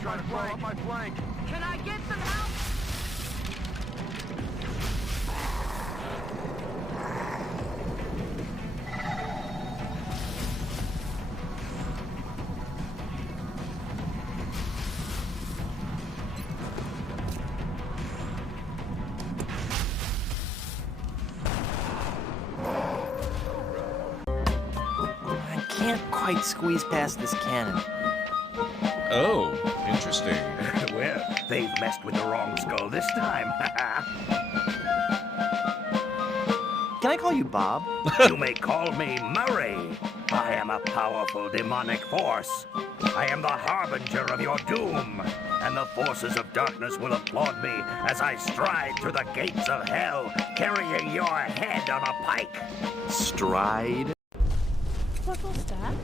Trying to blow up my flank. Can I get some help? I can't quite squeeze past this cannon. Oh, interesting. Well, they've messed with the wrong skull this time. Can I call you Bob? You may call me Murray. I am a powerful demonic force. I am the harbinger of your doom, and the forces of darkness will applaud me as I stride through the gates of hell, carrying your head on a pike. Stride? What was that?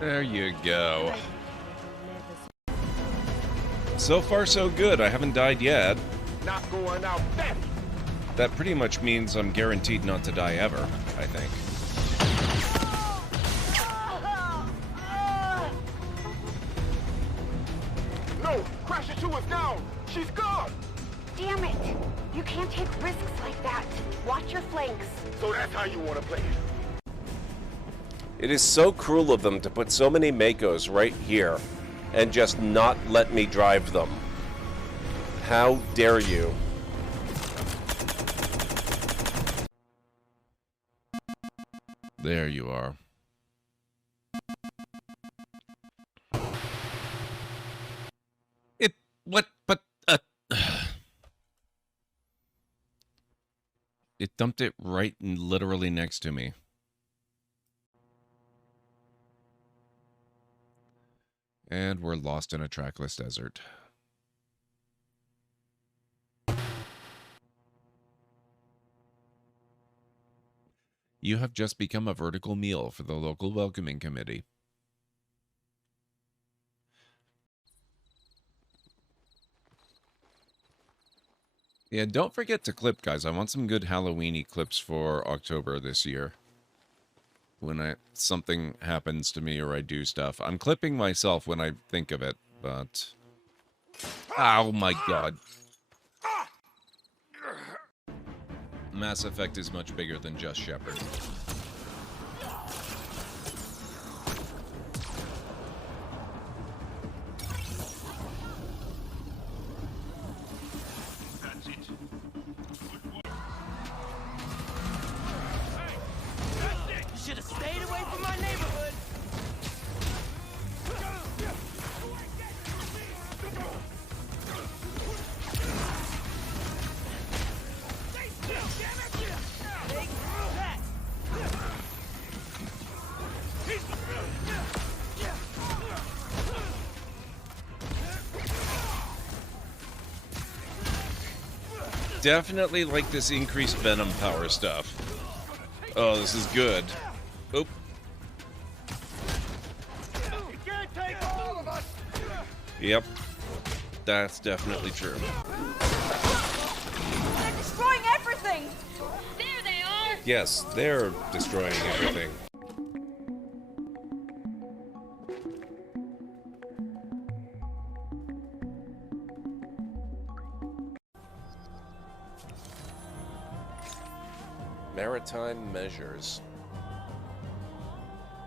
There you go. So far, so good. I haven't died yet. Not going out that. That pretty much means I'm guaranteed not to die ever, I think. No, Crasher 2 is down. She's gone. Damn it! You can't take risks like that. Watch your flanks. So that's how you want to play it. It is so cruel of them to put so many Makos right here and just not let me drive them. How dare you? There you are. It dumped it right and literally next to me. And we're lost in a trackless desert. You have just become a vertical meal for the local welcoming committee. Yeah, don't forget to clip, guys. I want some good Halloween-y clips for October this year. When something happens to me or I do stuff. I'm clipping myself when I think of it, but... Oh my god. Mass Effect is much bigger than just Shepard. Definitely like this increased Venom power stuff. Oh, this is good. Oop. Yep. That's definitely true. They're destroying everything! There they are! Yes, they're destroying everything. Maritime measures.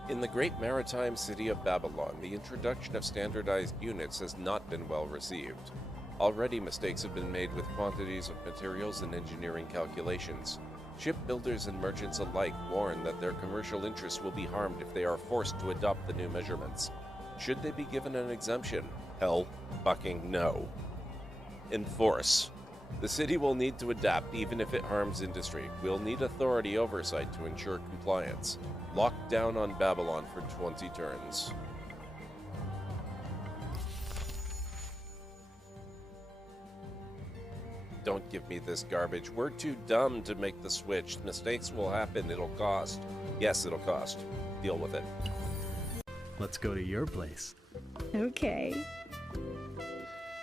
In the great maritime city of Babylon, the introduction of standardized units has not been well received. Already mistakes have been made with quantities of materials and engineering calculations. Shipbuilders and merchants alike warn that their commercial interests will be harmed if they are forced to adopt the new measurements. Should they be given an exemption? Hell fucking no. Enforce. The city will need to adapt even if it harms industry. We'll need authority oversight to ensure compliance. Lock down on Babylon for 20 turns. Don't give me this garbage. We're too dumb to make the switch. Mistakes will happen. It'll cost. Yes, it'll cost. Deal with it. Let's go to your place. Okay.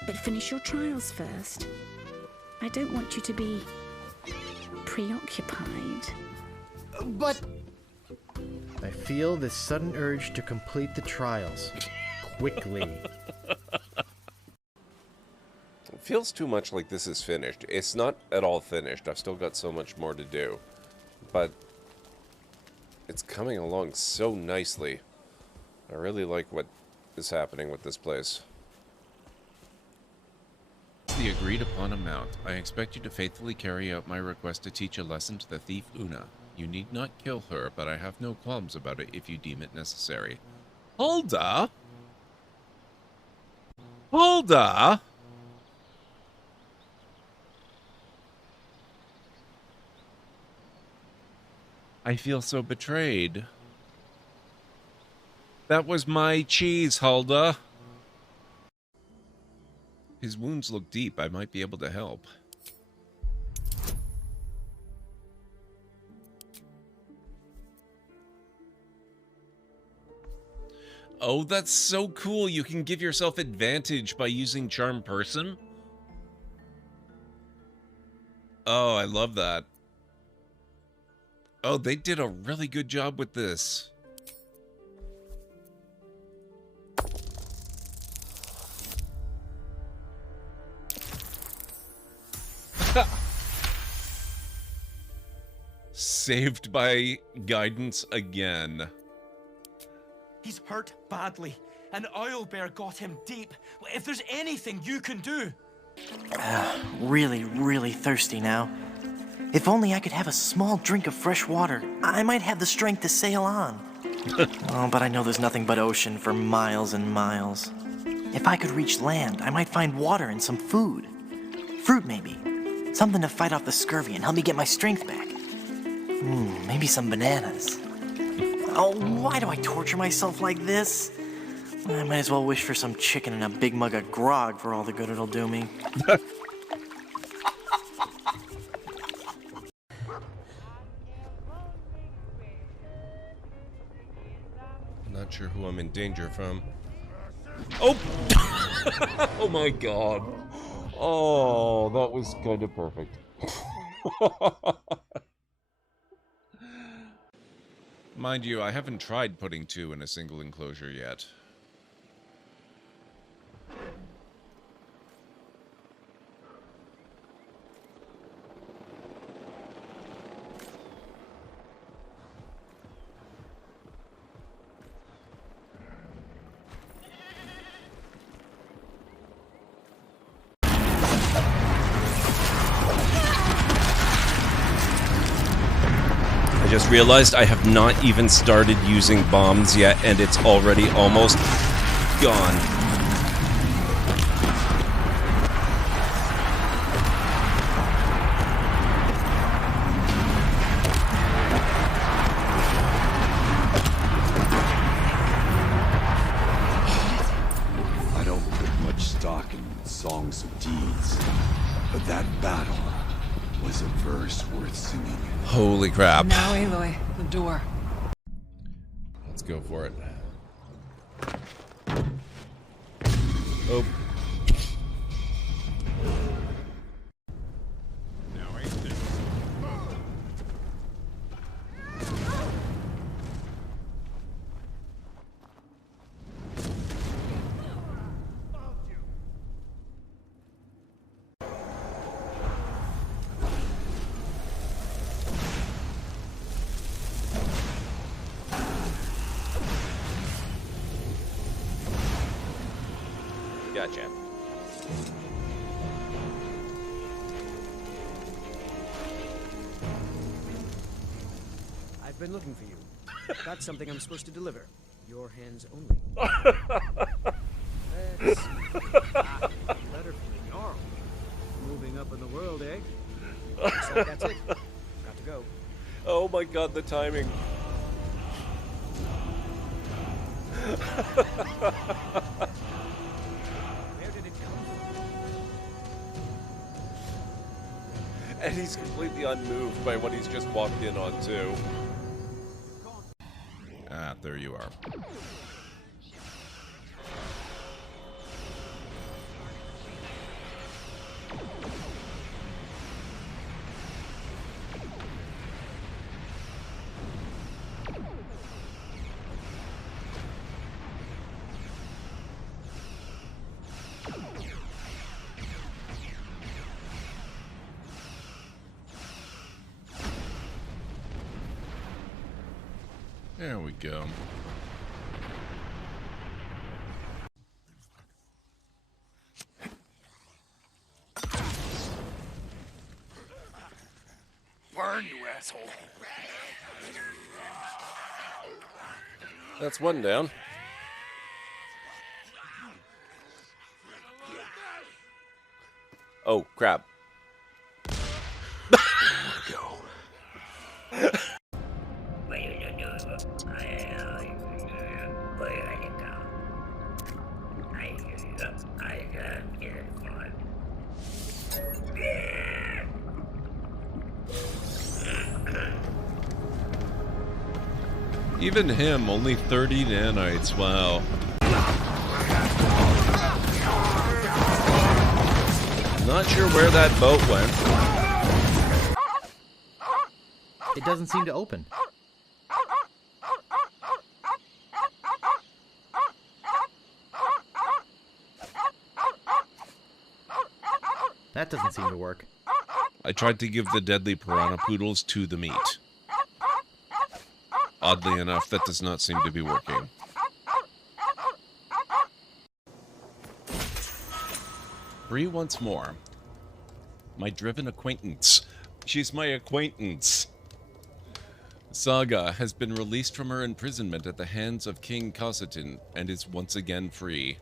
But finish your trials first. I don't want you to be preoccupied. But I feel this sudden urge to complete the trials. Quickly. It feels too much like this is finished. It's not at all finished. I've still got so much more to do. But it's coming along so nicely. I really like what is happening with this place. The agreed upon amount. I expect you to faithfully carry out my request to teach a lesson to the thief Una. You need not kill her, but I have no qualms about it if you deem it necessary. Hulda? Hulda? I feel so betrayed. That was my cheese, Hulda. His wounds look deep. I might be able to help. Oh, that's so cool. You can give yourself advantage by using Charm Person. Oh, I love that. Oh, they did a really good job with this. Saved by guidance again. He's hurt badly. An owlbear got him deep. If there's anything you can do. Really thirsty now. If only I could have a small drink of fresh water, I might have the strength to sail on. Oh, but I know there's nothing but ocean for miles and miles. If I could reach land, I might find water and some food. Fruit, maybe. Something to fight off the scurvy and help me get my strength back. Maybe some bananas. Oh, why do I torture myself like this? I might as well wish for some chicken and a big mug of grog for all the good it'll do me. Not sure who I'm in danger from. Oh! Oh my god. Oh, that was kind of perfect. Mind you, I haven't tried putting 2 in a single enclosure yet. I just realized I have not even started using bombs yet, and it's already almost gone. I don't put much stock in songs of deeds, but that battle was a verse worth singing. Holy crap. Now, Aloy, the door. Let's go for it. Oh. Gotcha. I've been looking for you. Got something I'm supposed to deliver. Your hands only. Let's see. Letter from the Jarl. Moving up in the world, eh? Looks like that's it. Got to go. Oh my god, the timing. Where did it come from? And he's completely unmoved by what he's just walked in on, too. Ah, there you are. There we go. Burn, you asshole. That's one down. Oh, crap. Go. Even him, only 30 nanites, wow. Not sure where that boat went. It doesn't seem to open. That doesn't seem to work. I tried to give the deadly piranha poodles to the meat. Oddly enough, that does not seem to be working. Bree once more. My driven acquaintance. She's my acquaintance. Saga has been released from her imprisonment at the hands of King Cossetin and is once again free.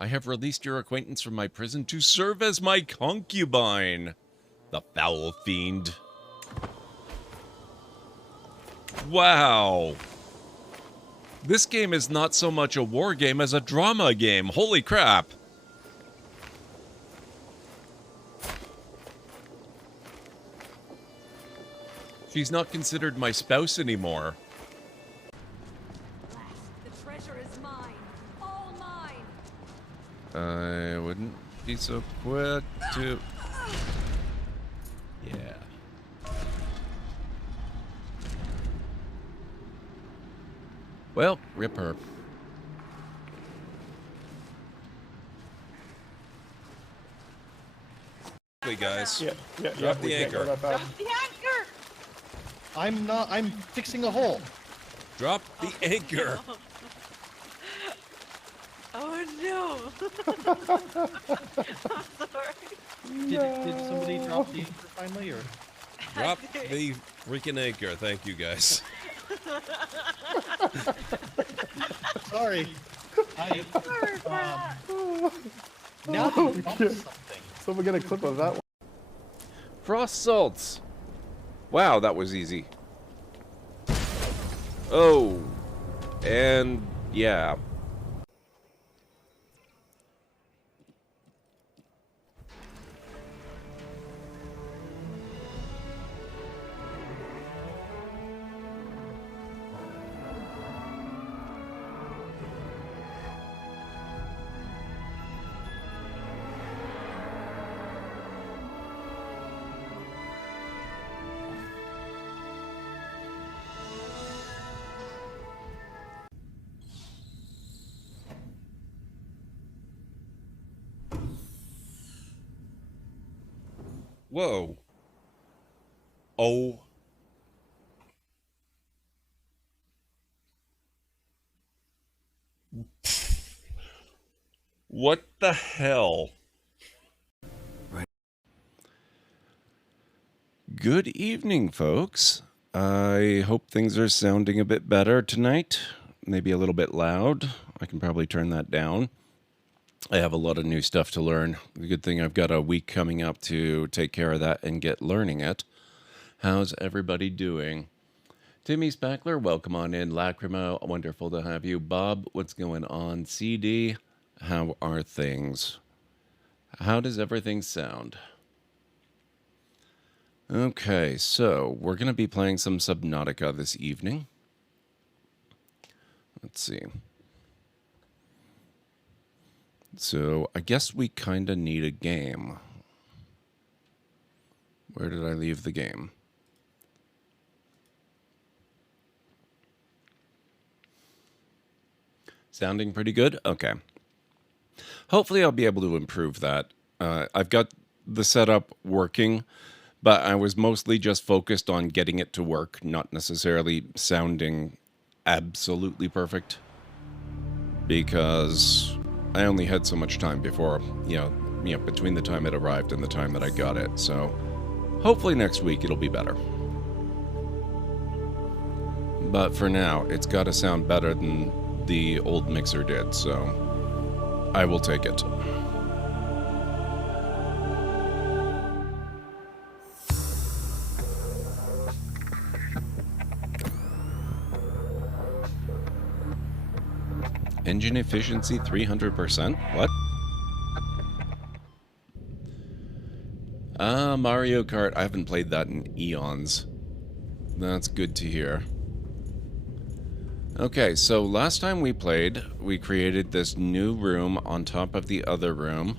I have released your acquaintance from my prison to serve as my concubine. The foul fiend. Wow. This game is not so much a war game as a drama game. Holy crap. She's not considered my spouse anymore. The treasure is mine. All mine. I wouldn't be so quick to... Yeah. Well, rip her. Hey guys. Drop the anchor. Drop the anchor! I'm fixing a hole. Drop the anchor. Oh no! I'm sorry. Did somebody drop the anchor finally, or? Drop the freaking anchor. Thank you, guys. Sorry. Sorry for that. Now Oh, shit. Someone get a clip of that one. Frost salts. Wow, that was easy. Oh. And yeah. Whoa. Oh. What the hell? Good evening, folks. I hope things are sounding a bit better tonight. Maybe a little bit loud. I can probably turn that down. I have a lot of new stuff to learn. The good thing I've got a week coming up to take care of that and get learning it. How's everybody doing? Timmy Spackler, welcome on in. Lacrima, wonderful to have you. Bob, what's going on? CD, how are things? How does everything sound? Okay, so we're going to be playing some Subnautica this evening. Let's see. So I guess we kind of need a game. Where did I leave the game? Sounding pretty good? Okay. Hopefully I'll be able to improve that. I've got the setup working, but I was mostly just focused on getting it to work, not necessarily sounding absolutely perfect. Because I only had so much time before, between the time it arrived and the time that I got it. So hopefully next week it'll be better. But for now, it's got to sound better than the old mixer did, so I will take it. Engine efficiency 300%? What? Mario Kart. I haven't played that in eons. That's good to hear. Okay, so last time we played, we created this new room on top of the other room,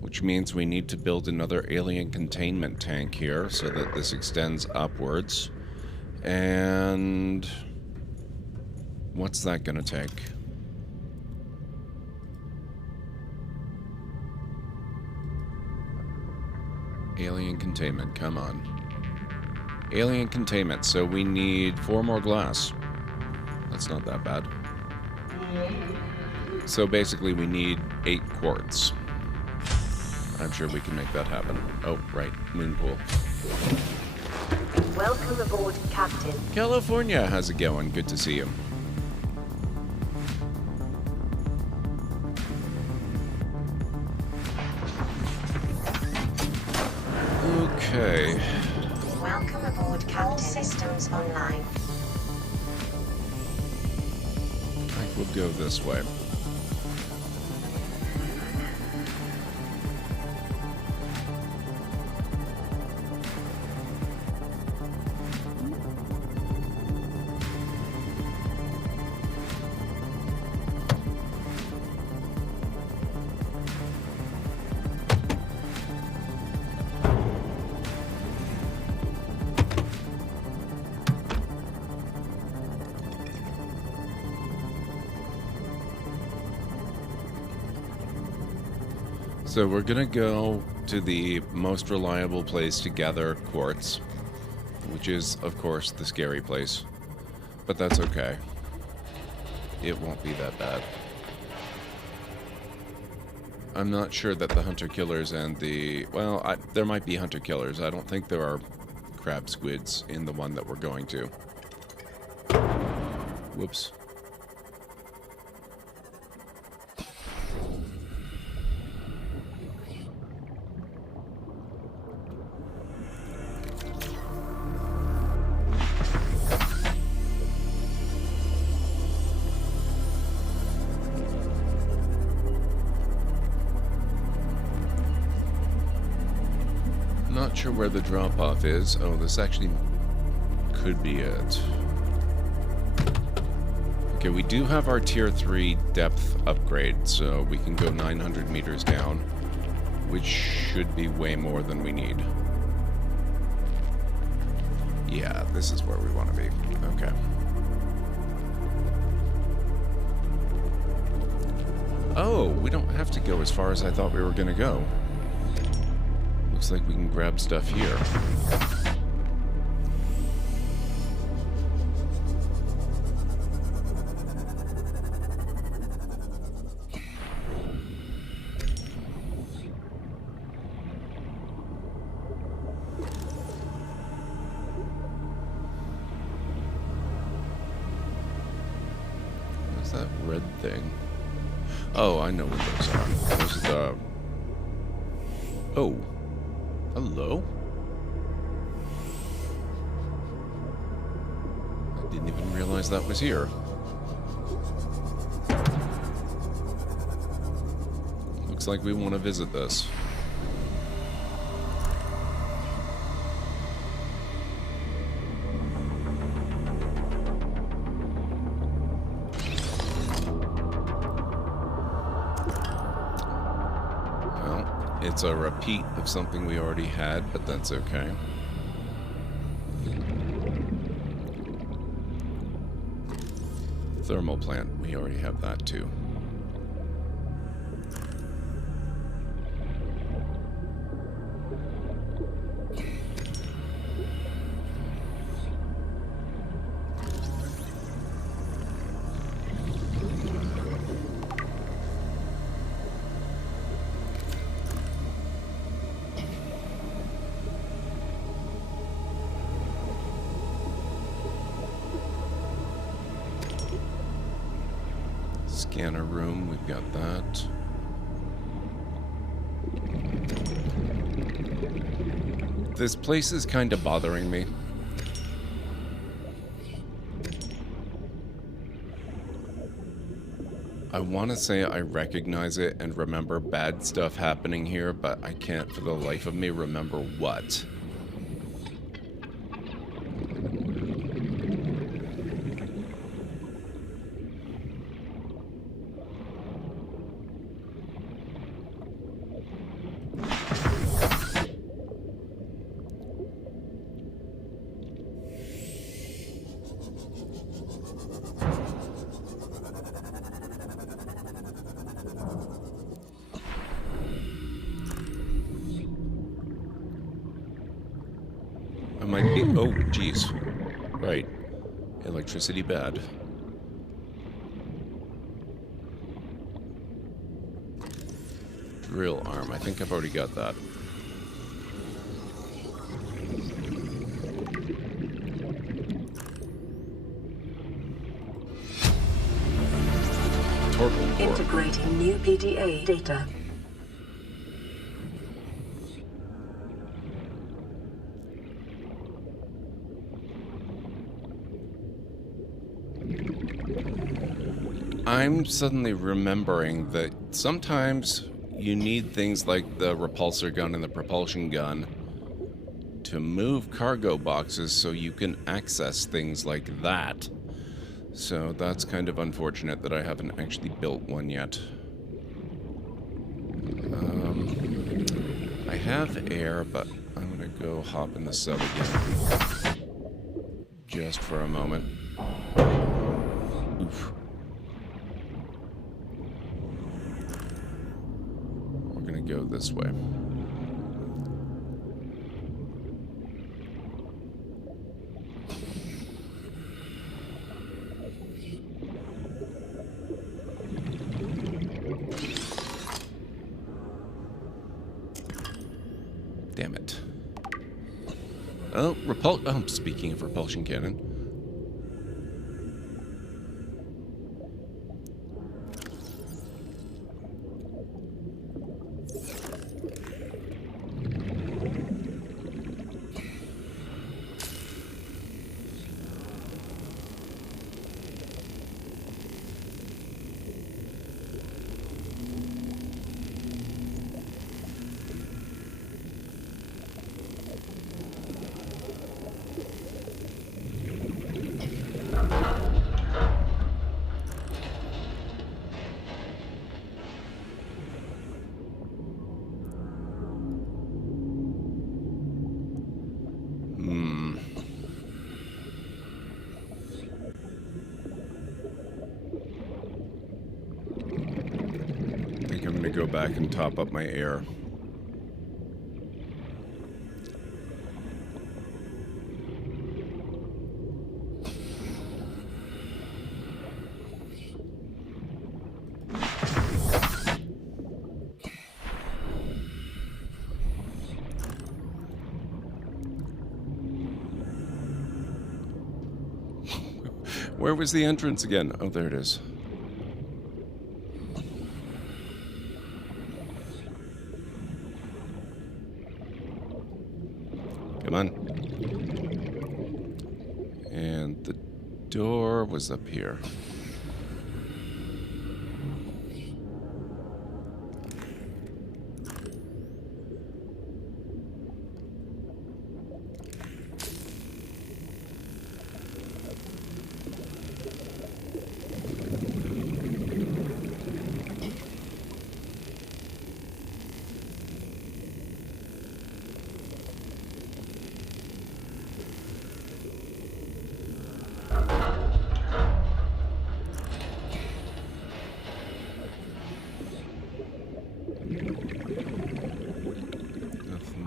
which means we need to build another alien containment tank here so that this extends upwards. And what's that gonna take? Alien containment, come on. Alien containment, so we need 4 more glass. That's not that bad. So basically we need 8 quartz. I'm sure we can make that happen. Oh, right, moon pool. Welcome aboard, Captain. California, how's it going? Good to see you. Okay. Welcome aboard, Captain. All systems online. I think we'll go this way. So we're gonna go to the most reliable place to gather quartz, which is, of course, the scary place. But that's okay. It won't be that bad. I'm not sure that the hunter-killers and the... Well, there might be hunter-killers. I don't think there are crab squids in the one that we're going to. Whoops. Not sure where the drop-off is. Oh, this actually could be it. Okay, we do have our tier 3 depth upgrade, so we can go 900 meters down, which should be way more than we need. Yeah, this is where we want to be. Okay. Oh, we don't have to go as far as I thought we were going to go. Looks like we can grab stuff here. that red thing? Oh, I know what those are. Those are the... Oh. Hello? I didn't even realize that was here. Looks like we want to visit this. It's a repeat of something we already had, but that's okay. Thermal plant, we already have that too. Scanner room, we've got that. This place is kind of bothering me. I want to say I recognize it and remember bad stuff happening here, but I can't for the life of me remember what. Might be. Oh, jeez. Right. Electricity bad. Drill arm. I think I've already got that. Torpor. Integrating new PDA data. I'm suddenly remembering that sometimes you need things like the repulsor gun and the propulsion gun to move cargo boxes so you can access things like that. So that's kind of unfortunate that I haven't actually built one yet. I have air, but I'm gonna go hop in the sub again. Just for a moment. Oof. Go this way. Damn it. Oh, speaking of repulsion cannon. Go back and top up my air. Where was the entrance again? Oh, there it is. Come on. And the door was up here.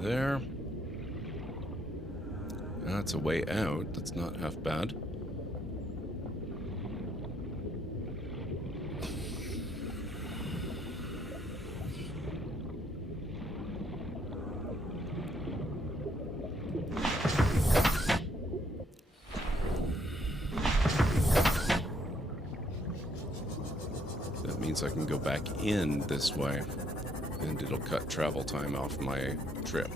There. That's a way out. That's not half bad. That means I can go back in this way. And it'll cut travel time off my trip.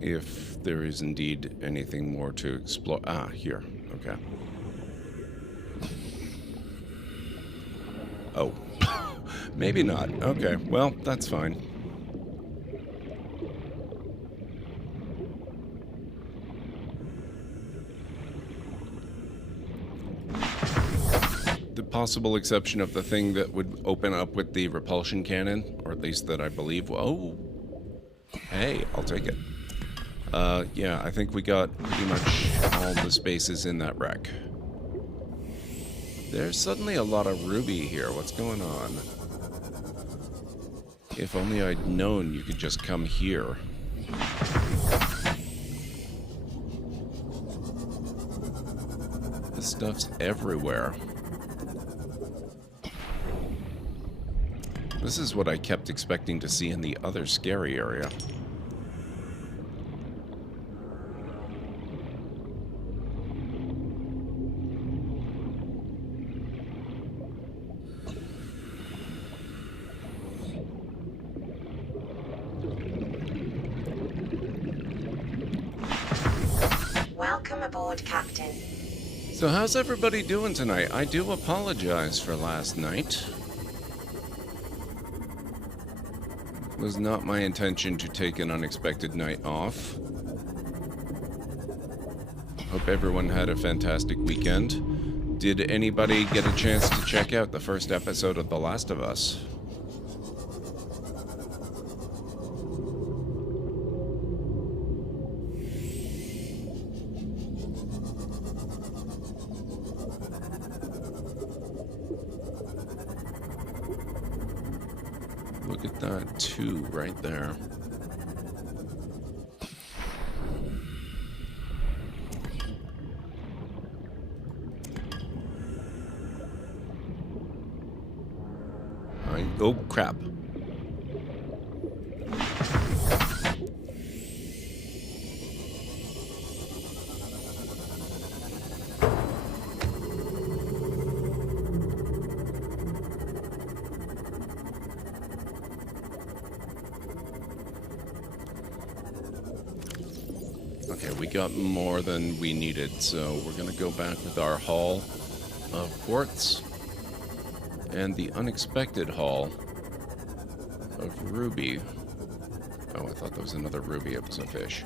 If there is indeed anything more to explore. Ah, here. Okay. Oh. Maybe not. Okay, well, that's fine. Possible exception of the thing that would open up with the repulsion cannon, or at least that I believe. Oh, hey, I'll take it. Yeah, I think we got pretty much all the spaces in that wreck. There's suddenly a lot of ruby here. What's going on? If only I'd known you could just come here. This stuff's everywhere. This is what I kept expecting to see in the other scary area. Welcome aboard, Captain. So how's everybody doing tonight? I do apologize for last night. It was not my intention to take an unexpected night off. Hope everyone had a fantastic weekend. Did anybody get a chance to check out the first episode of The Last of Us? Look at that, 2 right there. Oh, crap. Okay, we got more than we needed, so we're gonna go back with our haul of quartz and the unexpected haul of ruby. Oh, I thought that was another ruby. It was a fish.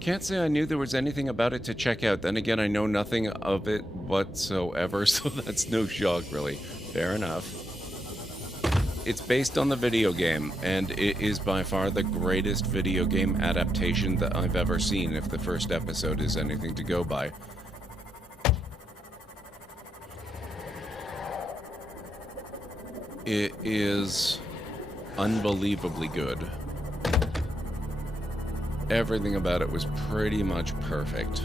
Can't say I knew there was anything about it to check out. Then again, I know nothing of it whatsoever, so that's no shock, really. Fair enough. It's based on the video game, and it is by far the greatest video game adaptation that I've ever seen, if the first episode is anything to go by. It is unbelievably good. Everything about it was pretty much perfect.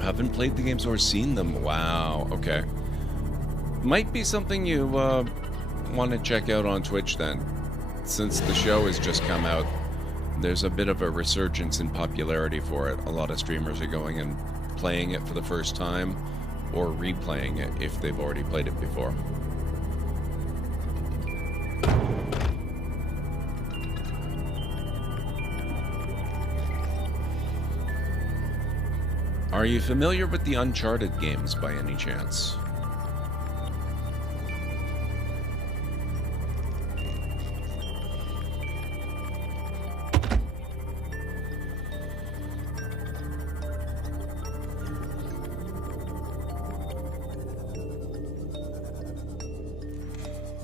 You haven't played the games or seen them? Wow, okay. Might be something you want to check out on Twitch then. Since the show has just come out, there's a bit of a resurgence in popularity for it. A lot of streamers are going and playing it for the first time, or replaying it if they've already played it before. Are you familiar with the Uncharted games by any chance?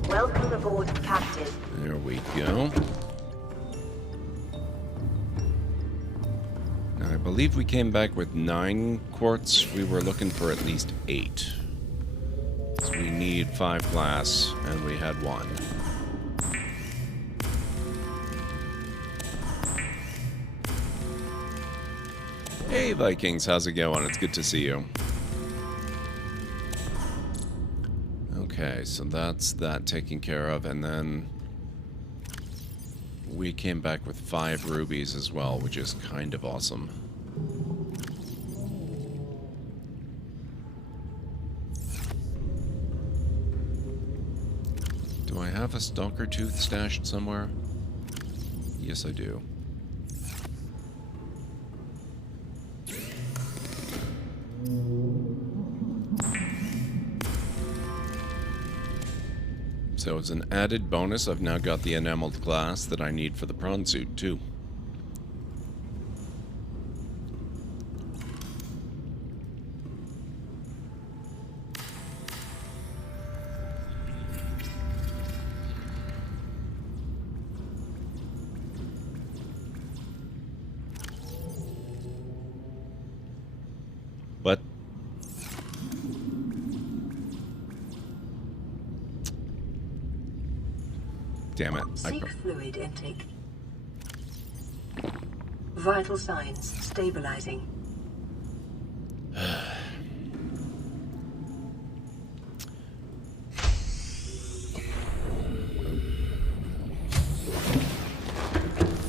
Welcome aboard, Captain. There we go. Now, I believe we came back with 9 quartz. We were looking for at least 8. So we need 5 glass, and we had 1. Hey Vikings, how's it going? It's good to see you. Okay, so that's that taken care of, and then we came back with 5 rubies as well, which is kind of awesome. Do I have a stalker tooth stashed somewhere? Yes, I do. So as an added bonus, I've now got the enameled glass that I need for the prawn suit, too. But damn it. Seek fluid intake. Vital signs stabilizing.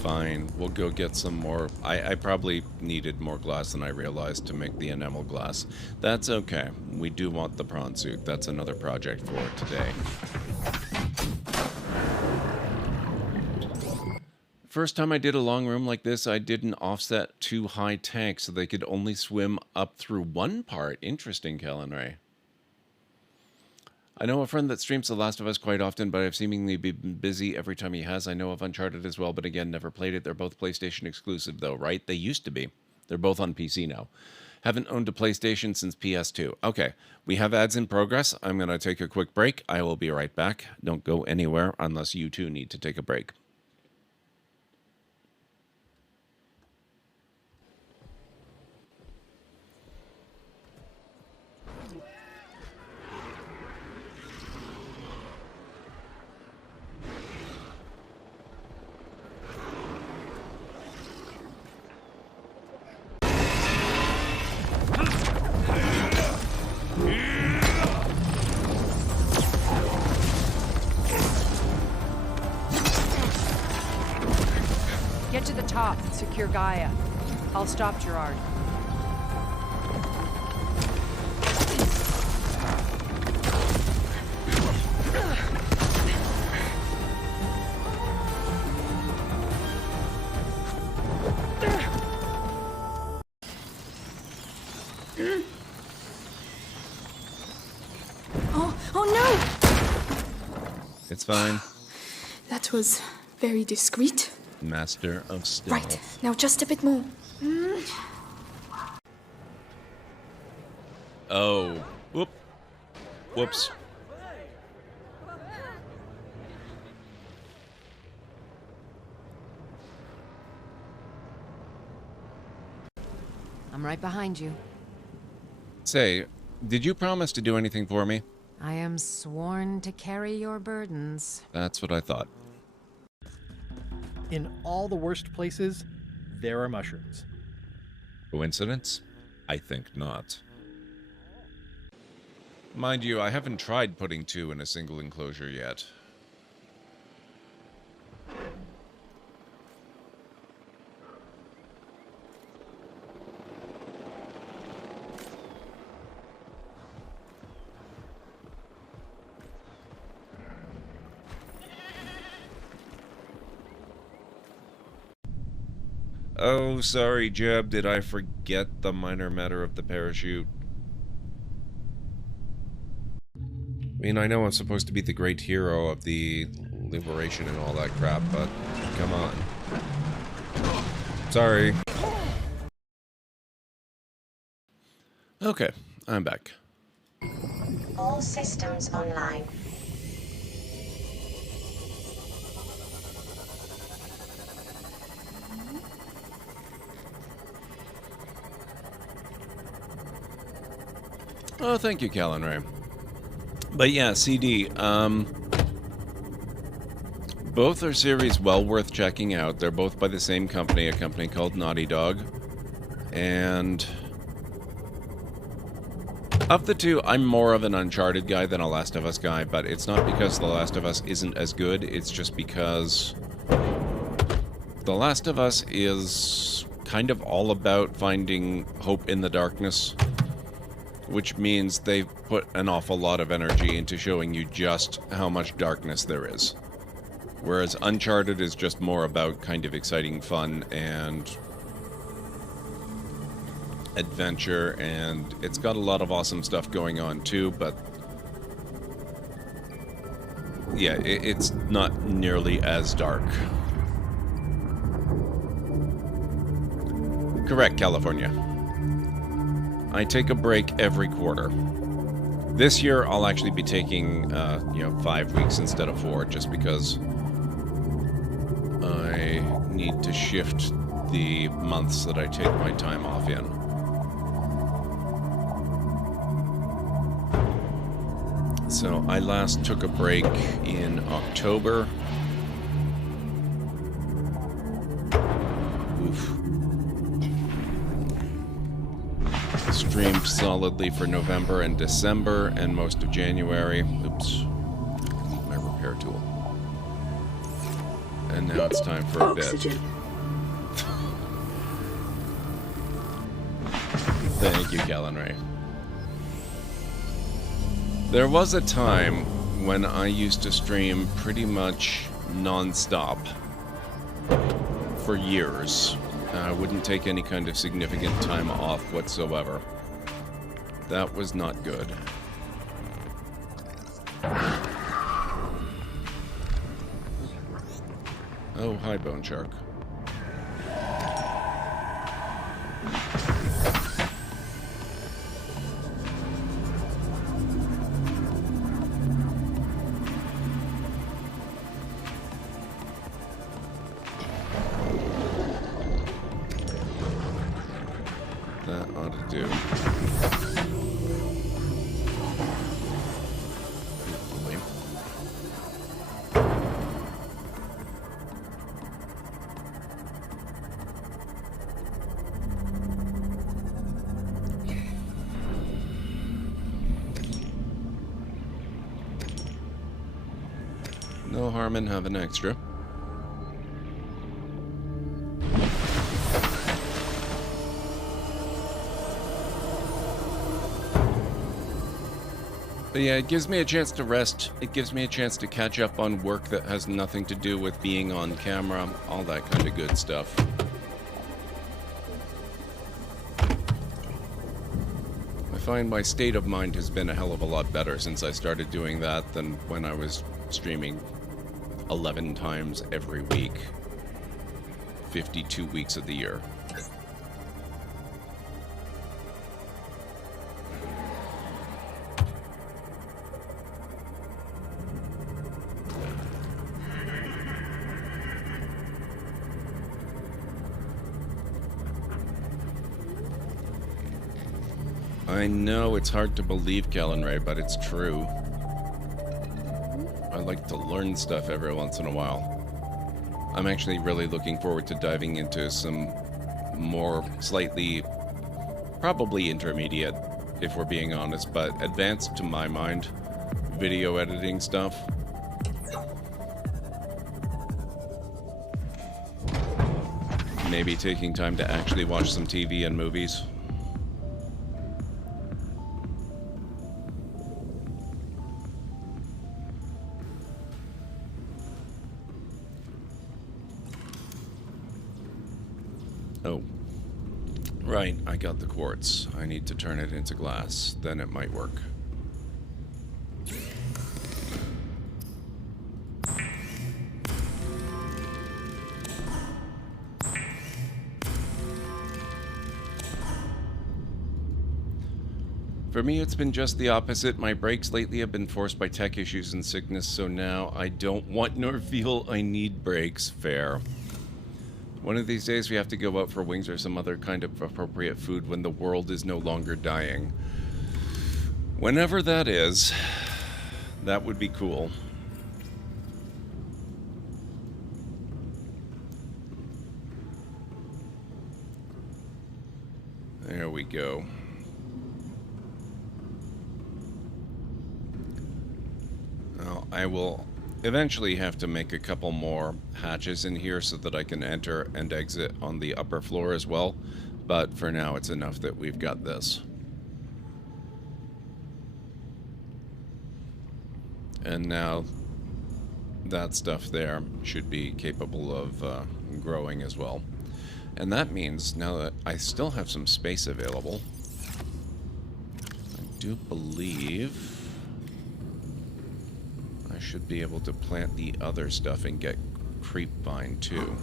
Fine, we'll go get some more. I probably needed more glass than I realized to make the enamel glass. That's okay. We do want the prawn suit. That's another project for today. First time I did a long room like this, I did an offset 2 high tank so they could only swim up through one part. Interesting, Kellen Ray. I know a friend that streams The Last of Us quite often, but I've seemingly been busy every time he has. I know of Uncharted as well, but again, never played it. They're both PlayStation exclusive though, right? They used to be. They're both on PC now. Haven't owned a PlayStation since PS2. Okay, we have ads in progress. I'm going to take a quick break. I will be right back. Don't go anywhere unless you two need to take a break. Get to the top and secure Gaia. I'll stop Gerard. Oh no! It's fine. That was very discreet. Master of stealth. Right, now just a bit more. Oh. Whoop. Whoops. I'm right behind you. Say, did you promise to do anything for me? I am sworn to carry your burdens. That's what I thought. In all the worst places, there are mushrooms. Coincidence? I think not. Mind you, I haven't tried putting 2 in a single enclosure yet. Oh, sorry, Jeb. Did I forget the minor matter of the parachute? I mean, I know I'm supposed to be the great hero of the liberation and all that crap, but come on. Sorry. Okay, I'm back. All systems online. Oh, thank you, Callan Ray. But yeah, CD, both are series well worth checking out. They're both by the same company, a company called Naughty Dog. And of the two, I'm more of an Uncharted guy than a Last of Us guy, but it's not because The Last of Us isn't as good, it's just because The Last of Us is kind of all about finding hope in the darkness. Which means they've put an awful lot of energy into showing you just how much darkness there is. Whereas Uncharted is just more about kind of exciting fun and adventure, and it's got a lot of awesome stuff going on too, but yeah, it's not nearly as dark. Correct, California. I take a break every quarter. This year, I'll actually be taking, 5 weeks instead of 4, just because I need to shift the months that I take my time off in. So I last took a break in October. Oof. Streamed solidly for November and December and most of January. Oops. My repair tool. And now it's time for a bit. Thank you, Callan Ray. There was a time when I used to stream pretty much non-stop for years. I wouldn't take any kind of significant time off whatsoever. That was not good. Oh, hi, Bone Shark. That ought to do. Hopefully. No harm in having extra. But yeah, it gives me a chance to rest. It gives me a chance to catch up on work that has nothing to do with being on camera, all that kind of good stuff. I find my state of mind has been a hell of a lot better since I started doing that than when I was streaming 11 times every week, 52 weeks of the year. I know it's hard to believe, Callan Ray, but it's true. I like to learn stuff every once in a while. I'm actually really looking forward to diving into some more slightly Probably intermediate, if we're being honest, but advanced to my mind. Video editing stuff. Maybe taking time to actually watch some TV and movies. Oh. Right, I got the quartz. I need to turn it into glass. Then it might work. For me, it's been just the opposite. My breaks lately have been forced by tech issues and sickness, so now I don't want nor feel I need breaks. Fair. One of these days we have to go out for wings or some other kind of appropriate food when the world is no longer dying. Whenever that is, that would be cool. There we go. Well, I will eventually have to make a couple more hatches in here so that I can enter and exit on the upper floor as well. But for now, it's enough that we've got this. And now that stuff there should be capable of growing as well. And that means now that I still have some space available, I do believe I should be able to plant the other stuff and get creep vine too.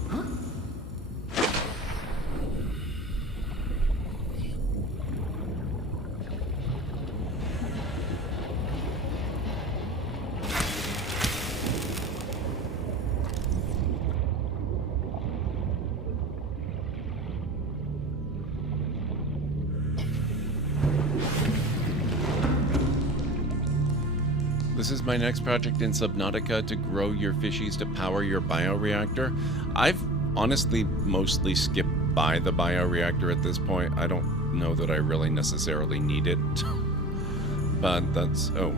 This is my next project in Subnautica, to grow your fishies to power your bioreactor. I've honestly mostly skipped by the bioreactor at this point. I don't know that I really necessarily need it. But that's... oh,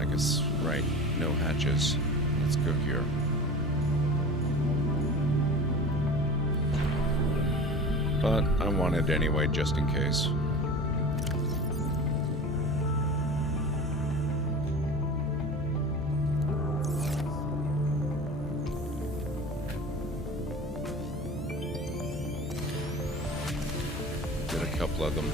I guess, right, no hatches. Let's go here. But I want it anyway, just in case. Of them.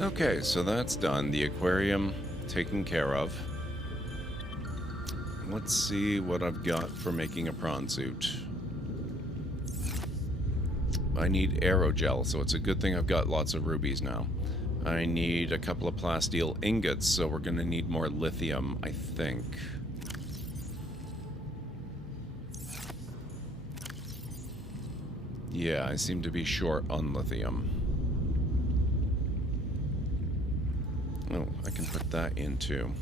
Okay, so that's done. The aquarium taken care of. Let's see what I've got for making a prawn suit. I need aerogel, so it's a good thing I've got lots of rubies now. I need a couple of plasteel ingots, so we're going to need more lithium, I think. Yeah, I seem to be short on lithium. Oh, I can put that in too.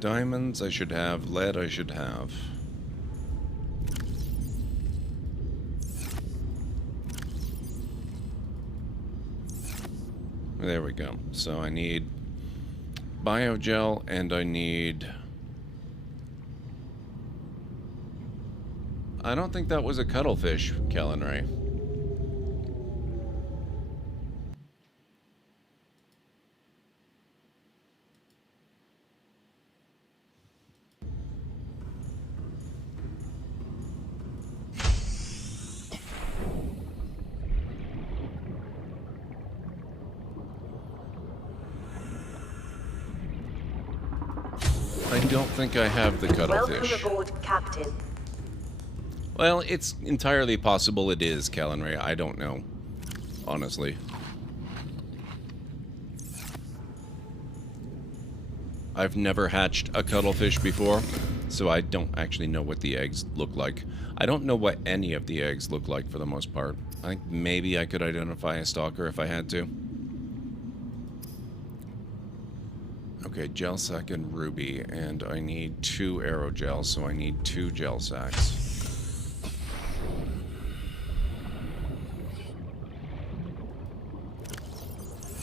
Diamonds I should have, lead I should have. There we go. So I need biogel and I need... I don't think that was a cuttlefish, Kellen Ray. I don't think I have the cuttlefish. Welcome aboard, Captain. Well, it's entirely possible it is, Callan Ray. I don't know, honestly. I've never hatched a cuttlefish before, so I don't actually know what the eggs look like. I don't know what any of the eggs look like for the most part. I think maybe I could identify a stalker if I had to. Okay, gel sack and ruby, and I need 2 aerogels, so I need 2 gel sacks.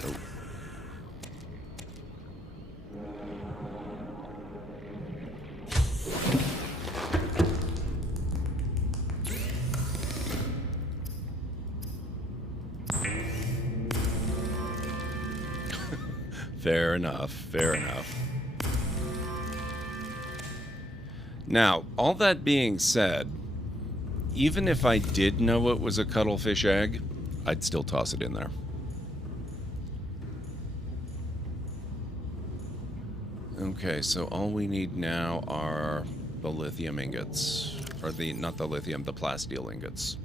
Oh. Fair enough, fair enough. Now, all that being said, even if I did know it was a cuttlefish egg, I'd still toss it in there. Okay, so all we need now are the lithium ingots. Or not the lithium, the plasteel ingots.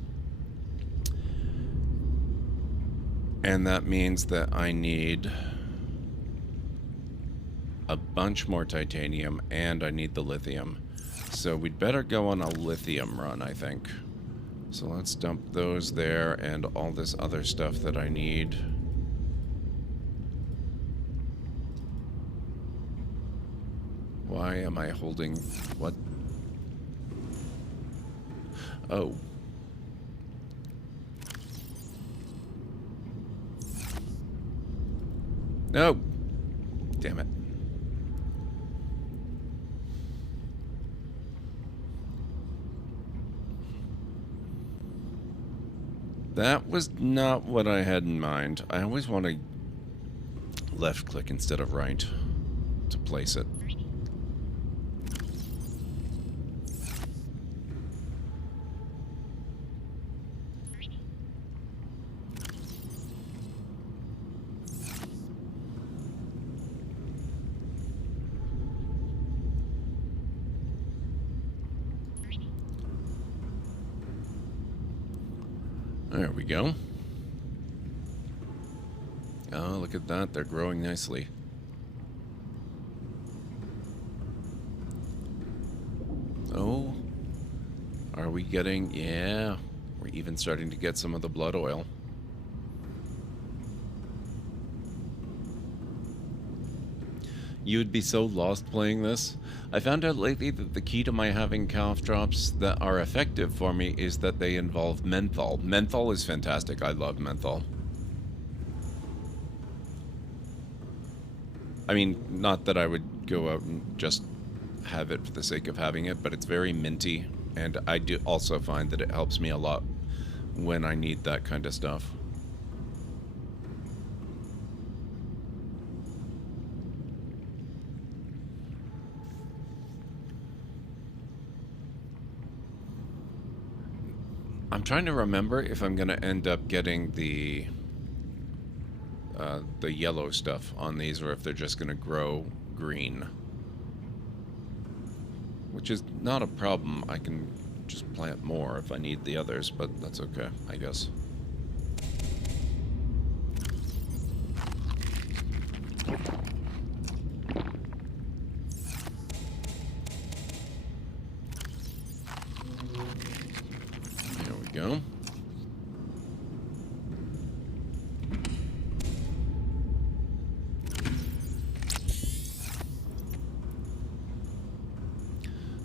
And that means that I need a bunch more titanium, and I need the lithium. So we'd better go on a lithium run, I think. So let's dump those there, and all this other stuff that I need. Why am I holding... what? Oh. No! Damn it. That was not what I had in mind. I always want to left click instead of right to place it. There we go. Oh, look at that. They're growing nicely. Oh. Are we getting... yeah. We're even starting to get some of the blood oil. You'd be so lost playing this. I found out lately that the key to my having cough drops that are effective for me is that they involve menthol. Menthol is fantastic. I love menthol. I mean, not that I would go out and just have it for the sake of having it, but it's very minty, and I do also find that it helps me a lot when I need that kind of stuff. I'm trying to remember if I'm going to end up getting the yellow stuff on these, or if they're just going to grow green. Which is not a problem. I can just plant more if I need the others, but that's okay, I guess. There we go.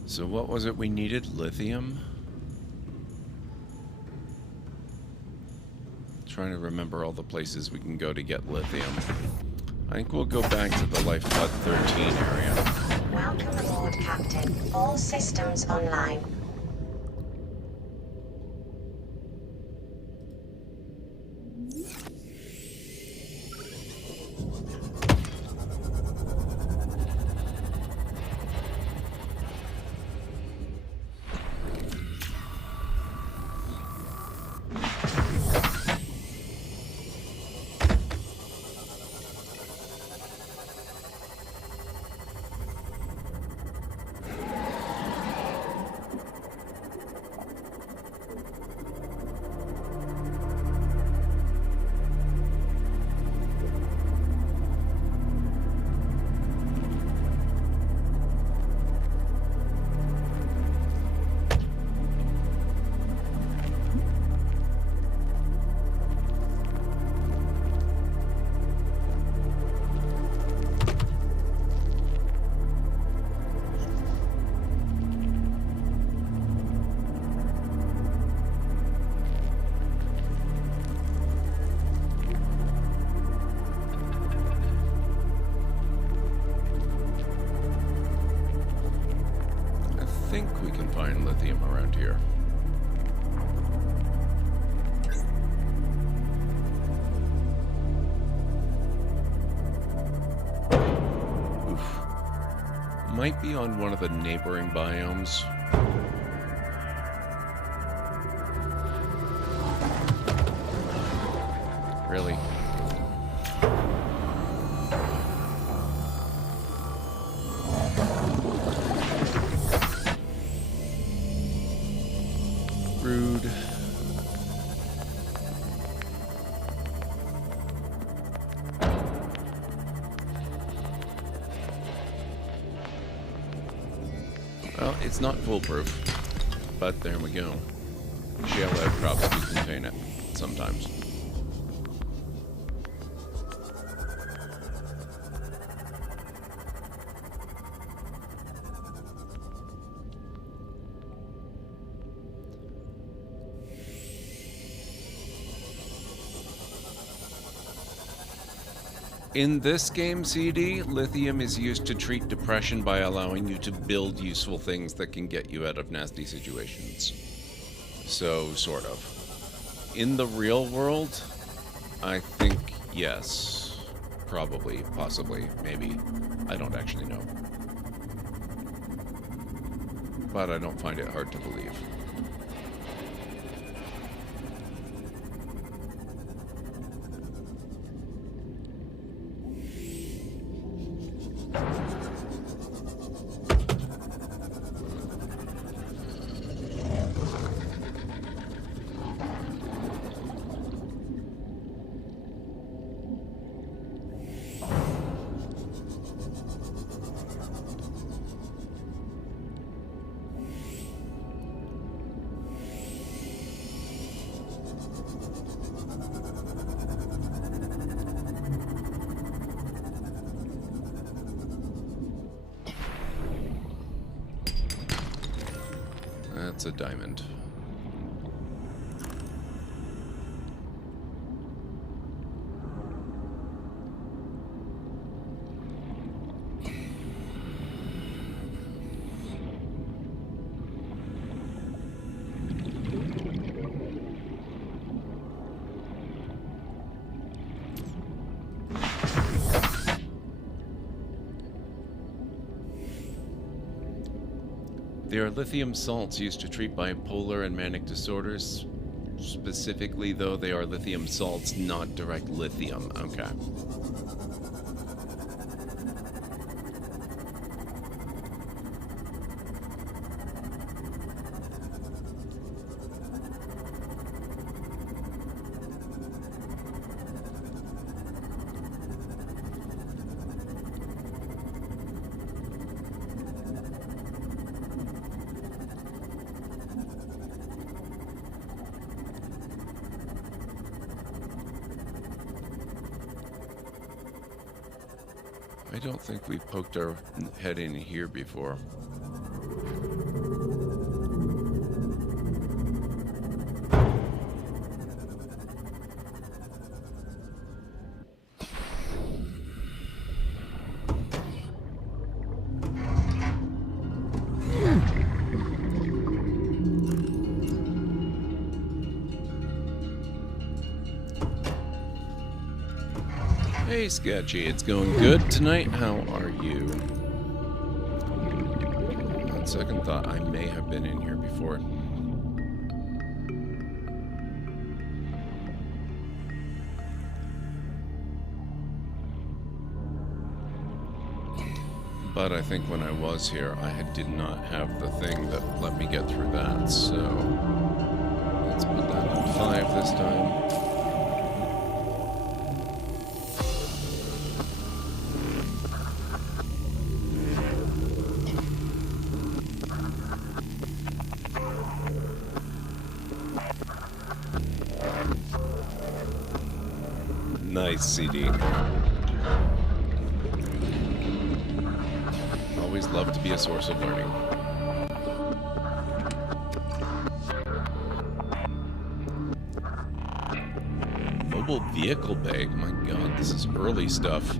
So what was it we needed? Lithium? Trying to remember all the places we can go to get lithium. I think we'll go back to the Lifeblood 13 area. Welcome aboard, Captain. All systems online. think we can find lithium around here. Oof. Might be on one of the neighboring biomes. Really? Rude. Well, it's not foolproof, but there we go. Shale outcrops do contain it sometimes. In this game, CD, lithium is used to treat depression by allowing you to build useful things that can get you out of nasty situations. So, sort of. In the real world, I think yes. Probably, possibly, maybe. I don't actually know. But I don't find it hard to believe. That's a diamond. They are lithium salts used to treat bipolar and manic disorders. Specifically, though, they are lithium salts, not direct lithium. Okay. I don't think we've poked our head in here before. Hey, Sketchy, it's going good tonight. How are you? On second thought, I may have been in here before. But I think when I was here, I did not have the thing that let me get through that, so let's put that on 5 this time. Nice, CD. Always love to be a source of learning. Mobile vehicle bag. My god, this is early stuff.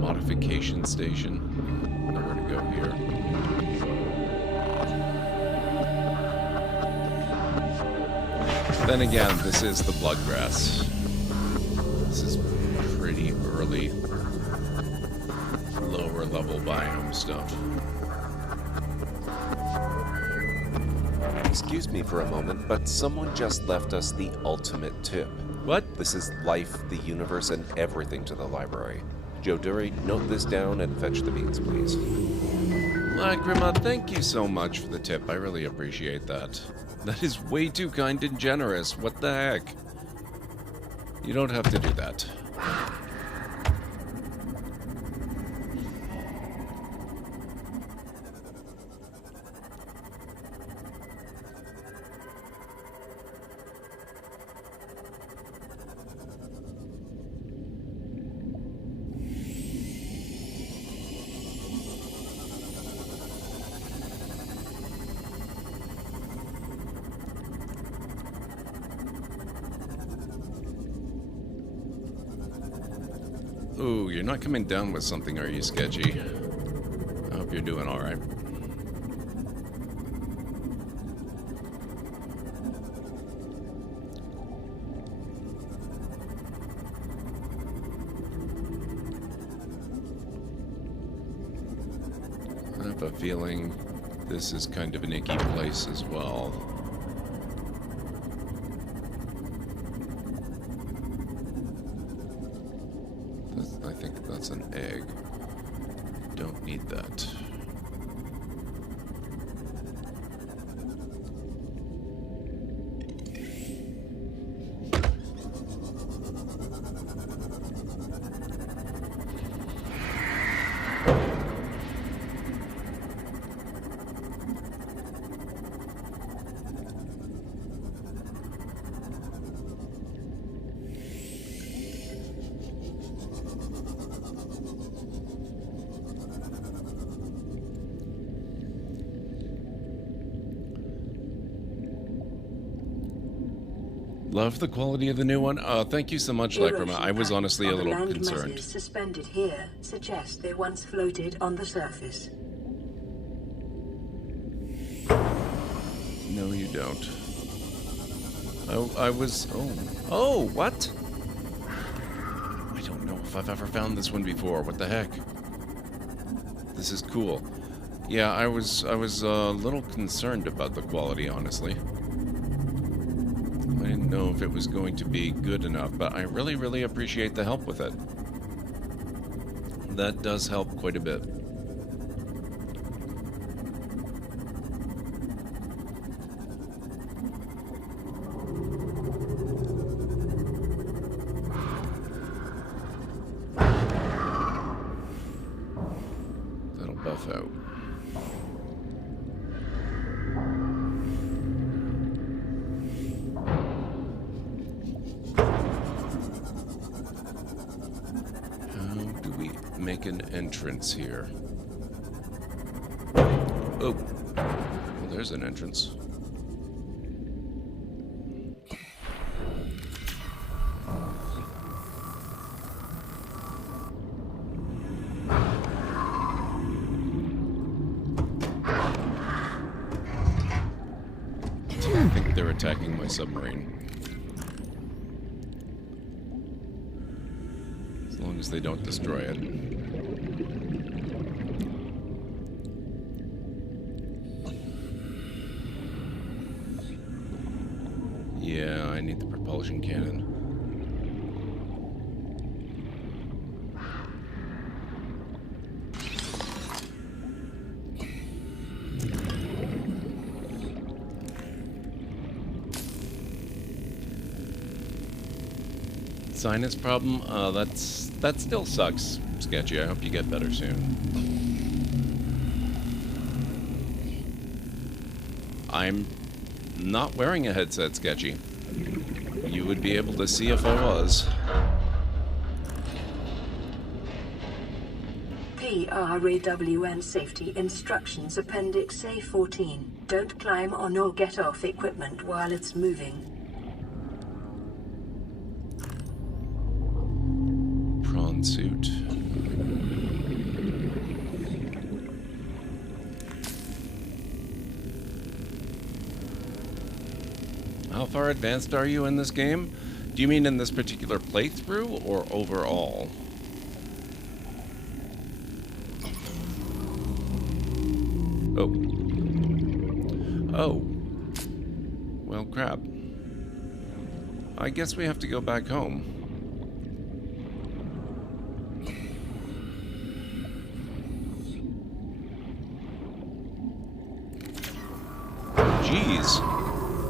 Modification station. Nowhere to go here. Then again, this is the bloodgrass. This is pretty early, lower level biome stuff. Excuse me for a moment, but someone just left us the ultimate tip. What? This is life, the universe, and everything to the library. Joe Dury, note this down and fetch the beans, please. Lacrima, thank you so much for the tip. I really appreciate that. That is way too kind and generous. What the heck? You don't have to do that. Ooh, you're not coming down with something, are you, Sketchy? I hope you're doing alright. I have a feeling this is kind of an icky place as well. I think that's an egg. Don't need that. Love the quality of the new one. Thank you so much, Lacrima. I was honestly a little concerned. Suspended here suggest they once floated on the surface. No, you don't. Oh, what? I don't know if I've ever found this one before. What the heck? This is cool. Yeah, I was a little concerned about the quality, honestly. I didn't know if it was going to be good enough, but I really, really appreciate the help with it. That does help quite a bit. That'll buff out. Make an entrance here. Oh, well, there's an entrance. I think they're attacking my submarine. As long as they don't destroy it. Yeah, I need the propulsion cannon. Sinus problem? That still sucks, Sketchy. I hope you get better soon. I'm not wearing a headset, Sketchy. You would be able to see if I was. PRAWN Safety Instructions Appendix A14. Don't climb on or get off equipment while it's moving. Prawn Suit. How far advanced are you in this game? Do you mean in this particular playthrough or overall? Oh. Oh. Well, crap. I guess we have to go back home. Jeez.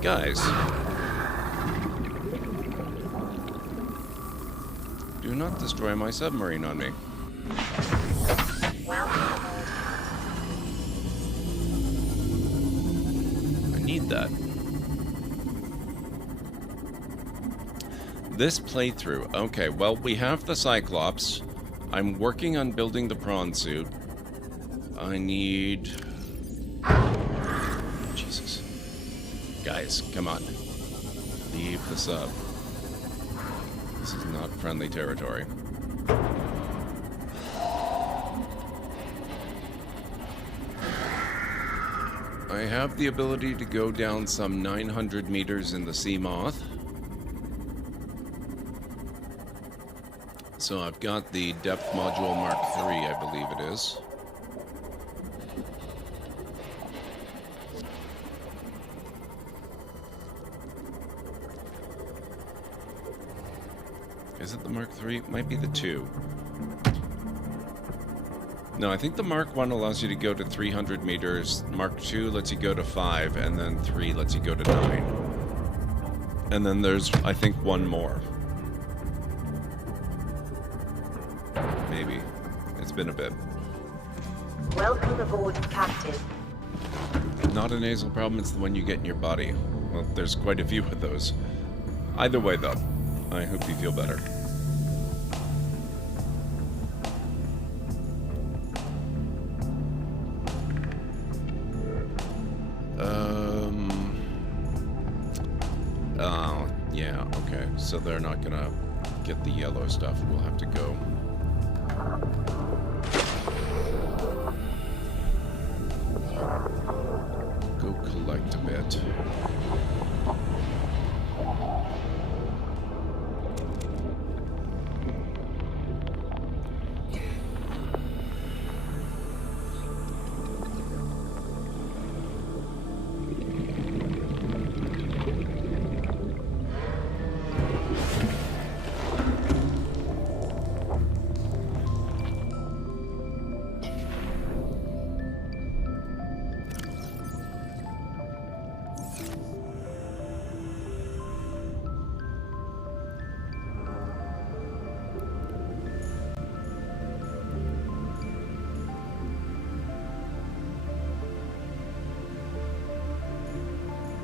Guys. Do not destroy my submarine on me. I need that. This playthrough. Okay, well, we have the Cyclops. I'm working on building the Prawn Suit. I need... Jesus. Guys, come on. Leave the sub. This is not friendly territory. I have the ability to go down some 900 meters in the Sea Moth. So I've got the Depth Module Mark III, I believe it is. Is it the Mark III? It might be the 2. No, I think the Mark 1 allows you to go to 300 meters, Mark 2 lets you go to 5, and then 3 lets you go to 9. And then there's, I think, one more. Maybe. It's been a bit. Welcome aboard, Captain. Not a nasal problem, it's the one you get in your body. Well, there's quite a few of those. Either way, though, I hope you feel better. Oh, yeah, okay. So they're not gonna get the yellow stuff. We'll have to go. Go collect a bit.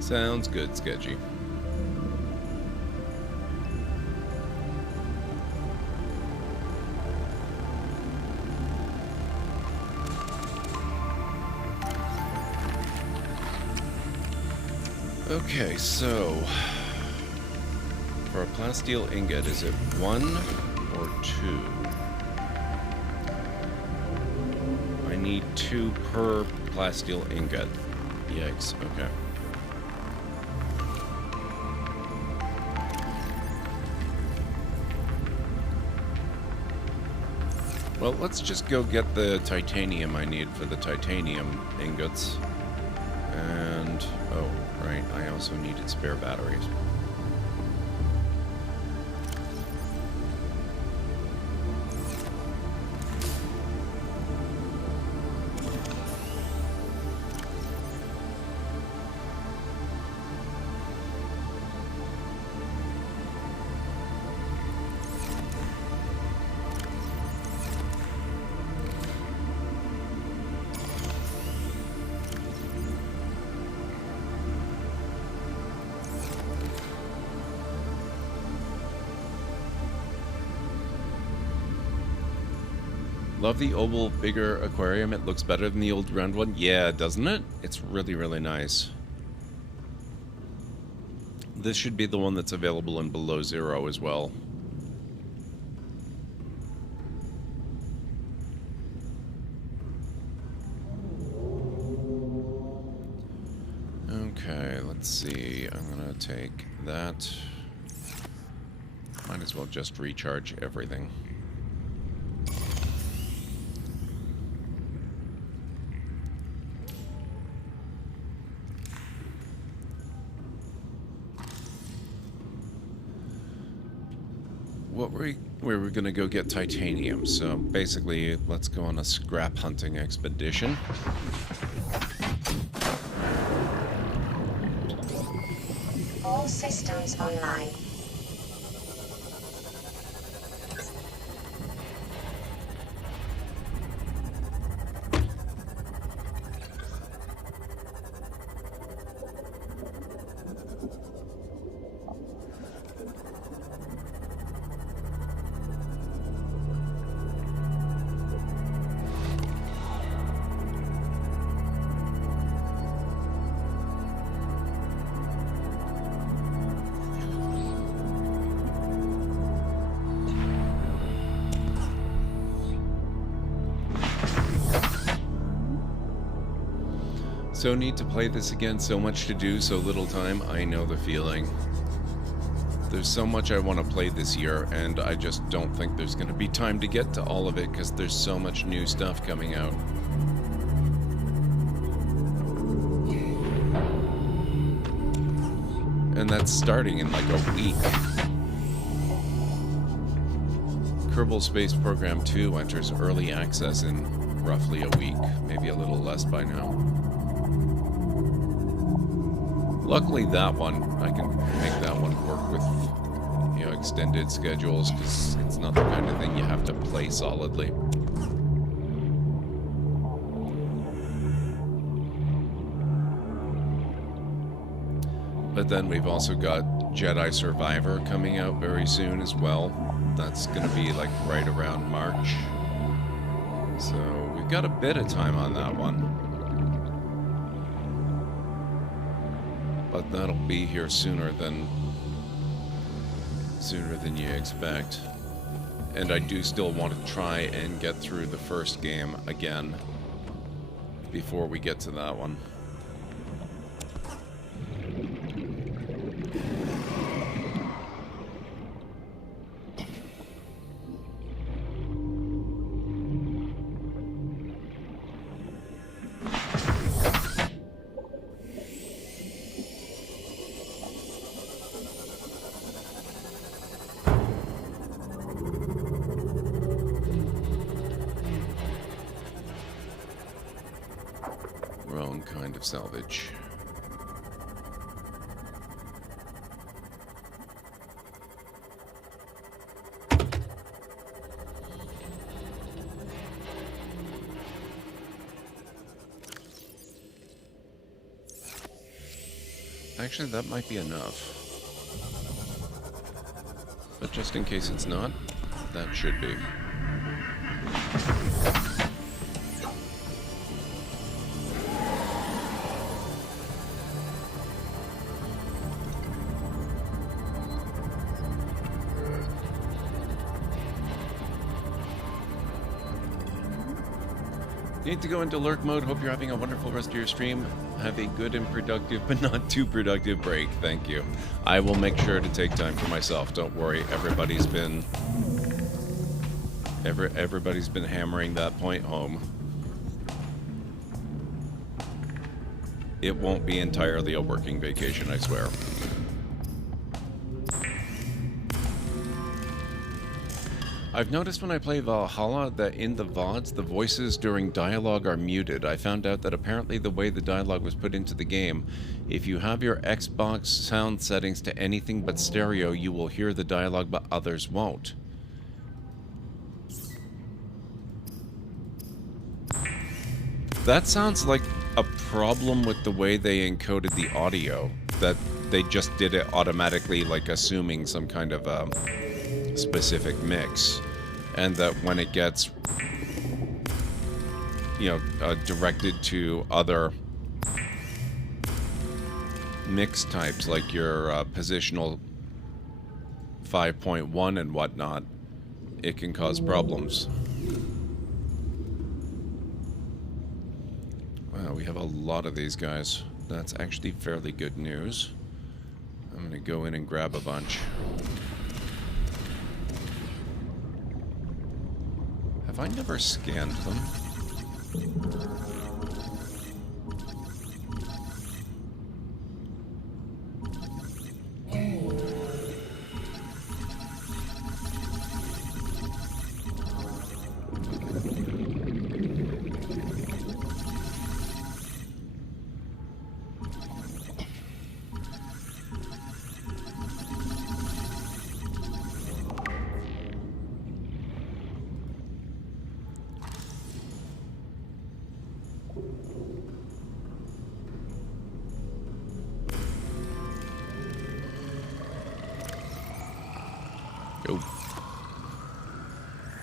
Sounds good, Sketchy. Okay, so for a plasteel ingot, is it 1 or 2? I need 2 per plasteel ingot. Yikes, okay. Well, let's just go get the titanium I need for the titanium ingots. And, oh, right, I also needed spare batteries. Love the oval, bigger aquarium. It looks better than the old round one. Yeah, doesn't it? It's really, really nice. This should be the one that's available in Below Zero as well. Okay, let's see. I'm gonna take that. Might as well just recharge everything. We were gonna go get titanium, so basically let's go on a scrap hunting expedition. All systems online. So need to play this again, so much to do, so little time. I know the feeling. There's so much I want to play this year, and I just don't think there's going to be time to get to all of it because there's so much new stuff coming out. And that's starting in like a week. Kerbal Space Program 2 enters early access in roughly a week, maybe a little less by now. Luckily that one, I can make that one work with, you know, extended schedules, because it's not the kind of thing you have to play solidly. But then we've also got Jedi Survivor coming out very soon as well. That's going to be like right around March. So we've got a bit of time on that one. But that'll be here sooner than you expect. And I do still want to try and get through the first game again before we get to that one. Wrong kind of salvage. Actually, that might be enough. But just in case it's not, that should be. Need to go into lurk mode. Hope you're having a wonderful rest of your stream. Have a good and productive, but not too productive break. Thank you. I will make sure to take time for myself. Don't worry. Everybody's been hammering that point home. It won't be entirely a working vacation, I swear. I've noticed when I play Valhalla that in the VODs, the voices during dialogue are muted. I found out that apparently the way the dialogue was put into the game, if you have your Xbox sound settings to anything but stereo, you will hear the dialogue, but others won't. That sounds like a problem with the way they encoded the audio, that they just did it automatically, like assuming some kind of specific mix, and that when it gets, you know, directed to other mix types like your positional 5.1 and whatnot, it can cause problems. Wow, we have a lot of these guys. That's actually fairly good news. I'm gonna go in and grab a bunch. Have I never scanned them?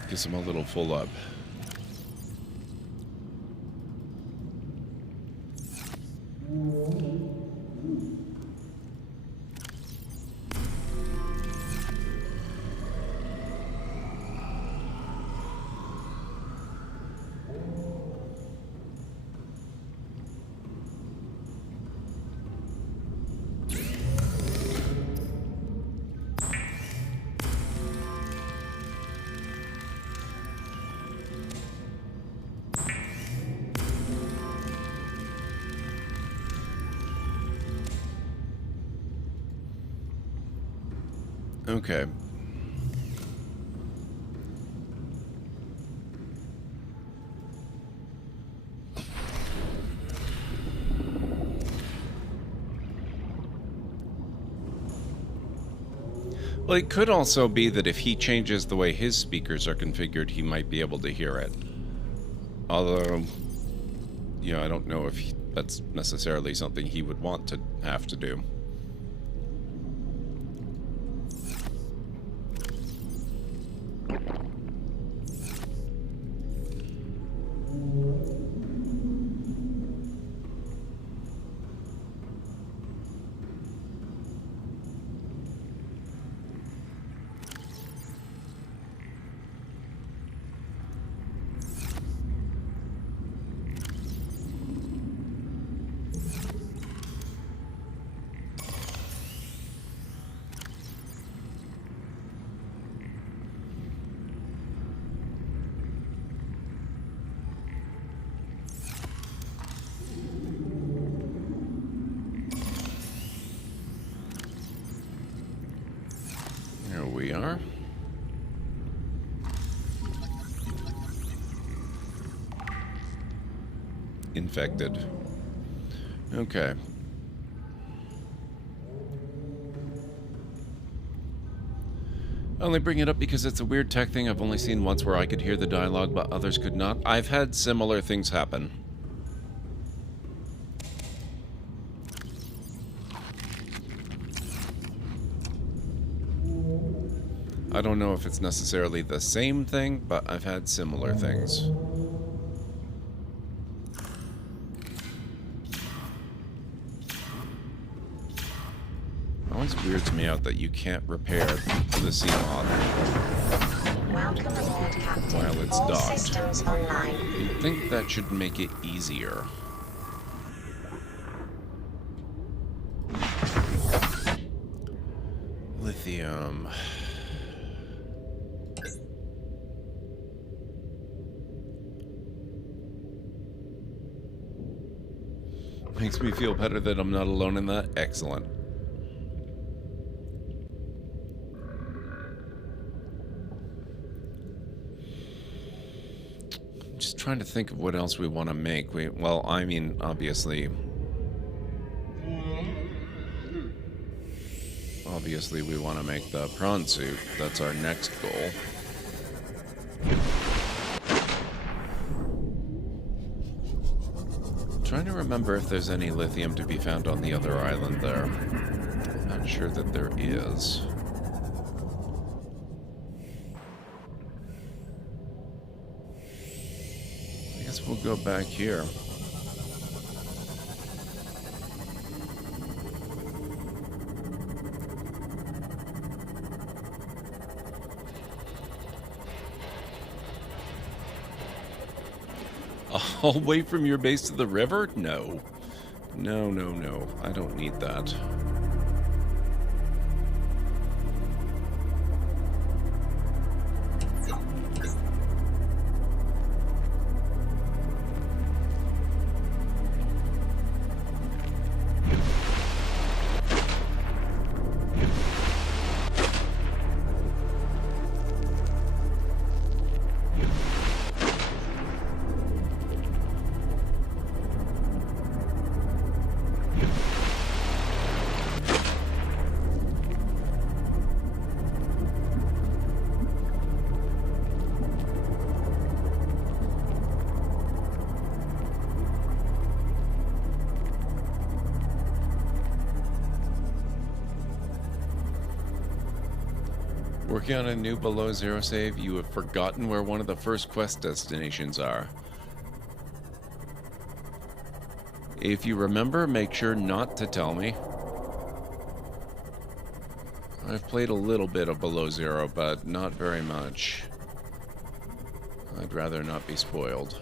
Guess I'm a little full up. Okay. Well, it could also be that if he changes the way his speakers are configured, he might be able to hear it. Although, you know, I don't know if that's necessarily something he would want to have to do. Here we are. Infected. Okay. I only bring it up because it's a weird tech thing I've only seen once where I could hear the dialogue but others could not. I've had similar things happen. I don't know if it's necessarily the same thing, but I've had similar things. It always weirds me out that you can't repair the C-mod while it's docked. You'd think that should make it easier. Lithium. Makes me feel better that I'm not alone in that. Excellent. Just trying to think of what else we want to make. Well, I mean, obviously we want to make the prawn suit. That's our next goal. Trying to remember if there's any lithium to be found on the other island there. Not sure that there is. I guess we'll go back here. All the way from your base to the river? No. No, no, no. I don't need that. Working on a new below zero save, you have forgotten where one of the first quest destinations are. If you remember, make sure not to tell me. I've played a little bit of below zero, but not very much. I'd rather not be spoiled.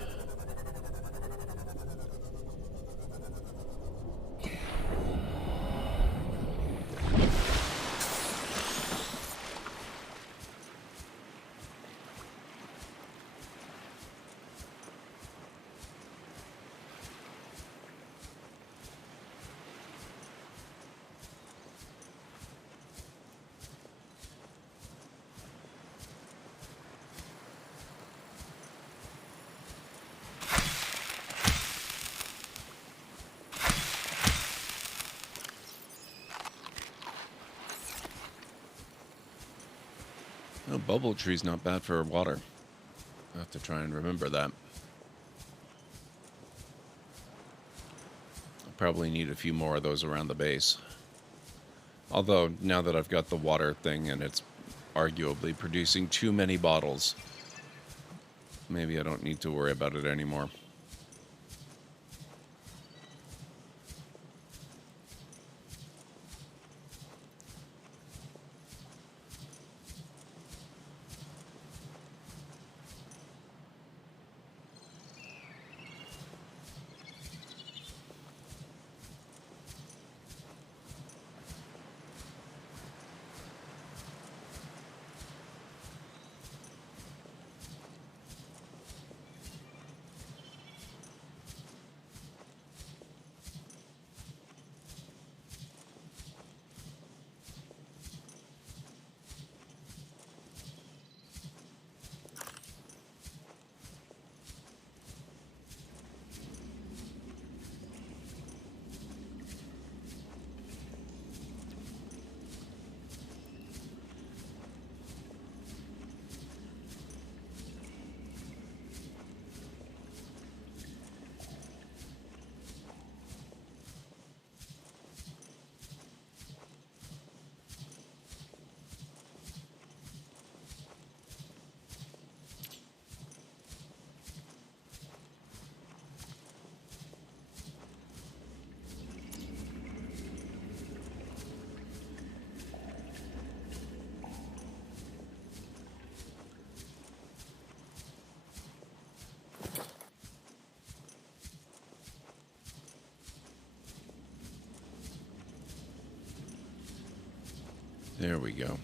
Oh, bubble tree's not bad for water. I'll have to try and remember that. I'll probably need a few more of those around the base. Although, now that I've got the water thing and it's arguably producing too many bottles, maybe I don't need to worry about it anymore. There we go.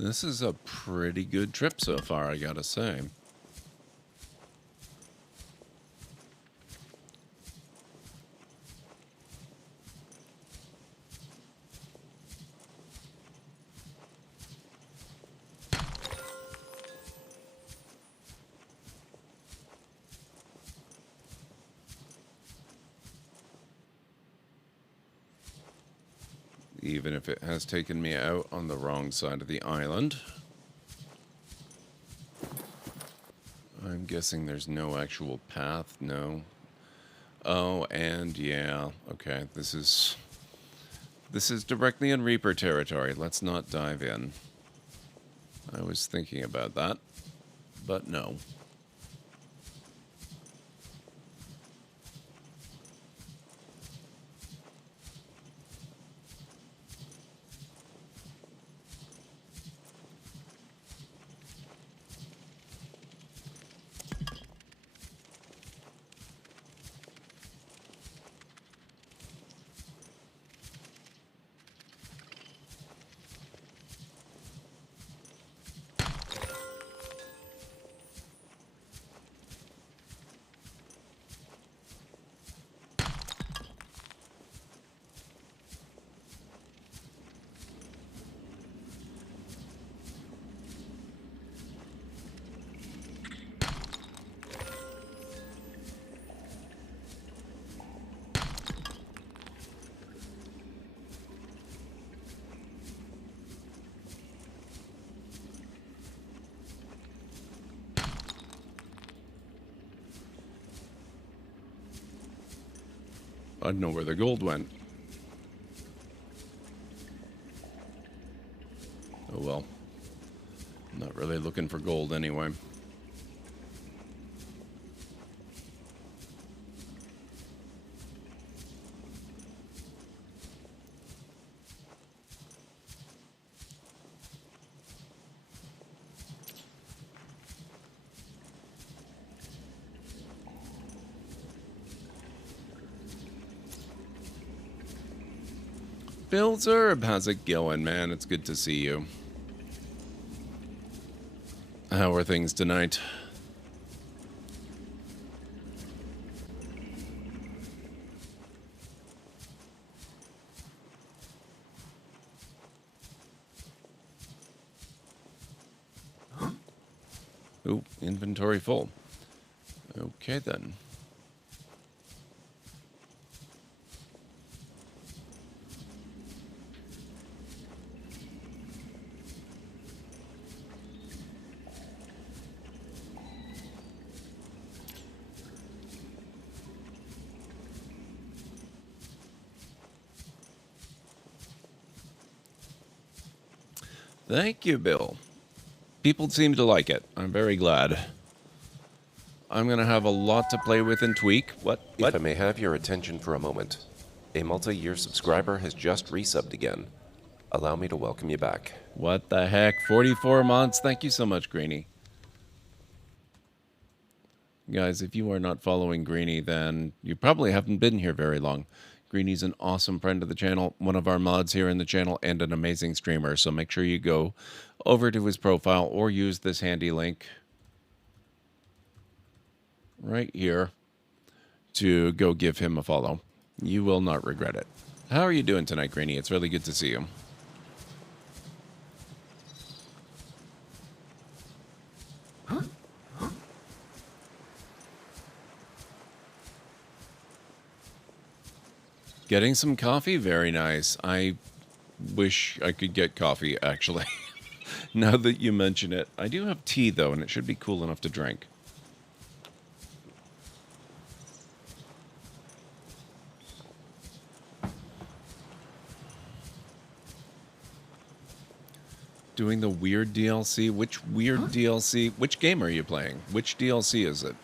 This is a pretty good trip so far, I gotta say. even if it has taken me out on the wrong side of the island. I'm guessing there's no actual path, no. Oh, and yeah, okay, this is directly in Reaper territory. Let's not dive in. I was thinking about that, but no. I don't know where the gold went. Oh well. I'm not really looking for gold anyway. Bill Zerb, how's it going, man? It's good to see you. How are things tonight? Ooh, inventory full. Okay then. Thank you, Bill. People seem to like it. I'm very glad. I'm going to have a lot to play with and tweak. What? If I may have your attention for a moment. A multi-year subscriber has just resubbed again. Allow me to welcome you back. What the heck? 44 months? Thank you so much, Greenie. Guys, if you are not following Greenie, then you probably haven't been here very long. Greenie's an awesome friend of the channel, one of our mods here in the channel, and an amazing streamer. So make sure you go over to his profile or use this handy link right here to go give him a follow. You will not regret it. How are you doing tonight, Greenie? It's really good to see you. Getting some coffee? Very nice. I wish I could get coffee, actually. Now that you mention it. I do have tea, though, and it should be cool enough to drink. Doing the weird DLC? Which weird DLC? Which game are you playing? Which DLC is it?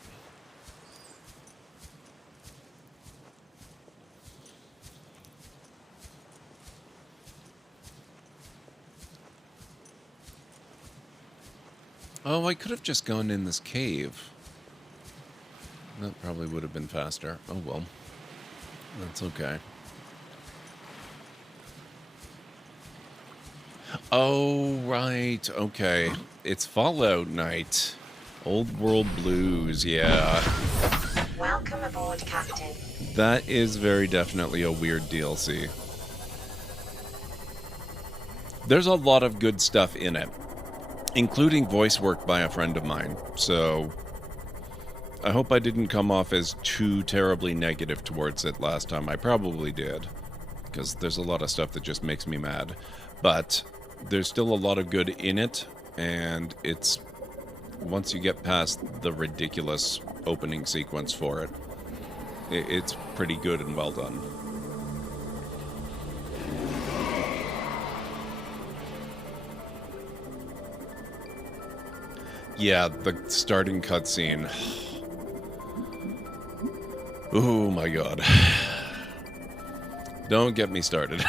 Oh, I could have just gone in this cave. That probably would have been faster. Oh, well. That's okay. Oh, right. Okay. It's Fallout night. Old World Blues, yeah. Welcome aboard, Captain. That is very definitely a weird DLC. There's a lot of good stuff in it, including voice work by a friend of mine, so I hope I didn't come off as too terribly negative towards it last time. I probably did. because there's a lot of stuff that just makes me mad. But there's still a lot of good in it, and it's... once you get past the ridiculous opening sequence for it, it's pretty good and well done. Yeah, the starting cutscene. Oh my god. Don't get me started.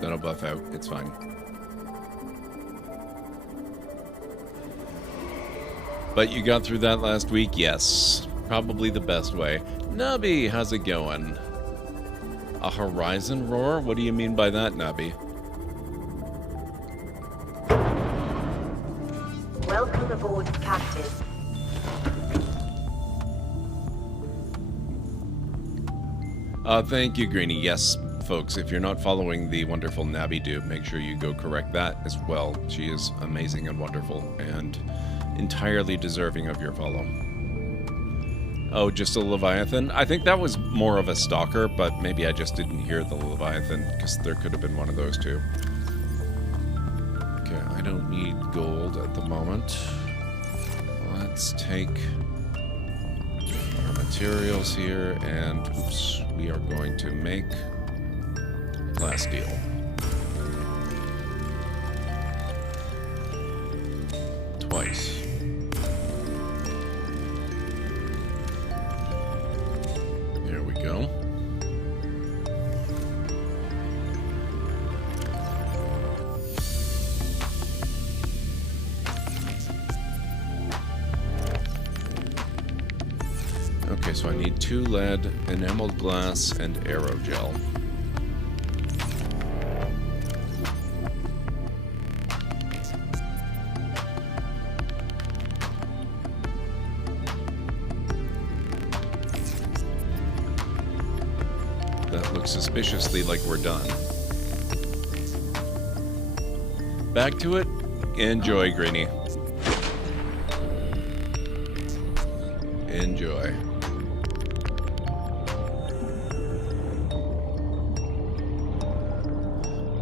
That'll buff out. It's fine. But you got through that last week? Yes. Probably the best way. Nubby, how's it going? A horizon roar? What do you mean by that, Nubby? Welcome aboard, Captain. Thank you, Greenie. Yes, folks, if you're not following the wonderful Nabby Dude, make sure you go correct that as well. She is amazing and wonderful, and entirely deserving of your follow. Oh, just a Leviathan? I think that was more of a stalker, but maybe I just didn't hear the Leviathan, because there could have been one of those too. Okay, I don't need gold at the moment. Let's take our materials here, and oops, we are going to make plasteel. Twice. There we go. Okay, so I need 2 lead, enameled glass, and aerogel. That looks suspiciously like we're done. Back to it. Enjoy, Greenie. Enjoy.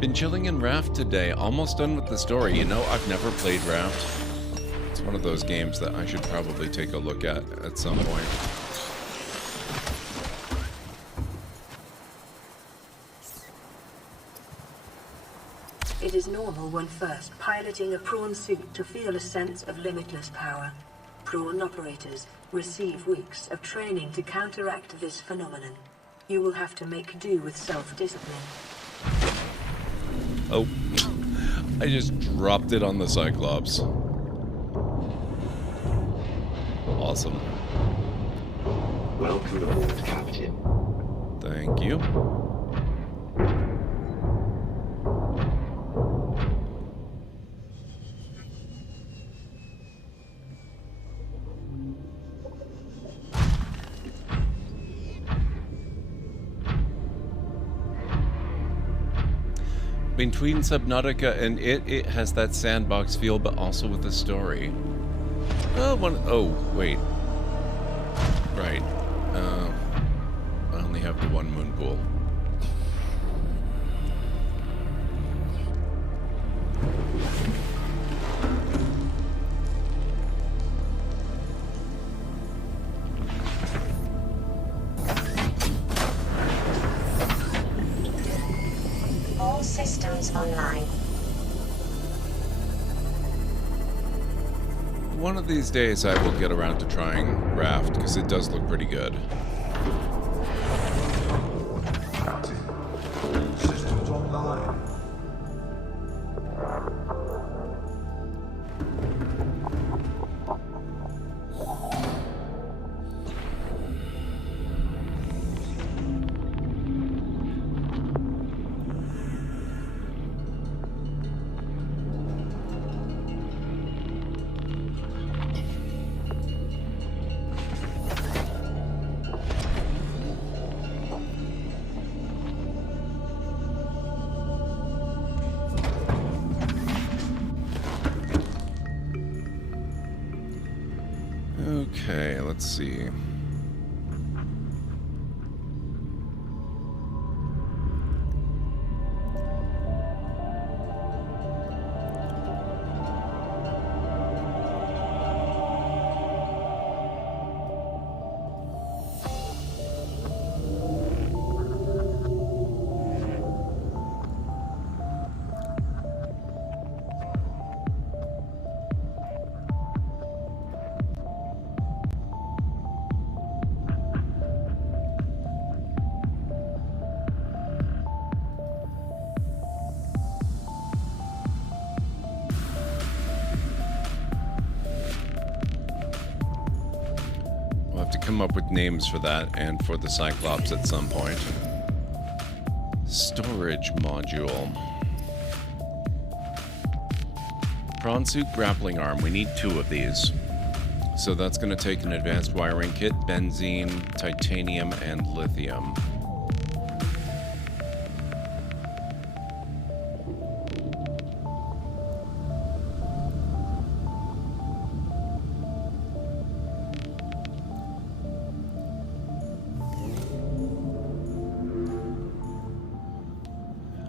Been chilling in Raft today, almost done with the story. You know, I've never played Raft. It's one of those games that I should probably take a look at some point. It is normal when first piloting a prawn suit to feel a sense of limitless power. Prawn operators receive weeks of training to counteract this phenomenon. You will have to make do with self-discipline. Oh, I just dropped it on the Cyclops. Awesome. Welcome aboard, Captain. Thank you. Between Subnautica and it has that sandbox feel, but also with a story. Oh, wait. Right. I only have the one moon pool. All systems online. One of these days I will get around to trying Raft, because it does look pretty good. Captain, all systems online. Okay, let's see. We'll have to come up with names for that and for the Cyclops at some point. Storage module. Prawn Suit grappling arm. We need 2 of these. So that's going to take an advanced wiring kit, benzene, titanium, and lithium.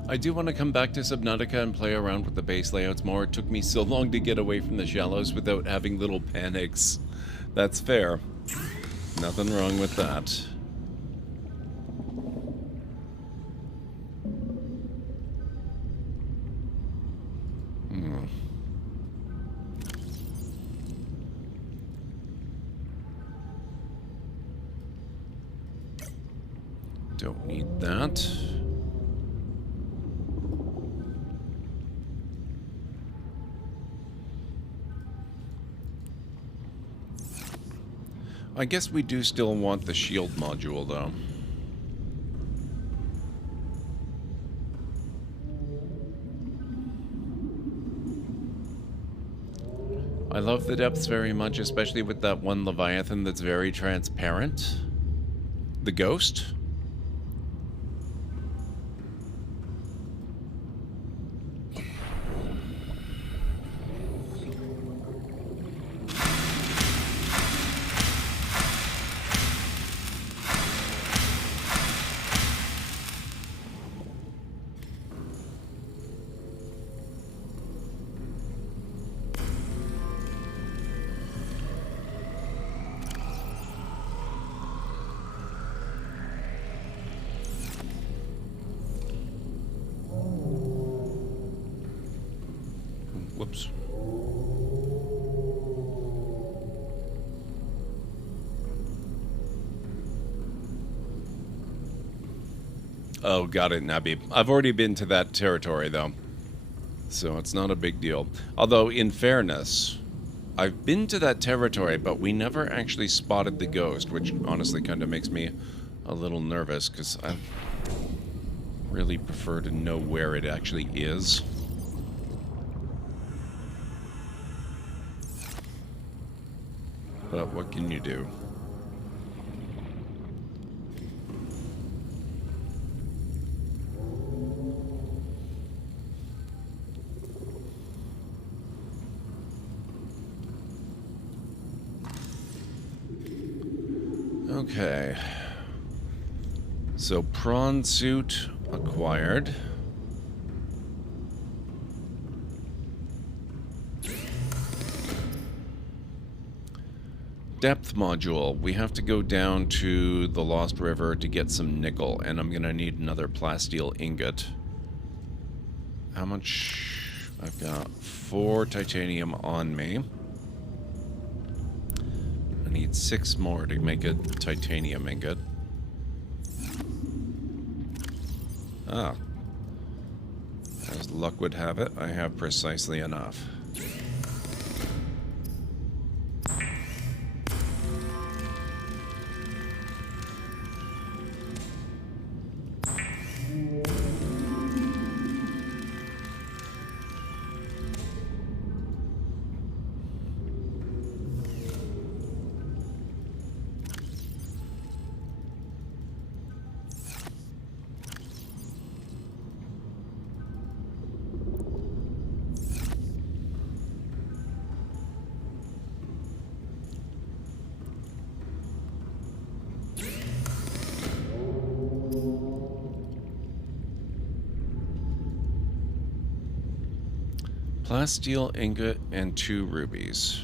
I do want to come back to Subnautica and play around with the base layouts more. It took me so long to get away from the shallows without having little panics. That's fair. Nothing wrong with that. Don't need that. I guess we do still want the shield module, though. I love the depths very much, especially with that one Leviathan that's very transparent. The Ghost. Whoops. Oh, got it, Nabi. I've already been to that territory, though. So it's not a big deal. Although, in fairness, I've been to that territory, but we never actually spotted the ghost, which honestly kind of makes me a little nervous, because I really prefer to know where it actually is. But what can you do? Okay. So Prawn Suit acquired. Depth module. We have to go down to the Lost River to get some nickel, and I'm gonna need another plasteel ingot. How much? I've got 4 titanium on me. I need 6 more to make a titanium ingot. Ah. As luck would have it, I have precisely enough. Glass, steel, ingot, and 2 rubies.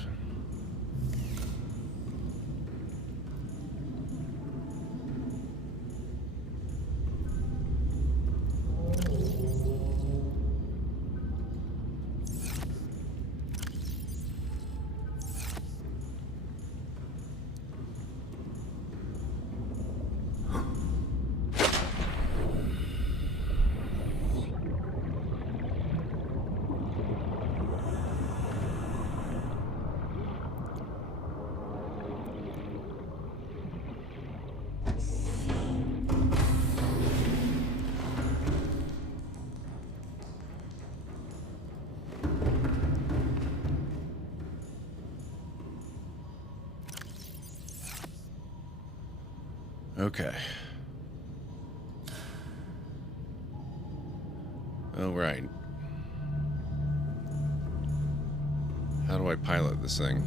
Okay. All right. How do I pilot this thing?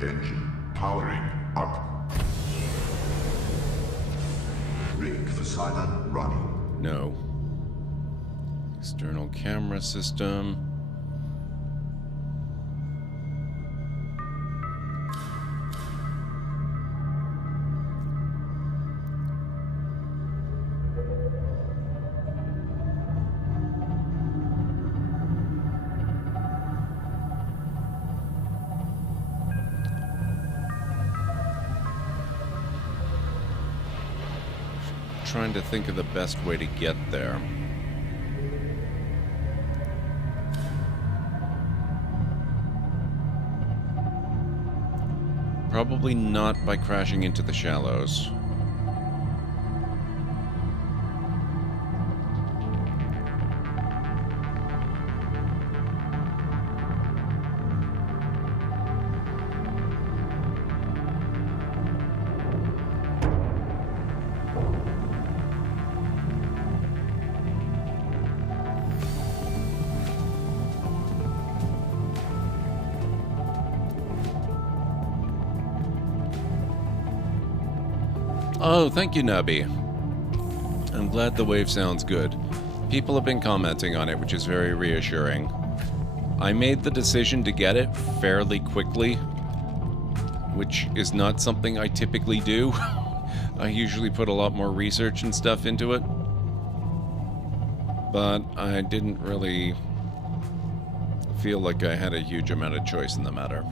Engine powering up. Rig for silent running. No. External camera system. Trying to think of the best way to get there. Probably not by crashing into the shallows. Oh, thank you, Nubby. I'm glad the wave sounds good. People have been commenting on it, which is very reassuring. I made the decision to get it fairly quickly, which is not something I typically do. I usually put a lot more research and stuff into it. But I didn't really feel like I had a huge amount of choice in the matter.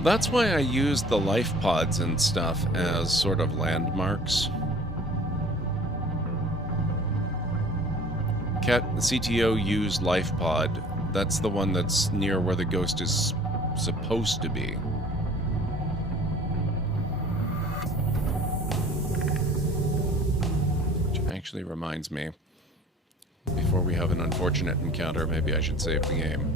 That's why I use the life pods and stuff as sort of landmarks. The CTO used life pod. That's the one that's near where the ghost is supposed to be. Which actually reminds me, before we have an unfortunate encounter, maybe I should save the game.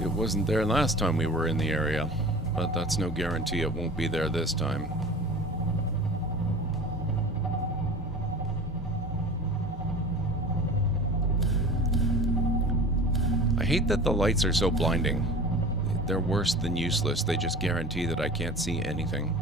It wasn't there last time we were in the area, but that's no guarantee it won't be there this time. I hate that the lights are so blinding. They're worse than useless. They just guarantee that I can't see anything.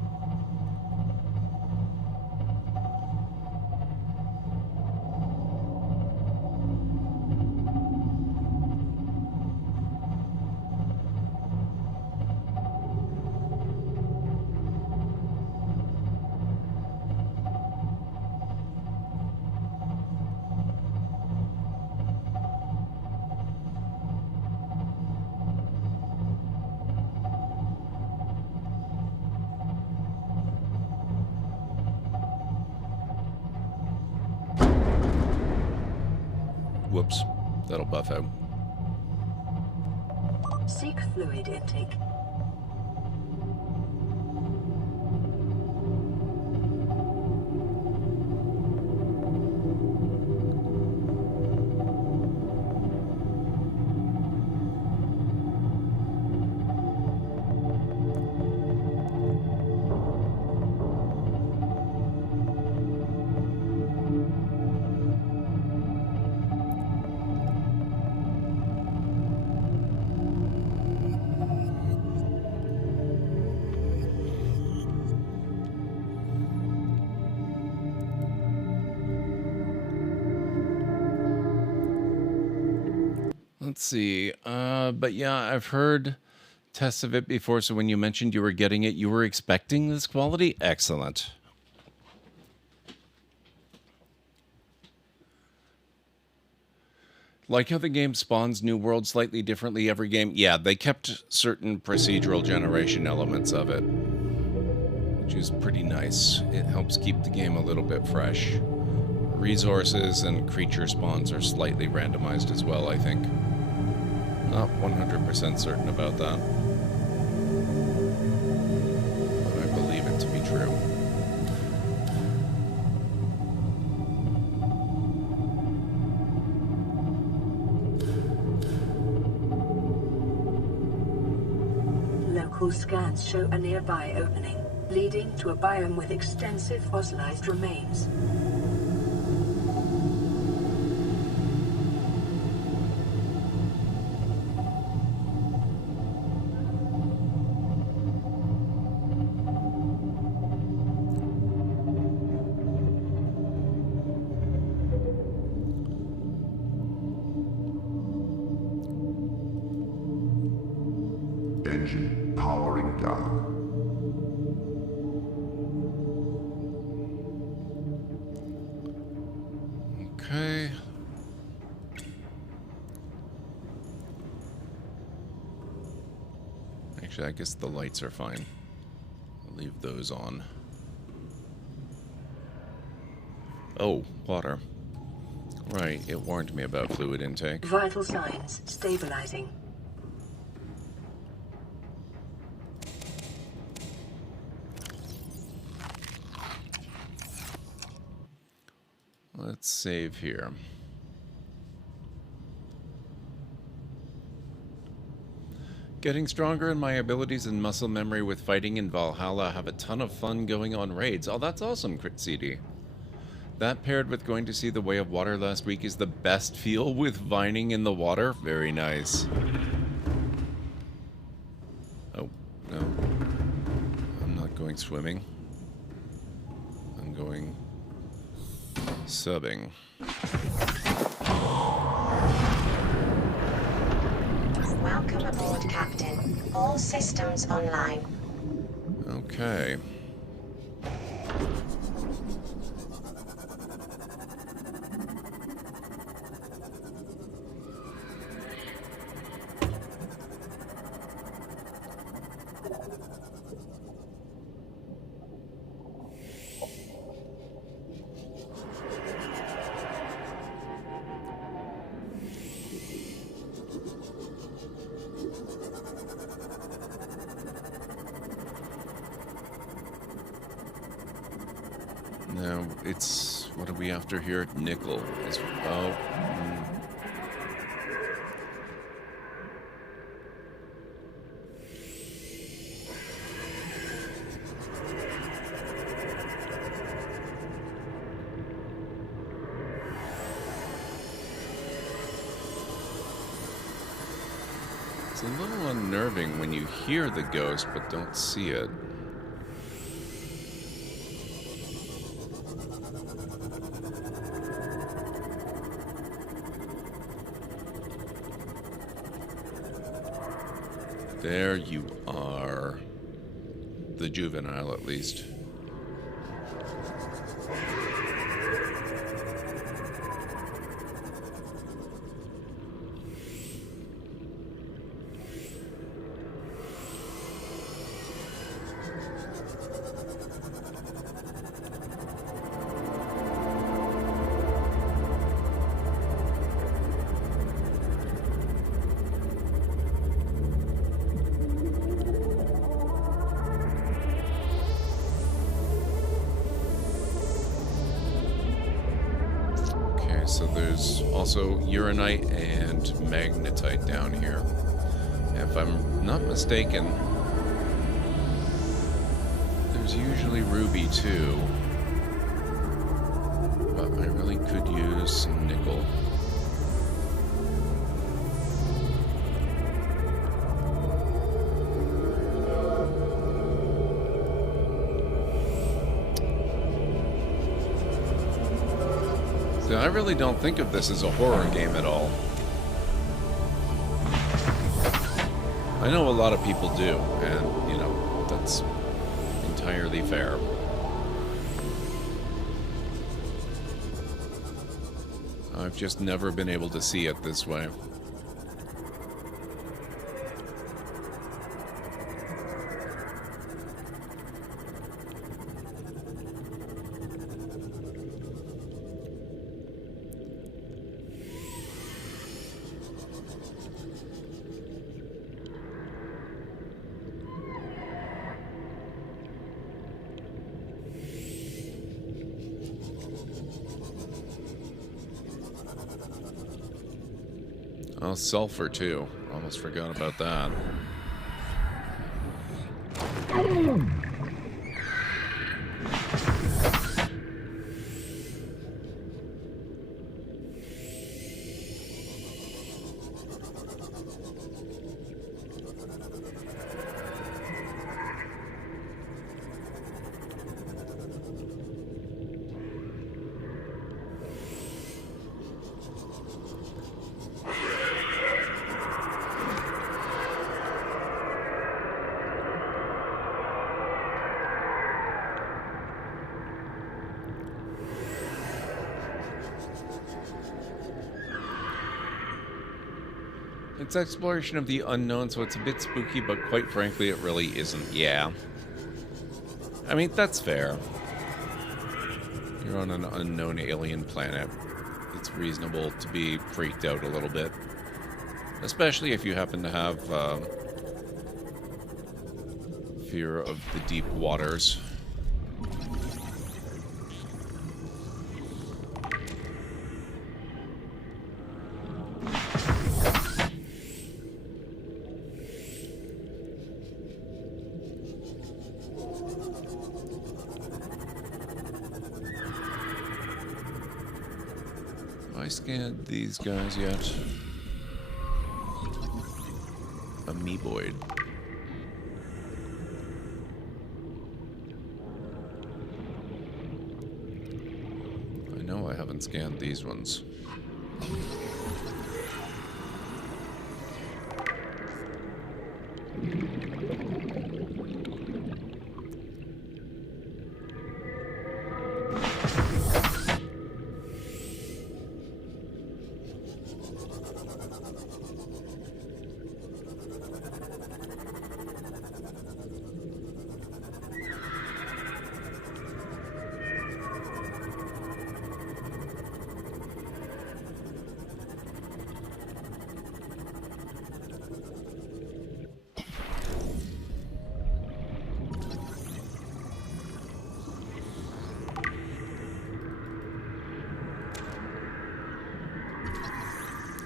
Whoops. That'll buff out. Seek fluid intake. Let's see. But yeah, I've heard tests of it before. So when you mentioned you were getting it, you were expecting this quality? Excellent. Like how the game spawns new worlds slightly differently every game. Yeah, they kept certain procedural generation elements of it, which is pretty nice. It helps keep the game a little bit fresh. Resources and creature spawns are slightly randomized as well, I think. Not 100% certain about that, but I believe it to be true. Local scans show a nearby opening, leading to a biome with extensive fossilized remains. Engine powering down. Okay. Actually, I guess the lights are fine. I'll leave those on. Oh, water. Right, it warned me about fluid intake. Vital signs stabilizing. Let's save here. Getting stronger in my abilities and muscle memory with fighting in Valhalla. Have a ton of fun going on raids. Oh, that's awesome, Crit CD. That paired with going to see The Way of Water last week is the best feel with vining in the water. Very nice. Oh, no. I'm not going swimming. I'm going subbing. Welcome aboard, Captain. All systems online. Okay. Now, it's... what are we after here? Nickel. Is, oh. It's a little unnerving when you hear the ghost but don't see it. There you are. The juvenile, at least. so there's also uranite and magnetite down here. If I'm not mistaken, there's usually ruby too, but I really could use some nickel. So I really don't think of this as a horror game at all. I know a lot of people do, and, you know, that's entirely fair. I've just never been able to see it this way. Oh, sulfur too. Almost forgot about that. It's exploration of the unknown, so it's a bit spooky, but quite frankly, it really isn't. Yeah. I mean, that's fair. You're on an unknown alien planet. It's reasonable to be freaked out a little bit. Especially if you happen to have fear of the deep waters. I scanned these guys yet? Amoeboid. I know I haven't scanned these ones.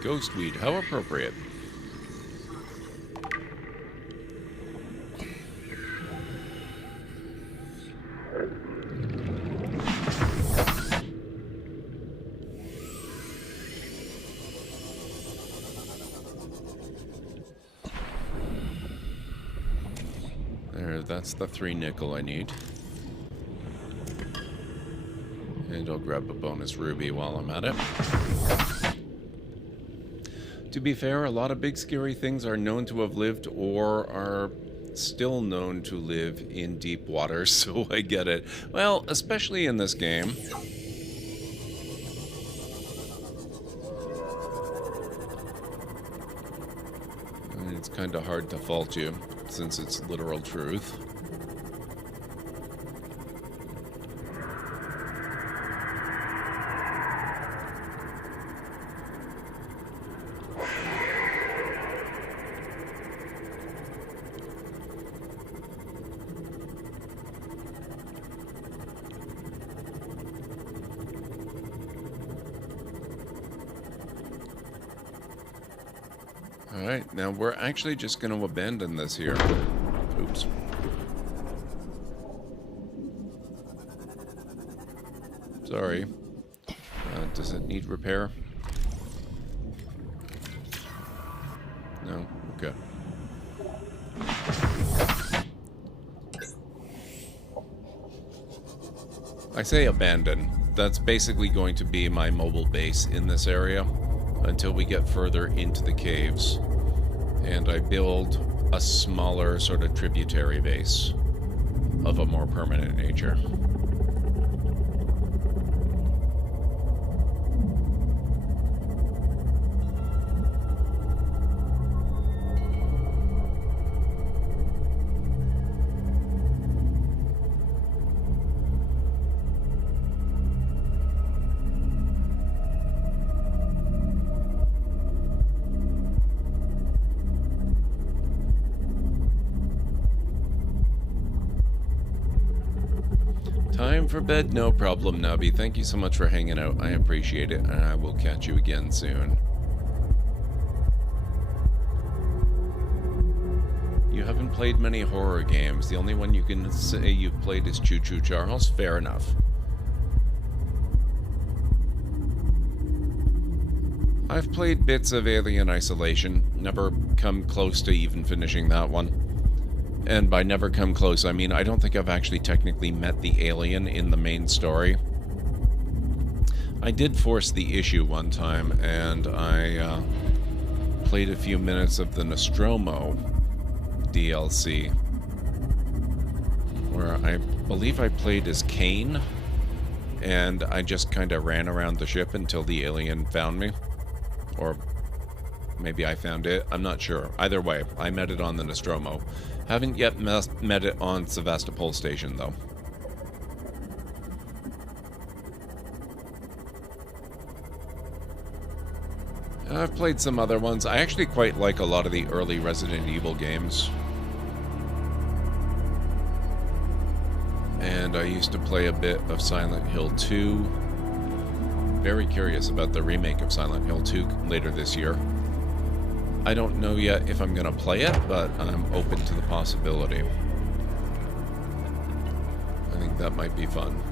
Ghostweed, how appropriate. There, that's the 3 nickel I need. And I'll grab a bonus ruby while I'm at it. To be fair, a lot of big scary things are known to have lived or are still known to live in deep water, so I get it. Well, especially in this game. And it's kind of hard to fault you, since it's literal truth. Alright, now we're actually just going to abandon this here. Oops. Sorry. Does it need repair? No? Okay. I say abandon. That's basically going to be my mobile base in this area until we get further into the caves. And I build a smaller sort of tributary base of a more permanent nature. Time for bed, no problem, Nubby. Thank you so much for hanging out. I appreciate it, and I will catch you again soon. You haven't played many horror games. The only one you can say you've played is Choo Choo Charles. Fair enough. I've played bits of Alien Isolation. Never come close to even finishing that one. And by never come close, I mean I don't think I've actually technically met the alien in the main story. I did force the issue one time, and I played a few minutes of the Nostromo DLC, where I believe I played as Kane, and I just kind of ran around the ship until the alien found me. Or maybe I found it, I'm not sure. Either way, I met it on the Nostromo. Haven't yet met it on Sevastopol Station, though. I've played some other ones. I actually quite like a lot of the early Resident Evil games. And I used to play a bit of Silent Hill 2. Very curious about the remake of Silent Hill 2 later this year. I don't know yet if I'm going to play it, but I'm open to the possibility. I think that might be fun.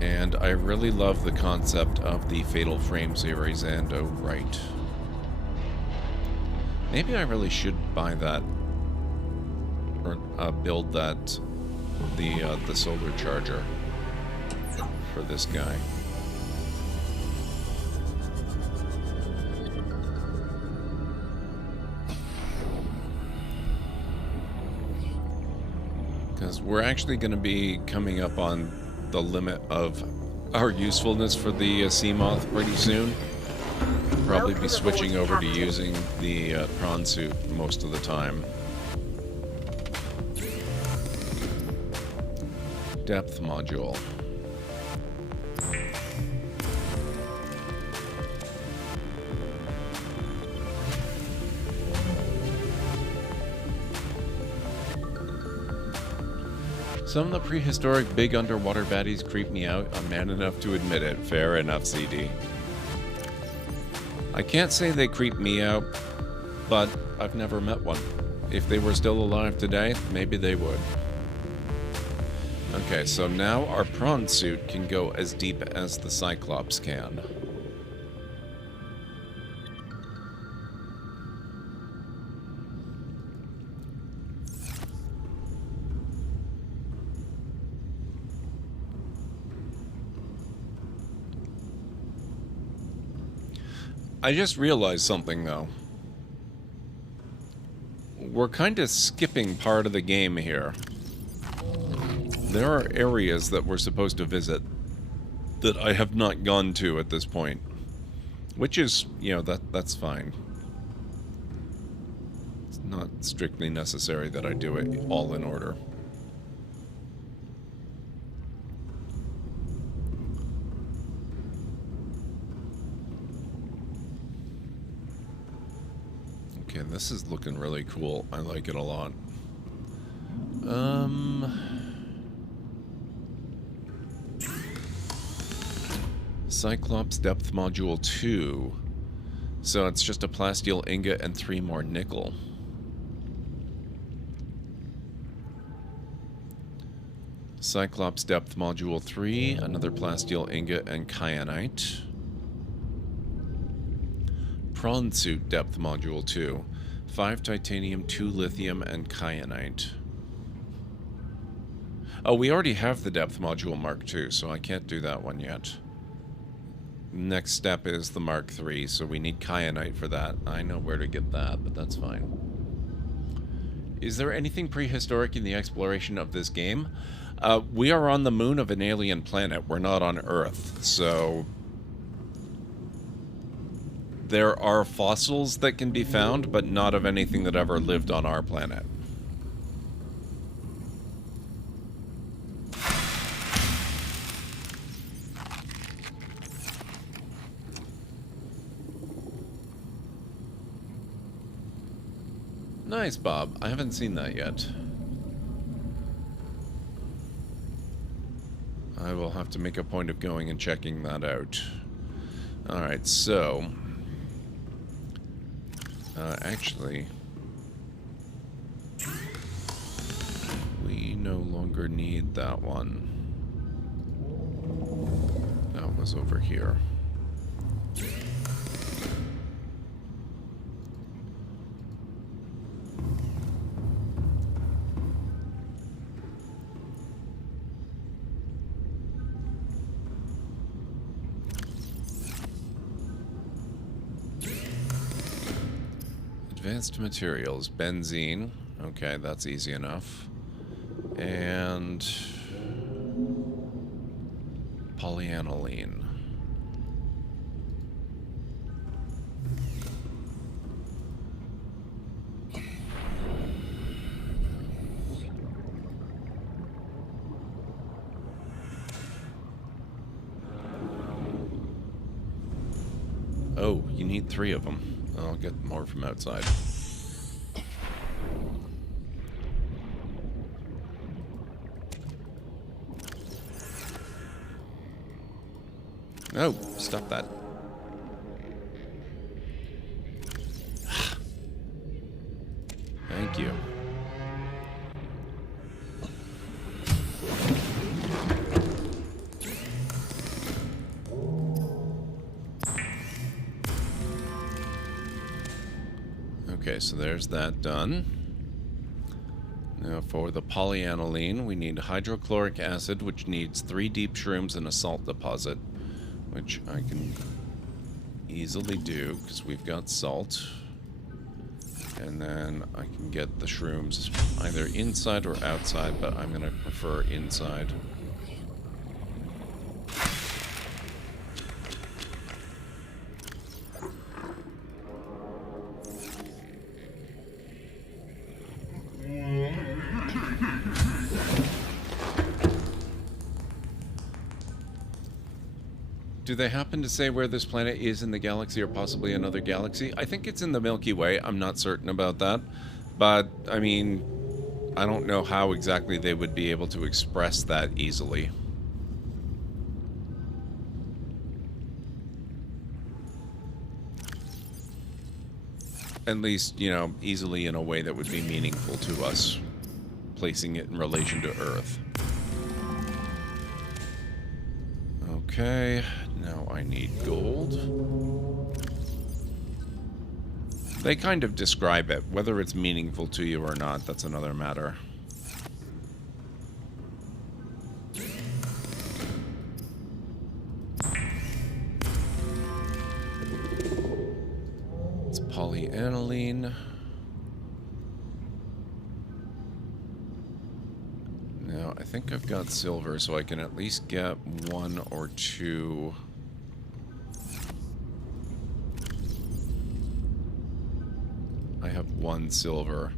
And I really love the concept of the Fatal Frame series, and oh right. Maybe I really should buy that, or build that, the solar charger for this guy. Because we're actually going to be coming up on the limit of our usefulness for the Seamoth pretty soon. Probably be switching over to using the Prawn Suit most of the time. Depth module. Some of the prehistoric big underwater baddies creep me out. I'm man enough to admit it. Fair enough, CD. I can't say they creep me out, but I've never met one. If they were still alive today, maybe they would. Okay, so now our Prawn Suit can go as deep as the Cyclops can. I just realized something, though. We're kind of skipping part of the game here. There are areas that we're supposed to visit that I have not gone to at this point. Which is, you know, that's fine. It's not strictly necessary that I do it all in order. Okay, this is looking really cool. I like it a lot. Cyclops Depth Module 2. So it's just a plasteel ingot and 3 more nickel. Cyclops depth module 3, another plasteel ingot and kyanite. Prawn Suit depth module 2, 5 titanium, 2 lithium, and kyanite. Oh, we already have the depth module Mark II, so I can't do that one yet. Next step is the Mark III, so we need kyanite for that. I know where to get that, but that's fine. Is there anything prehistoric in the exploration of this game? We are on the moon of an alien planet. We're not on Earth, so there are fossils that can be found, but not of anything that ever lived on our planet. Nice, Bob. I haven't seen that yet. I will have to make a point of going and checking that out. Alright, so... actually... we no longer need that one. That was over here. Advanced materials, benzene. Okay, that's easy enough. And polyaniline. Oh, you need 3 of them. I'll get more from outside. No, stop that. Thank you. Okay, so there's that done. Now for the polyaniline, we need hydrochloric acid, which needs 3 deep shrooms and a salt deposit, which I can easily do because we've got salt. And then I can get the shrooms either inside or outside, but I'm going to prefer inside. Do they happen to say where this planet is in the galaxy or possibly another galaxy? I think it's in the Milky Way. I'm not certain about that. But, I mean, I don't know how exactly they would be able to express that easily. At least, you know, easily in a way that would be meaningful to us, placing it in relation to Earth. Okay, now I need gold. They kind of describe it. Whether it's meaningful to you or not, that's another matter. It's polyaniline. Now, I think I've got silver, so I can at least get 1 or 2. I have 1 silver.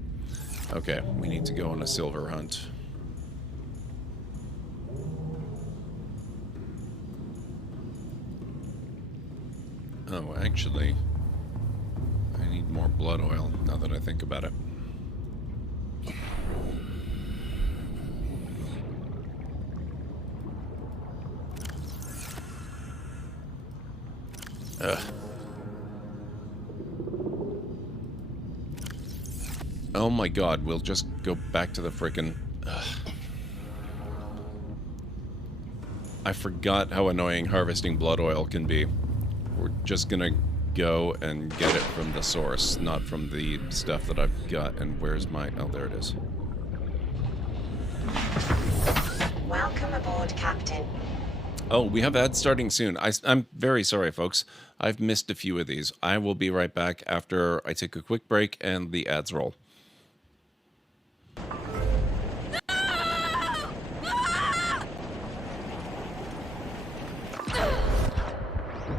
Okay, we need to go on a silver hunt. Oh, actually, I need more blood oil, now that I think about it. Ugh. Oh my god, we'll just go back to the frickin'... I forgot how annoying harvesting blood oil can be. We're just gonna go and get it from the source, not from the stuff that I've got. And where's my... Oh, there it is. Welcome aboard, Captain. Oh, we have ads starting soon. I'm very sorry, folks. I've missed a few of these. I will be right back after I take a quick break and the ads roll.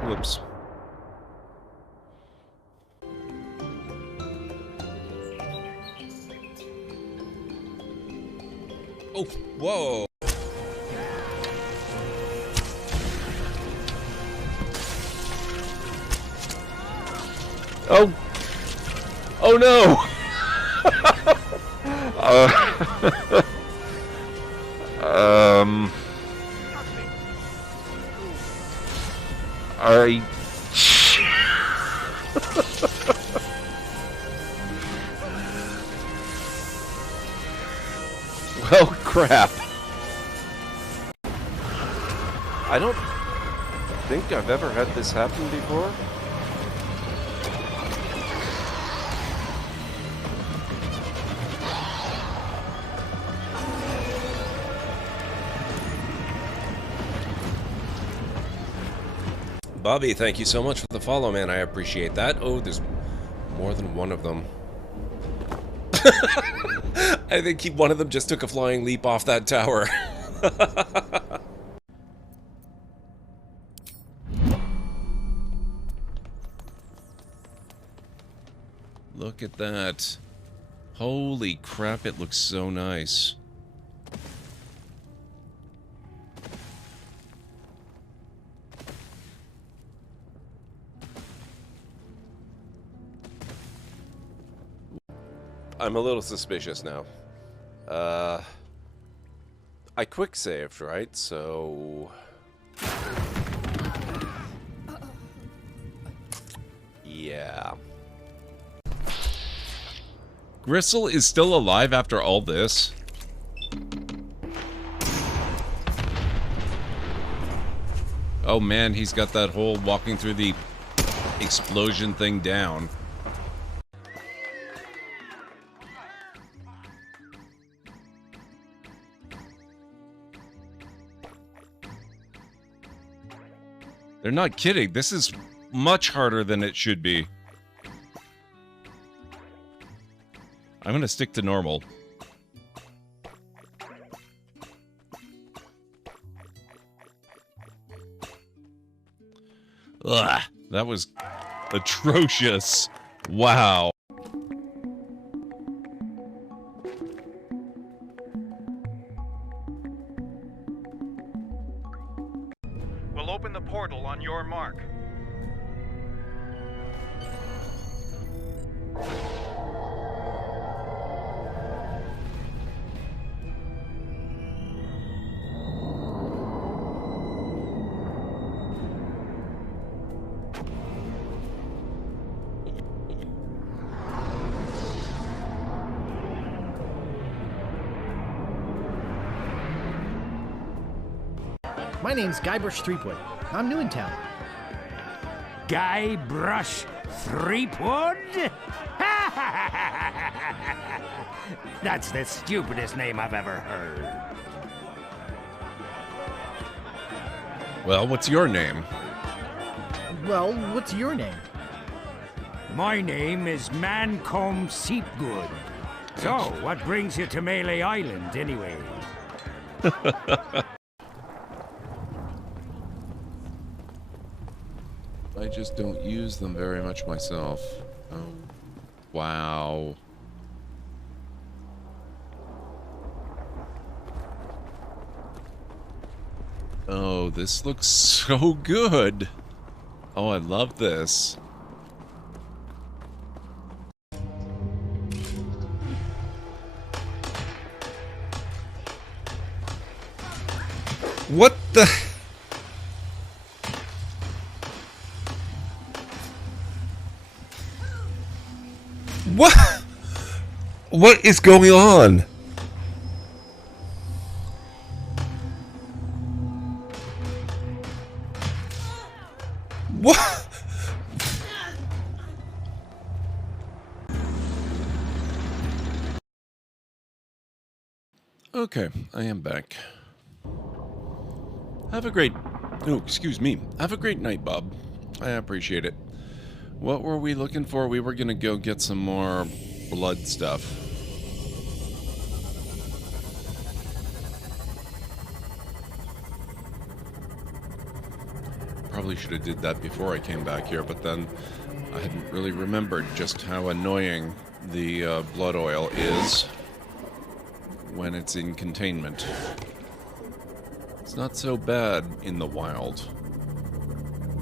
Whoops. Oh, whoa. Oh. Oh no. Well, crap. I don't think I've ever had this happen before. Bobby, thank you so much for the follow, man. I appreciate that. Oh, there's more than one of them. I think one of them just took a flying leap off that tower. Look at that. Holy crap, it looks so nice. I'm a little suspicious now. I quick saved, right? So... yeah. Gristle is still alive after all this? Oh man, he's got that whole walking through the explosion thing down. They're not kidding. This is much harder than it should be. I'm gonna stick to normal. Ugh, that was atrocious. Wow. We'll open the portal on your mark. My name's Guybrush Threepwood. I'm new in town. Guybrush Threepwood? That's the stupidest name I've ever heard. Well, what's your name? Well, what's your name? My name is Mancomb Seepgood. So, what brings you to Melee Island, anyway? I just don't use them very much myself. Oh, wow. Oh, this looks so good. Oh, I love this. What the... What? What is going on? What? Okay, I am back. Have a great... Oh, excuse me. Have a great night, Bob. I appreciate it. What were we looking for? We were going to go get some more blood stuff. Probably should have did that before I came back here, but then I hadn't really remembered just how annoying the blood oil is when it's in containment. It's not so bad in the wild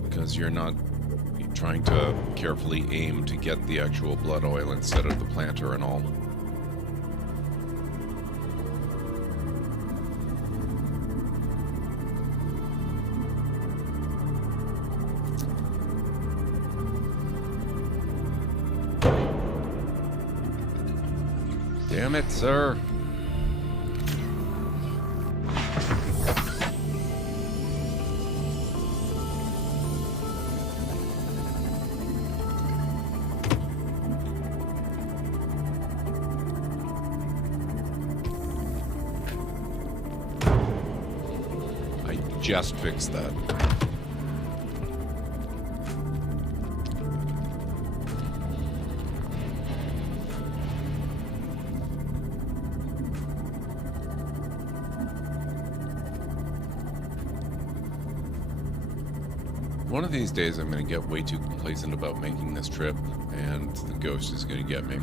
because you're not trying to carefully aim to get the actual blood oil instead of the planter and all. Damn it, sir. I just fixed that. One of these days I'm going to get way too complacent about making this trip, and the ghost is going to get me.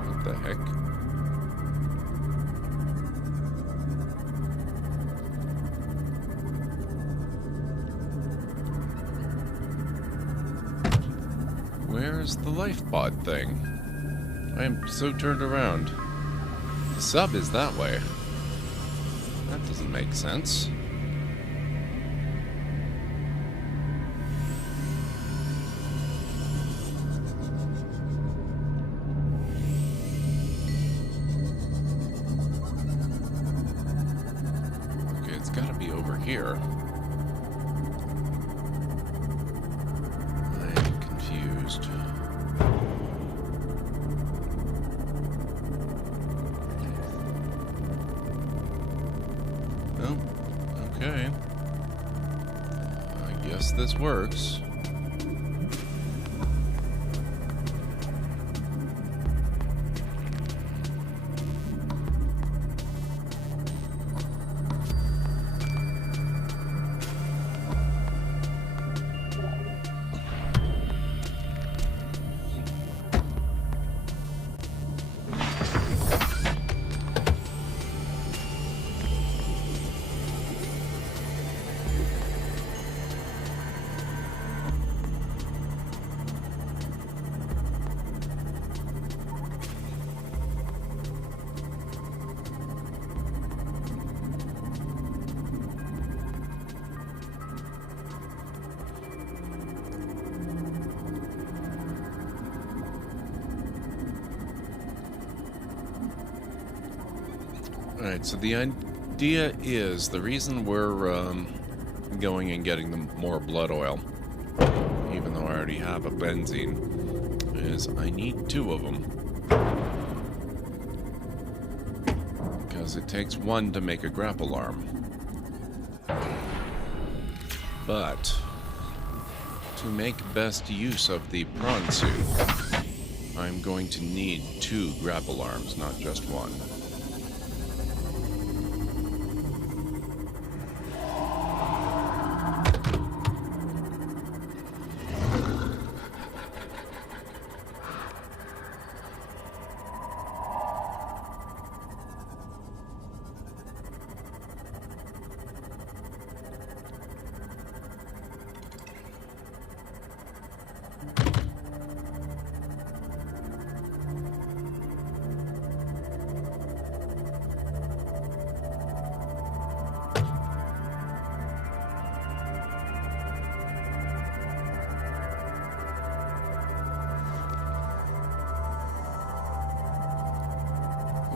What the heck? Where's the life pod thing? I am so turned around. The sub is that way. That doesn't make sense. Okay, it's gotta be over here. Oh, okay. I guess this works. Alright, so the idea is, the reason we're going and getting the more blood oil, even though I already have a benzene, is I need 2 of them. Because it takes 1 to make a grapple arm. But to make best use of the Prawn Suit, I'm going to need 2 grapple arms, not just 1.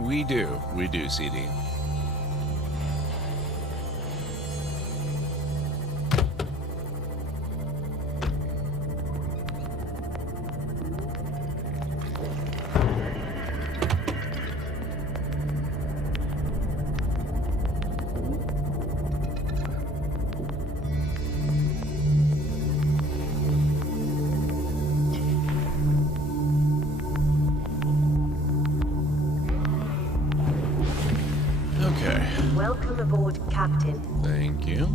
We do, CD. Welcome aboard, Captain. Thank you.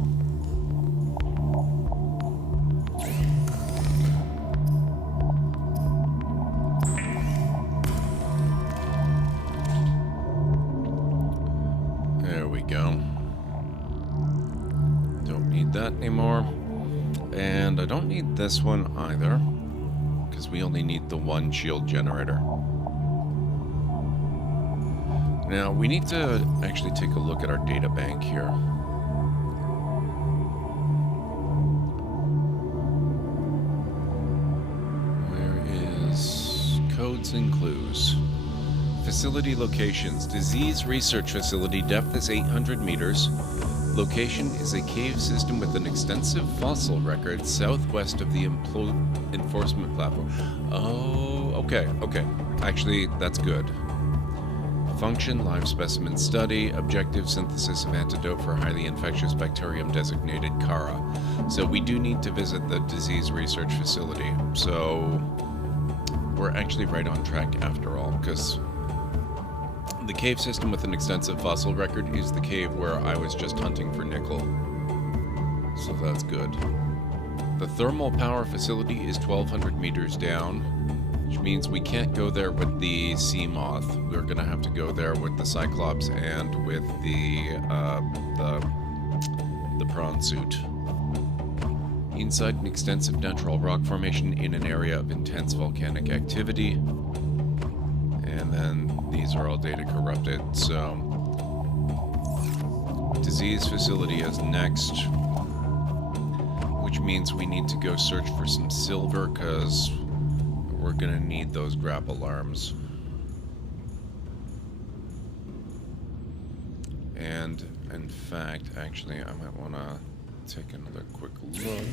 There we go. Don't need that anymore. And I don't need this one either, because we only need the one shield generator. Now, we need to actually take a look at our data bank here. Where is codes and clues? Facility locations. Disease research facility. Depth is 800 meters. Location is a cave system with an extensive fossil record southwest of the enforcement platform. Oh, okay. Actually, that's good. Function, live specimen study, objective synthesis of antidote for highly infectious bacterium designated Kara. So we do need to visit the disease research facility. So we're actually right on track after all, because the cave system with an extensive fossil record is the cave where I was just hunting for nickel. So that's good. The thermal power facility is 1,200 meters down, which means we can't go there with the sea moth. We're gonna have to go there with the Cyclops and with the Prawn Suit. Inside an extensive natural rock formation in an area of intense volcanic activity. And then these are all data corrupted, so disease facility is next, which means we need to go search for some silver, because we're gonna need those grapple arms. And in fact, actually, I might want to take another quick look.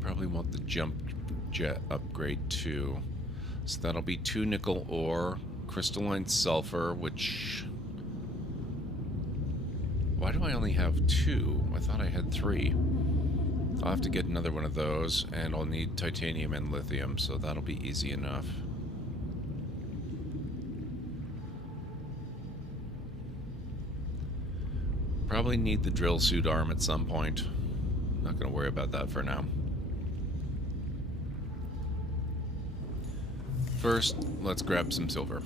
Probably want the jump jet upgrade too. So that'll be 2 nickel ore, crystalline sulfur, which... Why do I only have 2? I thought I had 3. I'll have to get another one of those, and I'll need titanium and lithium, so that'll be easy enough. Probably need the drill suit arm at some point. Not gonna worry about that for now. First, let's grab some silver.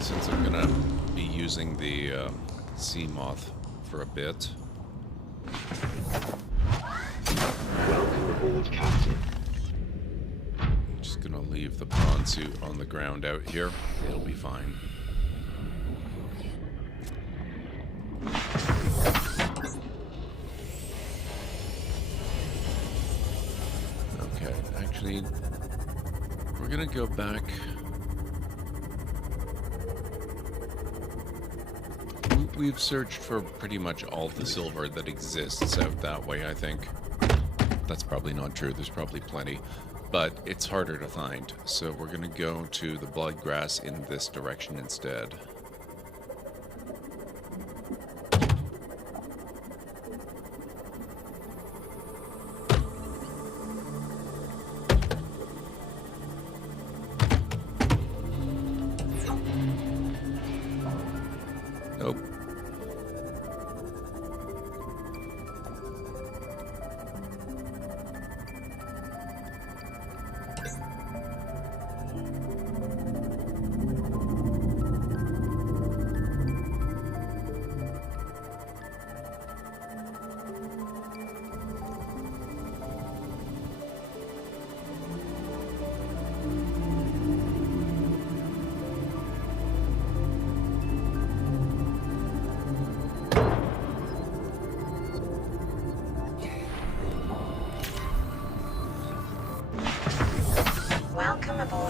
Since I'm gonna be using the sea moth for a bit. Welcome aboard, Captain. Just gonna leave the prawn suit on the ground out here. It'll be fine. Okay, actually, we're gonna go back. We've searched for pretty much all the silver that exists out that way, I think. That's probably not true, there's probably plenty. But it's harder to find, so we're gonna go to the blood grass in this direction instead. Nope.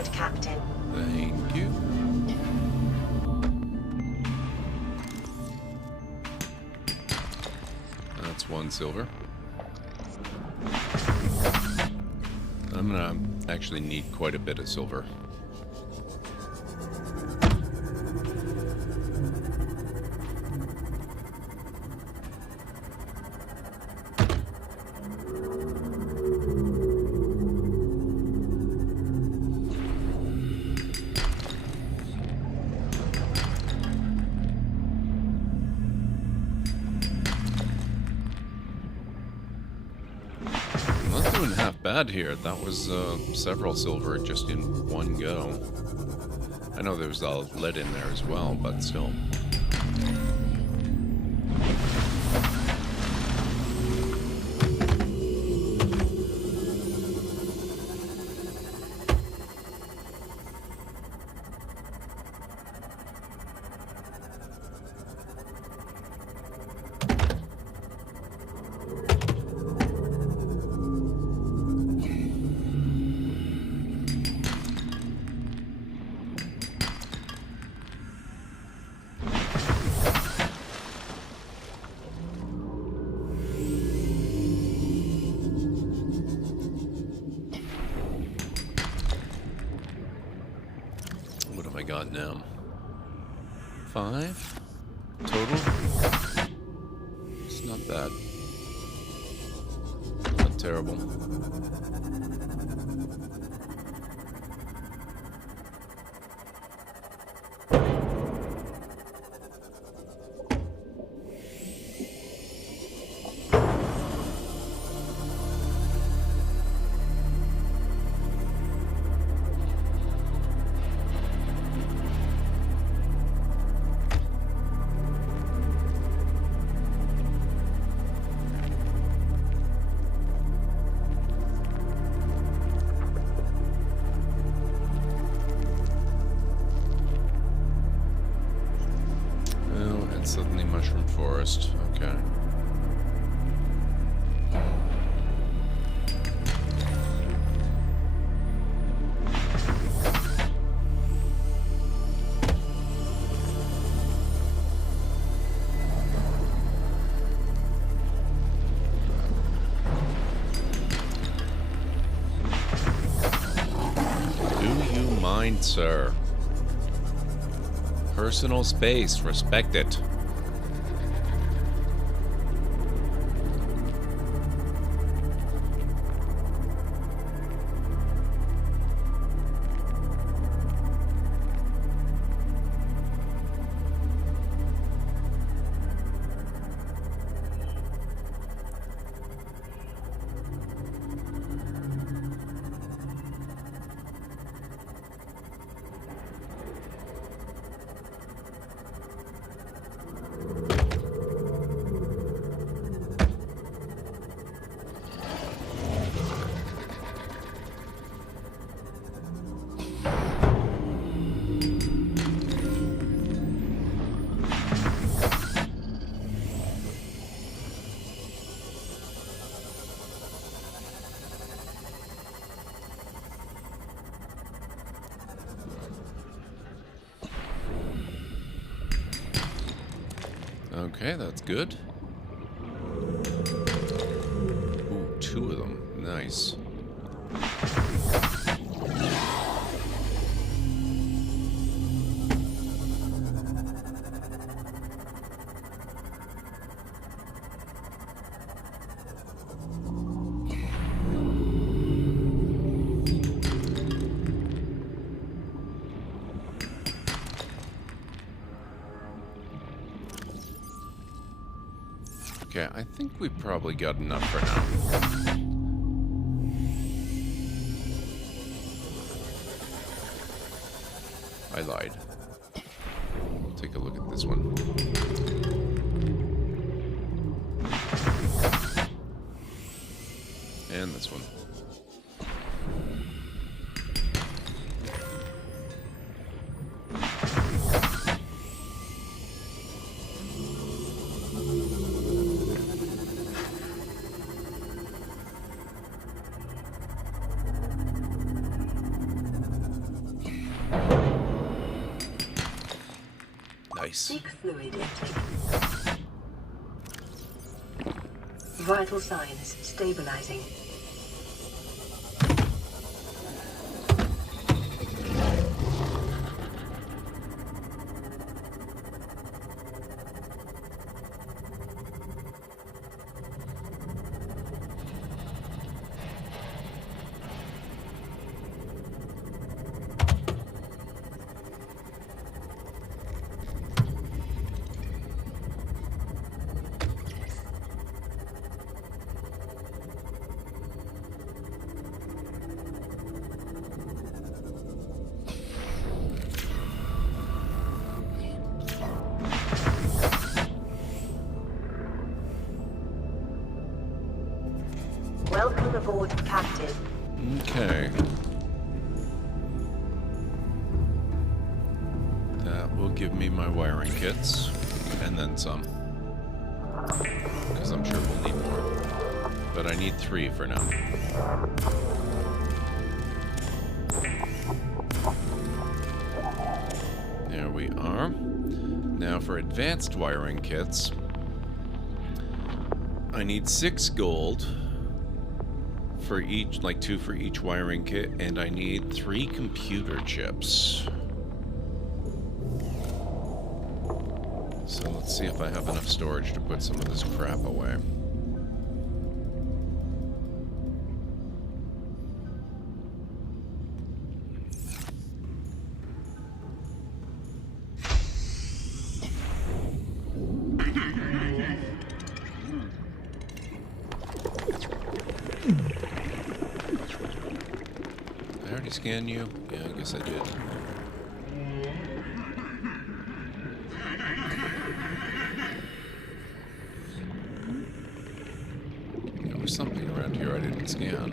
aboard, Captain. Thank you. That's 1 silver. I'm gonna actually need quite a bit of silver. Bad here. That was several silver just in one go. I know there was lead in there as well, but still. Got now 5 total. It's not bad. Not terrible. Suddenly mushroom forest. Okay. Do you mind, sir? Personal space. Respect it. Okay, that's good. Ooh, 2 of them. Nice. Okay, I think we probably got enough for now. I lied. We'll take a look at this one. And this one. Nice. Seek fluid intake. Vital signs stabilizing. Welcome aboard, Captain. Okay. That will give me my wiring kits, and then some. Because I'm sure we'll need more. But I need 3 for now. There we are. Now for advanced wiring kits, I need 6 gold for each, like 2 for each wiring kit, and I need 3 computer chips. So let's see if I have enough storage to put some of this crap away. Scan you? Yeah, I guess I did. There was something around here I didn't scan.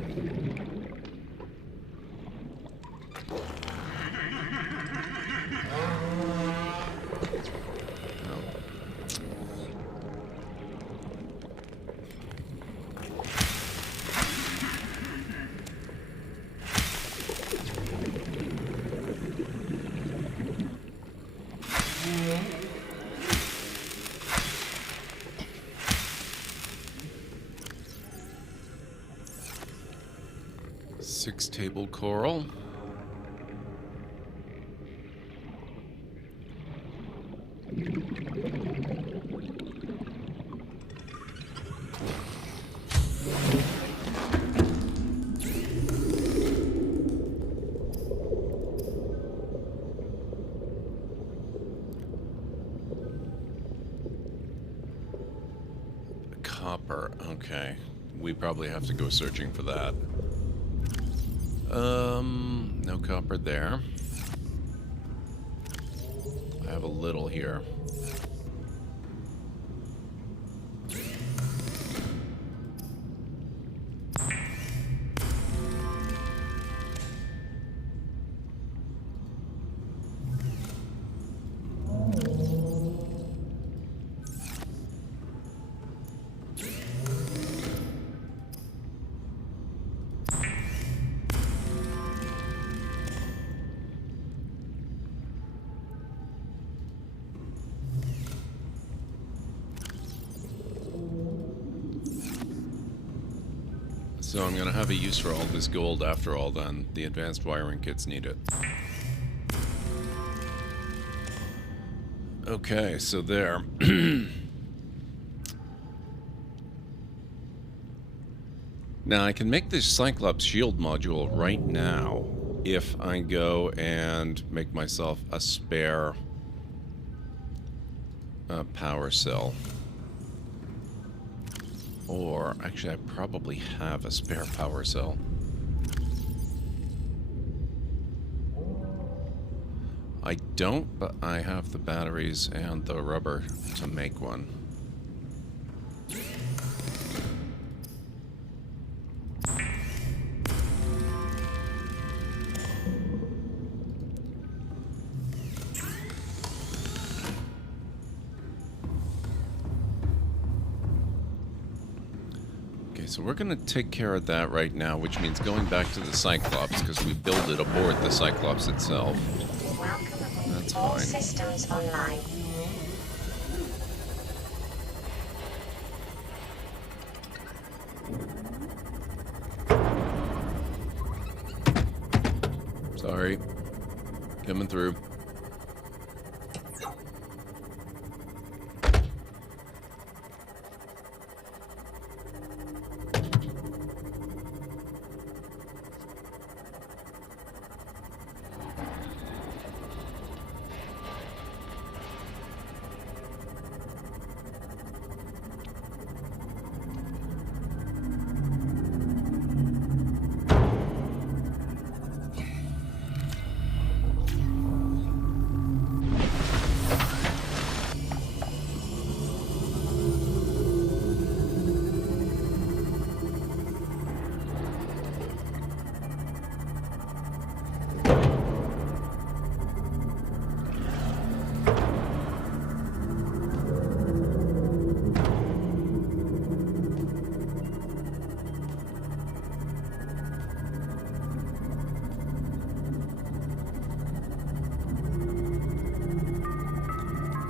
Table coral. Copper. Okay. We probably have to go searching for that. No copper there. I have a little here. So I'm gonna have a use for all this gold after all then. The advanced wiring kits need it. Okay, so there. Now I can make this Cyclops shield module right now if I go and make myself a spare power cell. Or, actually, I probably have a spare power cell. I don't, but I have the batteries and the rubber to make one. So we're going to take care of that right now, which means going back to the Cyclops, because we build it aboard the Cyclops itself. That's fine. Systems online. Sorry. Coming through.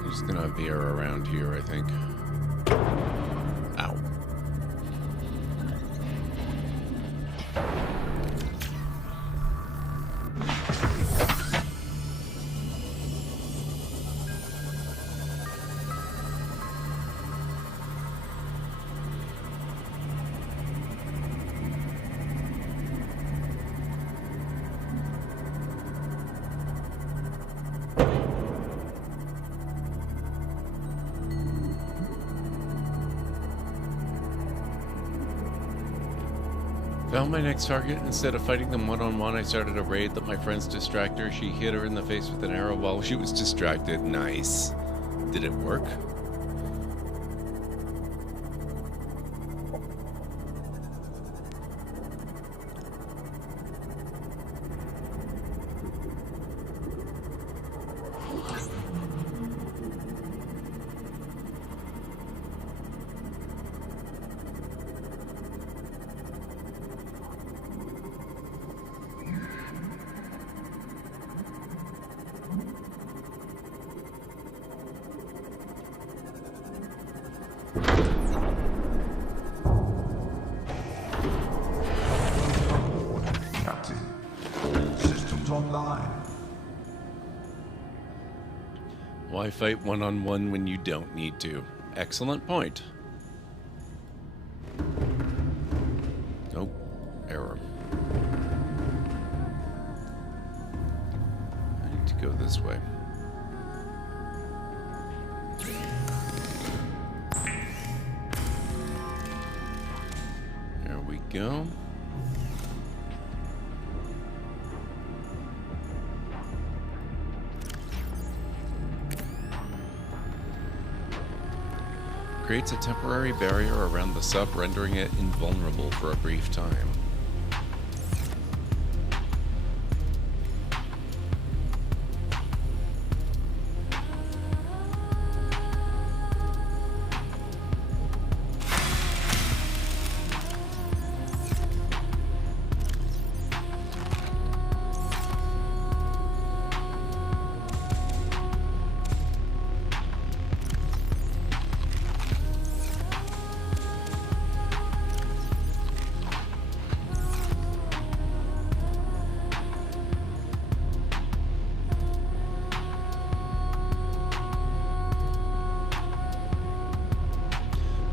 Just gonna veer around here, I think. Ow. Found my next target. Instead of fighting them one-on-one, I started a raid. Let my friends distract her. She hit her in the face with an arrow while she was distracted. Nice. Did it work? Why fight one-on-one when you don't need to? Excellent point. Nope. Error. I need to go this way. There we go. Creates a temporary barrier around the sub, rendering it invulnerable for a brief time.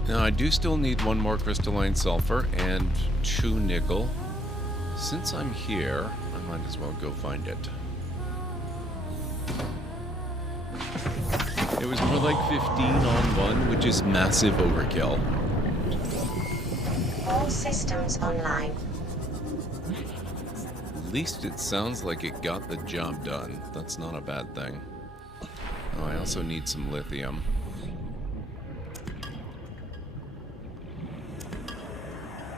Now I do still need one more crystalline sulfur and 2 nickel. Since I'm here, I might as well go find it. It was more like 15 on 1, which is massive overkill. All systems online. At least it sounds like it got the job done. That's not a bad thing. Oh, I also need some lithium.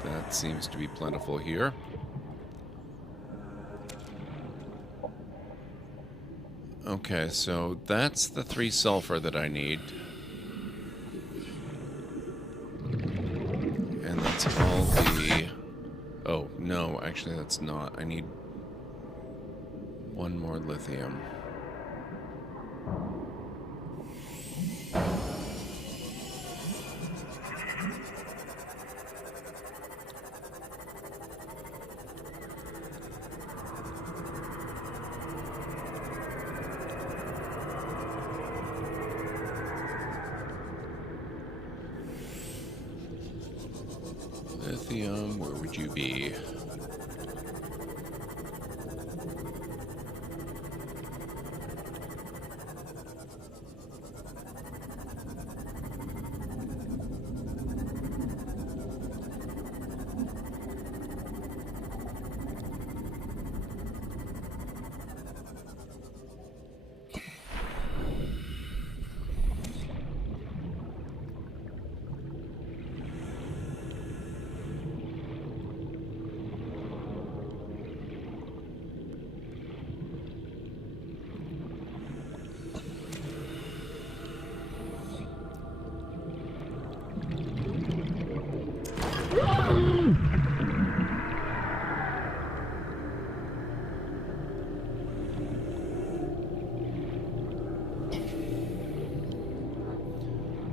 That seems to be plentiful here. Okay, so that's the 3 sulfur that I need. And that's all the... Oh, no, actually that's not. I need 1 more lithium. lithium, where would you be?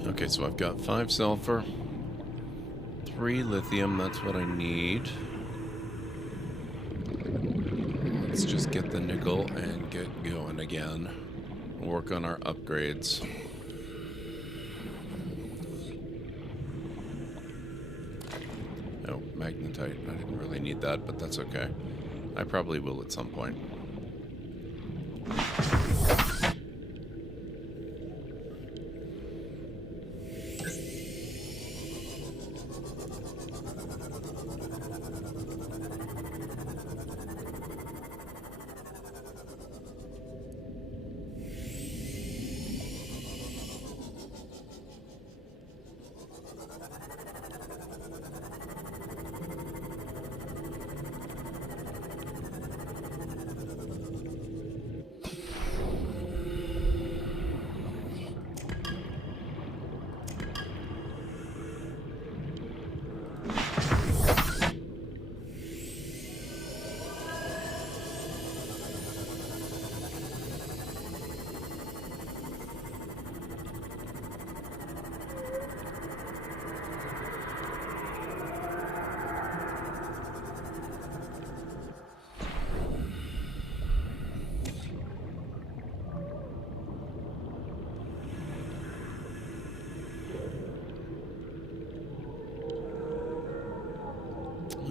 Okay, so I've got 5 sulfur, 3 lithium, that's what I need. Let's just get the nickel and get going again. Work on our upgrades. Oh, magnetite. I didn't really need that, but that's okay. I probably will at some point.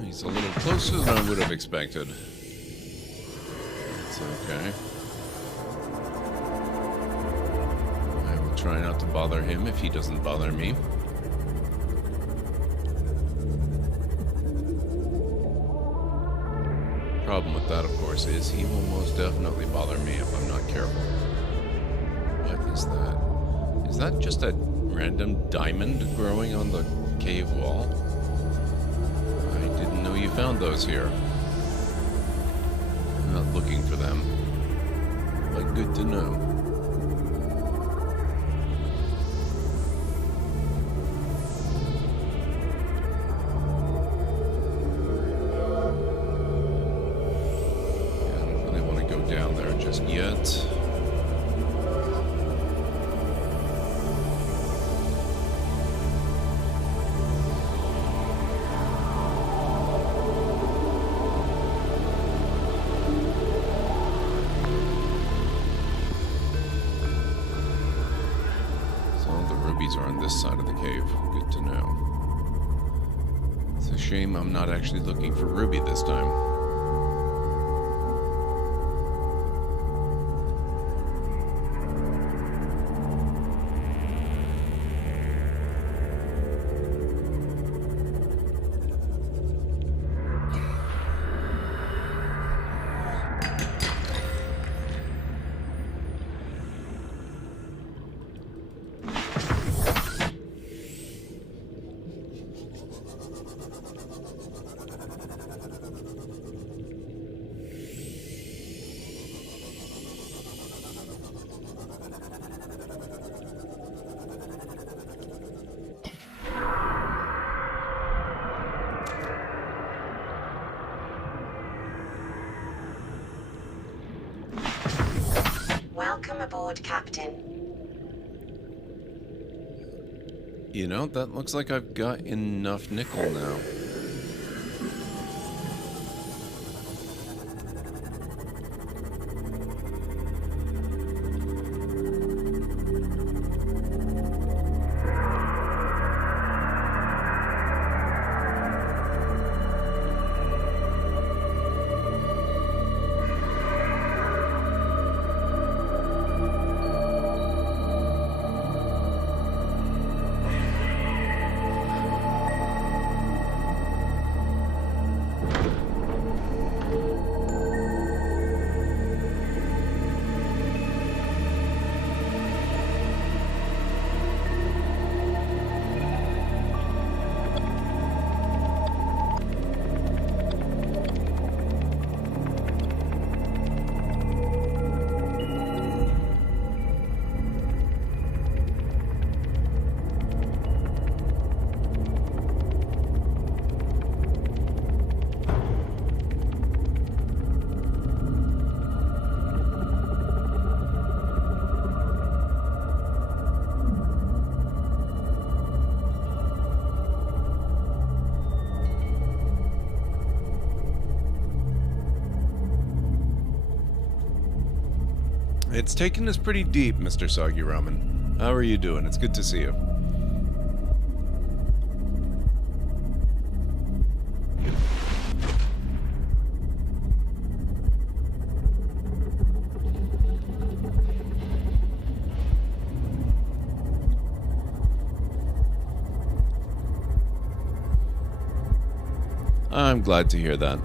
He's a little closer than I would have expected. It's okay. I will try not to bother him if he doesn't bother me. Problem with that, of course, is he will most definitely bother me if I'm not careful. What is that? Is that just a random diamond growing on the cave wall? You found those here. I'm not looking for them, but good to know. Yeah, I don't really want to go down there just yet. Are on this side of the cave. Good to know. It's a shame I'm not actually looking for Ruby this time. Welcome aboard, Captain. You know, that looks like I've got enough nickel now. It's taken us pretty deep, Mr. Soggy Ramen. How are you doing? It's good to see you. I'm glad to hear that.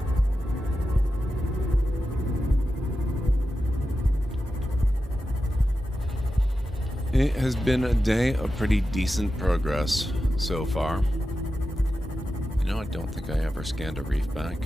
It has been a day of pretty decent progress so far. You know, I don't think I ever scanned a reef back.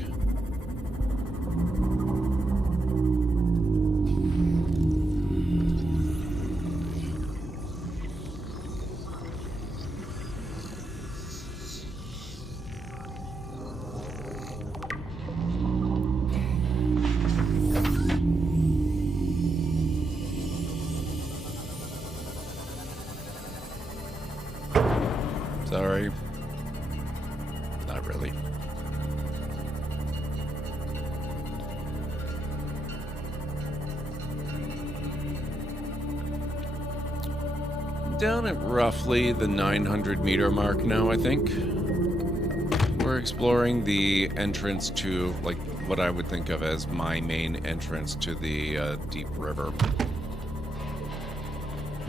Sorry. Not really. Down at roughly the 900 meter mark now, I think. We're exploring the entrance to, like, what I would think of as my main entrance to the deep river.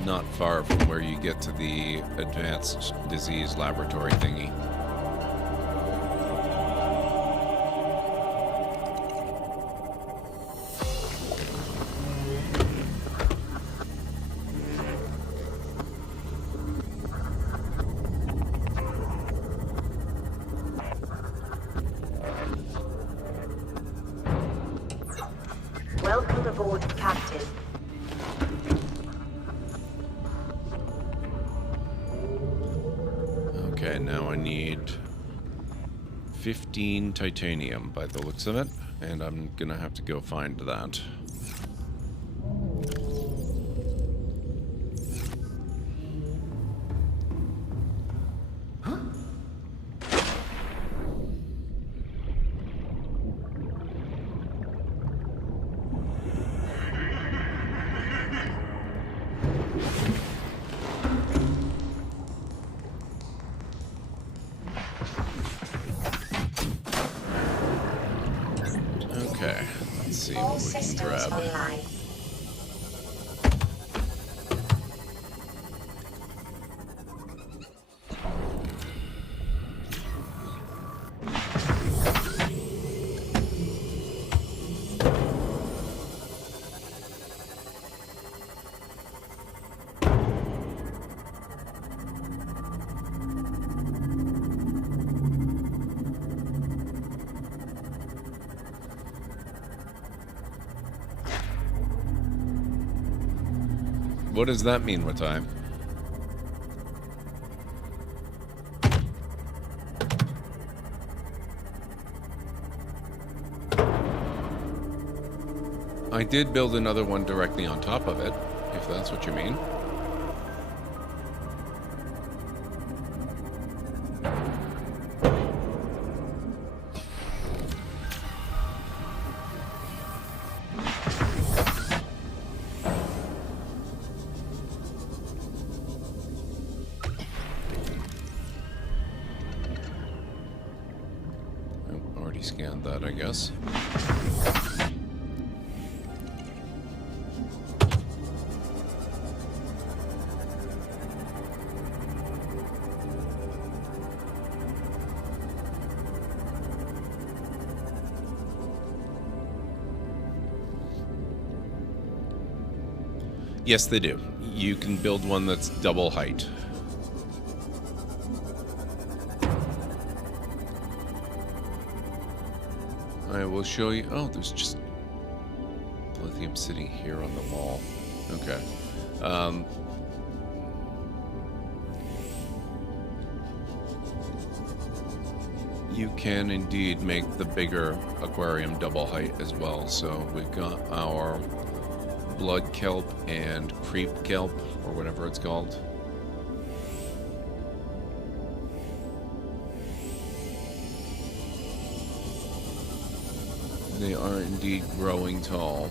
Not far from where you get to the advanced disease laboratory thingy. Welcome aboard, Captain. Okay, now I need 15 titanium by the looks of it, and I'm gonna have to go find that. Okay, let's see what we can grab. Online. What does that mean, Matai? I did build another one directly on top of it, if that's what you mean. Already scanned that, I guess. Yes, they do. You can build one that's double height. I will show you. Oh, there's just lithium sitting here on the wall. Okay. You can indeed make the bigger aquarium double height as well. So we've got our blood kelp and creep kelp, or whatever it's called. They are indeed growing tall.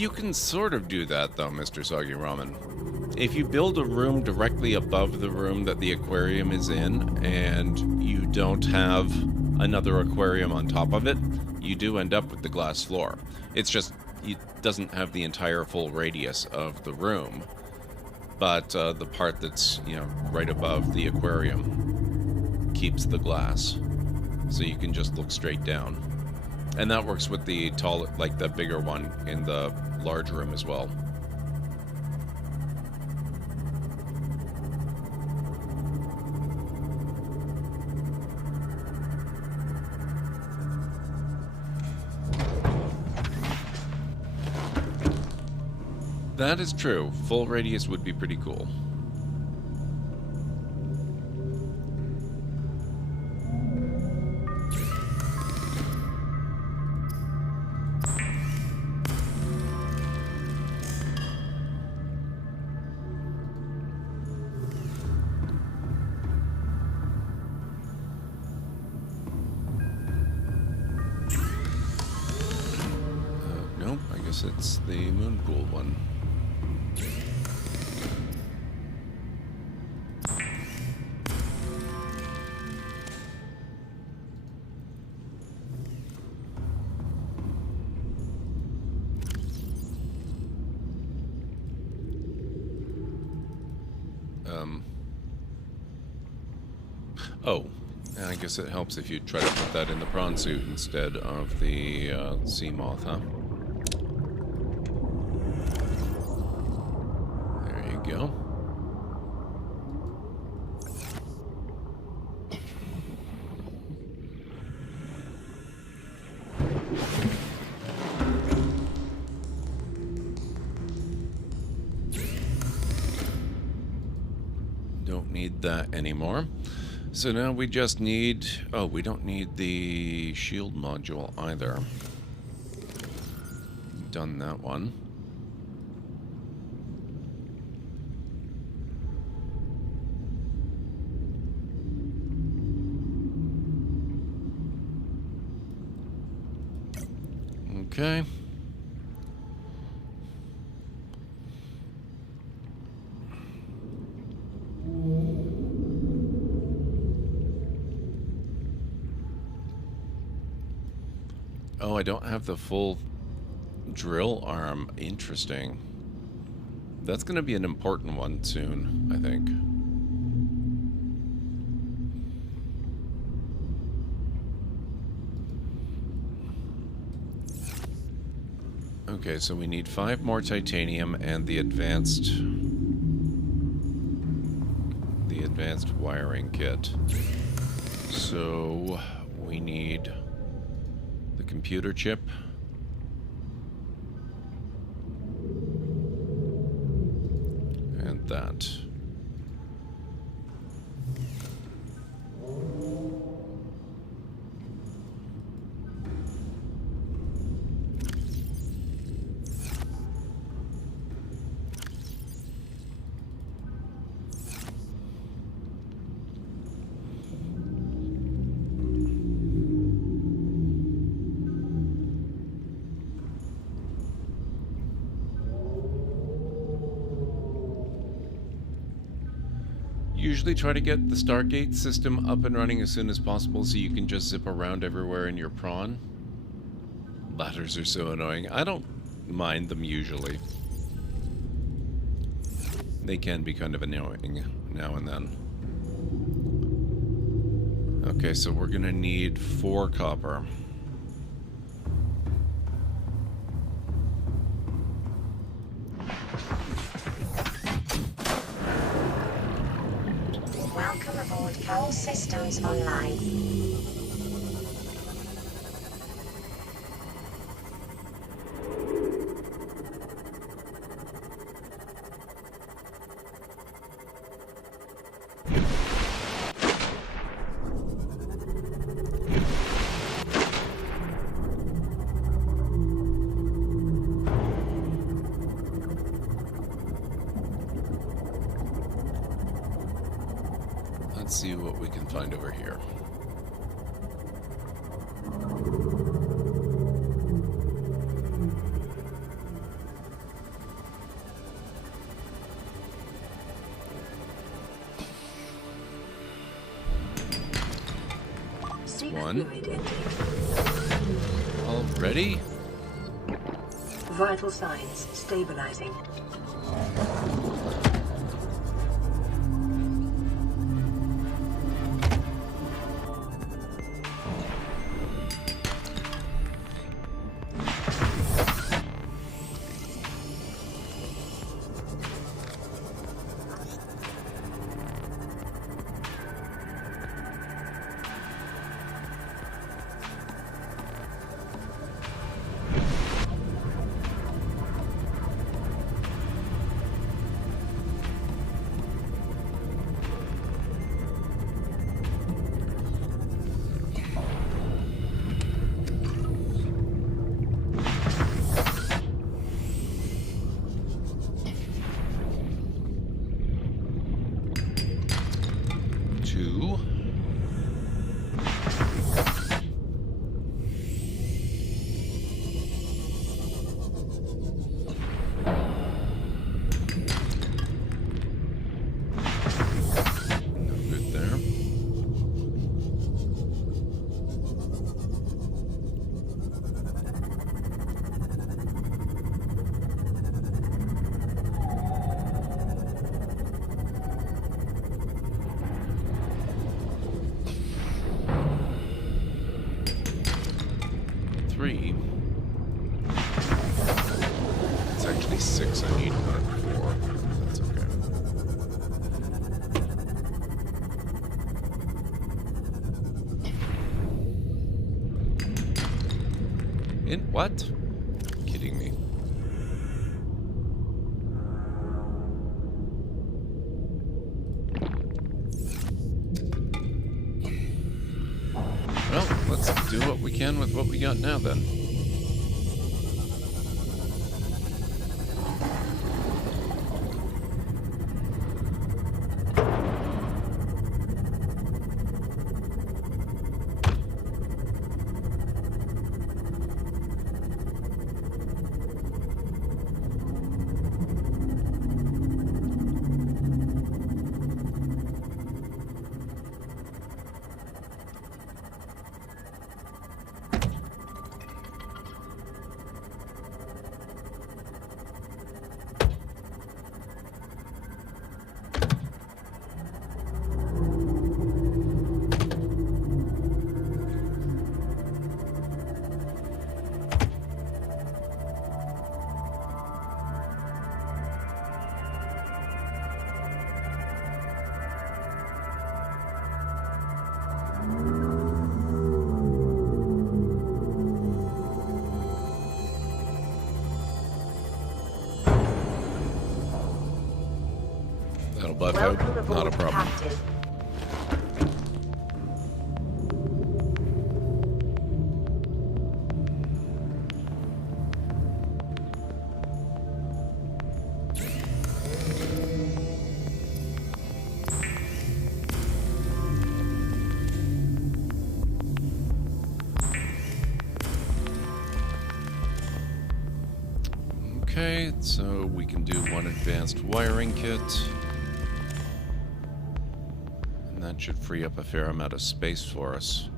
You can sort of do that, though, Mr. Soggy Ramen. If you build a room directly above the room that the aquarium is in, and you don't have another aquarium on top of it, you do end up with the glass floor. It's just, it doesn't have the entire full radius of the room, but the part that's, you know, right above the aquarium keeps the glass, so you can just look straight down. And that works with the tall, like the bigger one in the large room as well. That is true. Full radius would be pretty cool. Nope, I guess it's the moon pool one. Oh, and I guess it helps if you try to put that in the prawn suit instead of the sea moth, huh? There you go. Don't need that anymore. So now we just need... Oh, we don't need the shield module either. Done that one. Okay. Oh, I don't have the full drill arm. Interesting. That's going to be an important one soon, I think. Okay, so we need 5 more titanium and the advanced wiring kit. So we need the computer chip. And that. Usually try to get the Stargate system up and running as soon as possible so you can just zip around everywhere in your prawn. Ladders are so annoying. I don't mind them usually. They can be kind of annoying now and then. Okay, so we're gonna need 4 copper. Welcome aboard. All systems online. Let's see what we can find over here. one. fluid intake. Already? Vital signs stabilizing. It's actually 6 I need, not 4. That's okay. In what? Kidding me. Well, let's do what we can with what we got now then. That'll butt out. Not a problem. Captain. Okay, so we can do one advanced wiring kit. And that should free up a fair amount of space for us.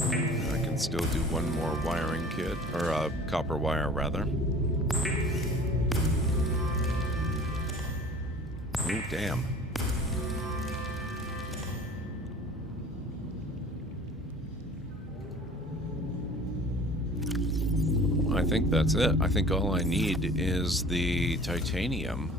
I can still do one more wiring kit, or copper wire rather. Oh, damn. I think that's it. I think all I need is the titanium.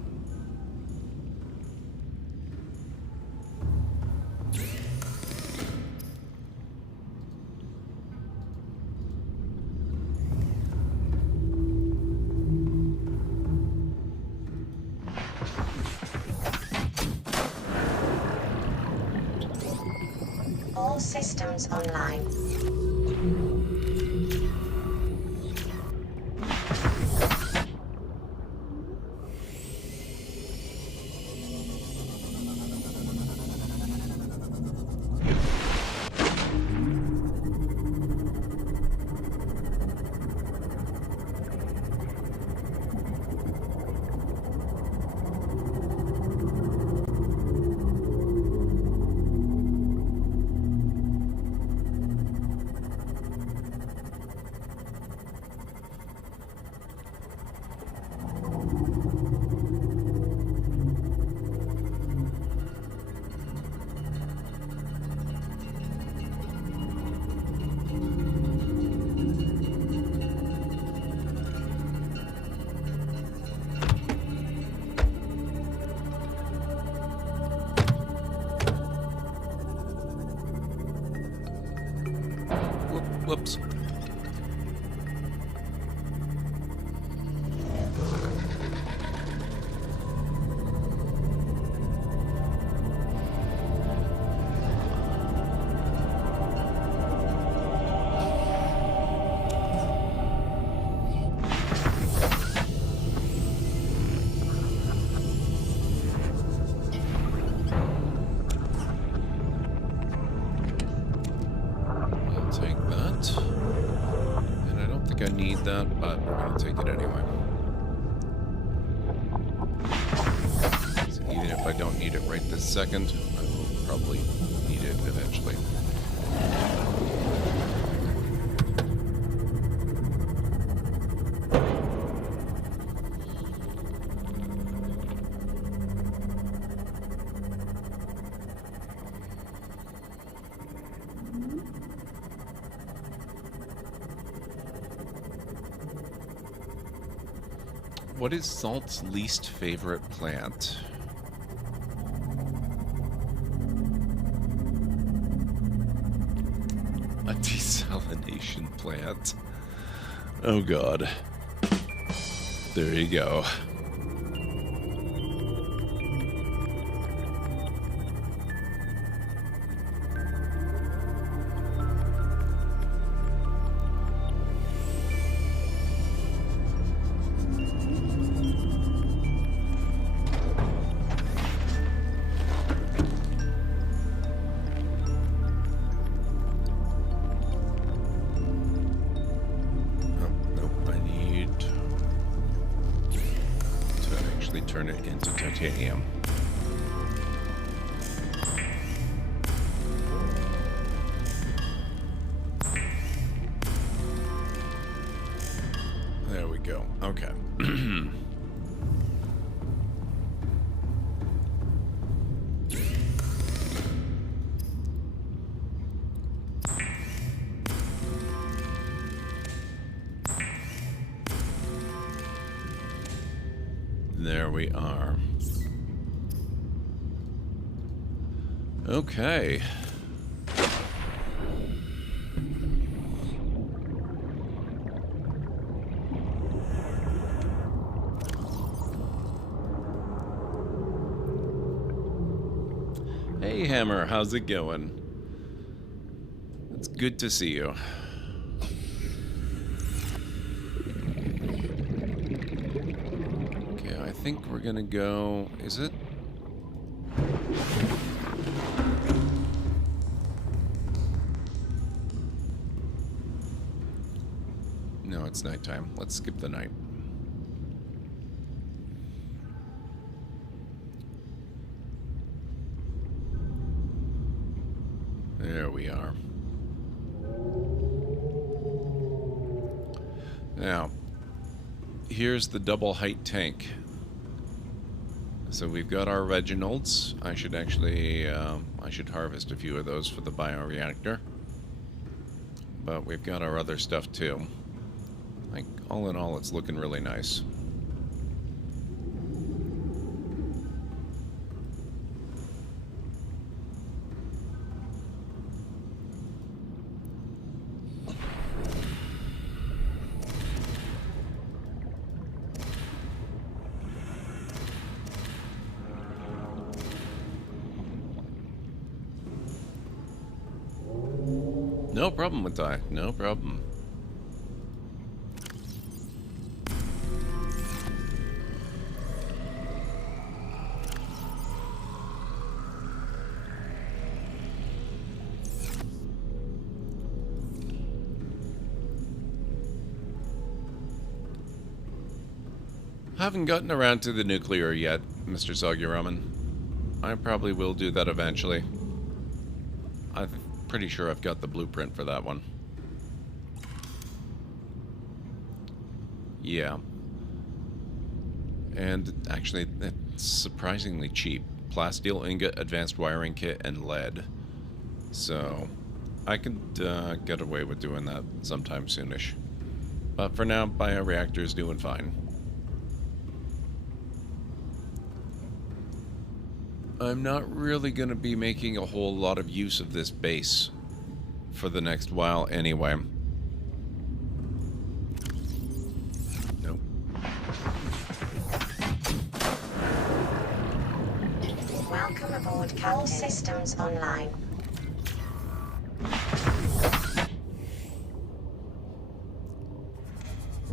All systems online. Whoops. Second, I will probably need it eventually. What is Salt's least favorite plant? A desalination plant. Oh god. There you go. Turn it into titanium. There we go. Okay. There we are. Okay. Hey, Hammer, how's it going? It's good to see you. I think we're gonna go. Is it? No, it's nighttime. Let's skip the night. There we are. Now, here's the double height tank. So we've got our Reginalds. I should actually, I should harvest a few of those for the bioreactor. But we've got our other stuff too. Like, all in all, it's looking really nice. No problem with that. No problem. Haven't gotten around to the nuclear yet, Mr. Soguraman. I probably will do that eventually. I'm pretty sure I've got the blueprint for that one. Yeah. And actually, it's surprisingly cheap. Plasteel ingot, advanced wiring kit, and lead. So, I could get away with doing that sometime soonish. But for now, bioreactor's doing fine. I'm not really going to be making a whole lot of use of this base for the next while anyway. aboard, Captain. All systems online.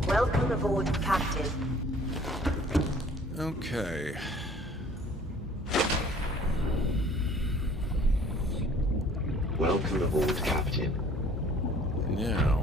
Welcome aboard, Captain. Okay. Welcome aboard, Captain. Now.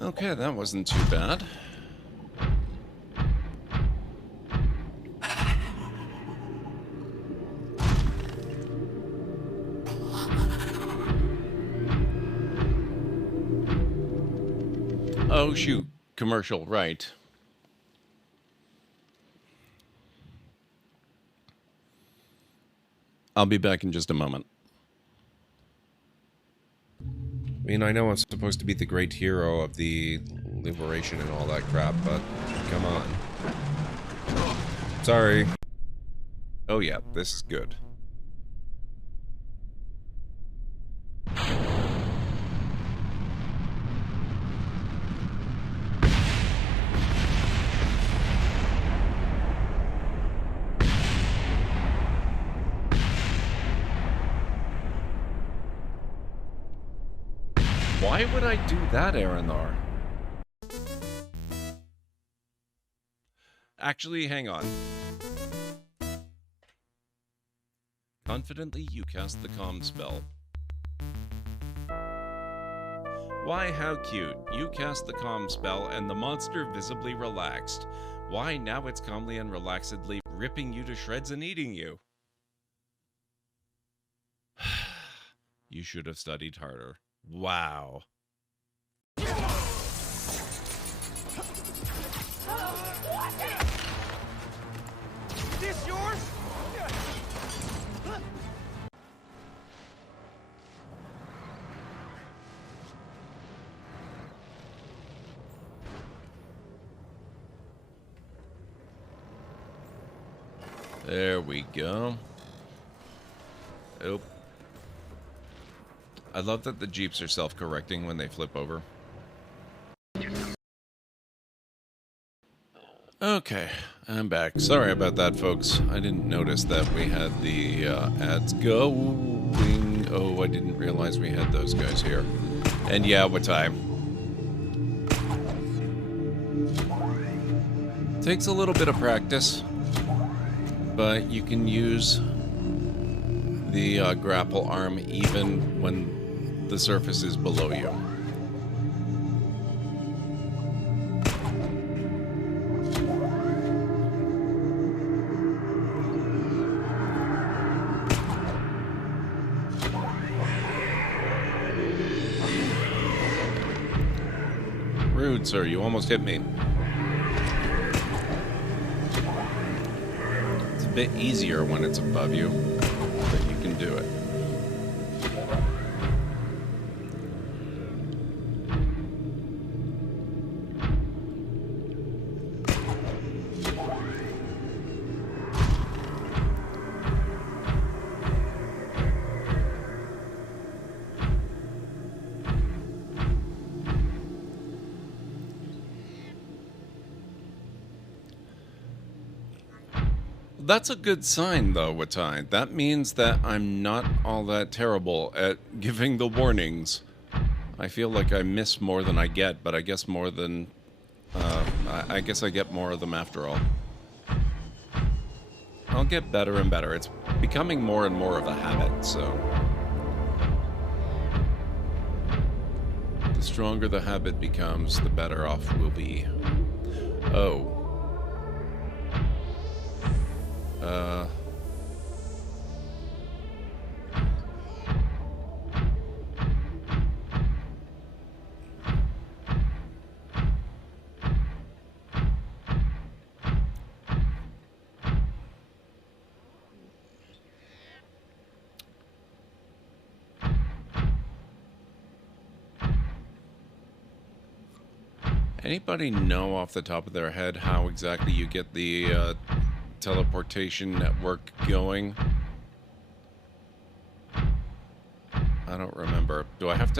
Okay, that wasn't too bad. Oh, shoot. Commercial, right. I'll be back in just a moment. I mean, I know I'm supposed to be the great hero of the liberation and all that crap, but come on. Sorry. Oh yeah, this is good. Why would I do that, Aranar? Actually, hang on. Confidently, you cast the calm spell. Why, how cute. You cast the calm spell, and the monster visibly relaxed. Why, now it's calmly and relaxedly ripping you to shreds and eating you. You should have studied harder. Wow. This yours? There we go. Oh. I love that the Jeeps are self-correcting when they flip over. Okay, I'm back. Sorry about that, folks. I didn't notice that we had the ads going. Oh, I didn't realize we had those guys here. And yeah, what time? Takes a little bit of practice, but you can use the grapple arm even when the surface is below you. Rude, sir. You almost hit me. bit easier when it's above you, but you can do it. That's a good sign, though, Watai. That means that I'm not all that terrible at giving the warnings. I feel like I miss more than I get, but I guess more than... I guess I get more of them after all. I'll get better and better. It's becoming more and more of a habit, so... The stronger the habit becomes, the better off we'll be. Oh. Anybody know off the top of their head how exactly you get the teleportation network going? I don't remember. Do I have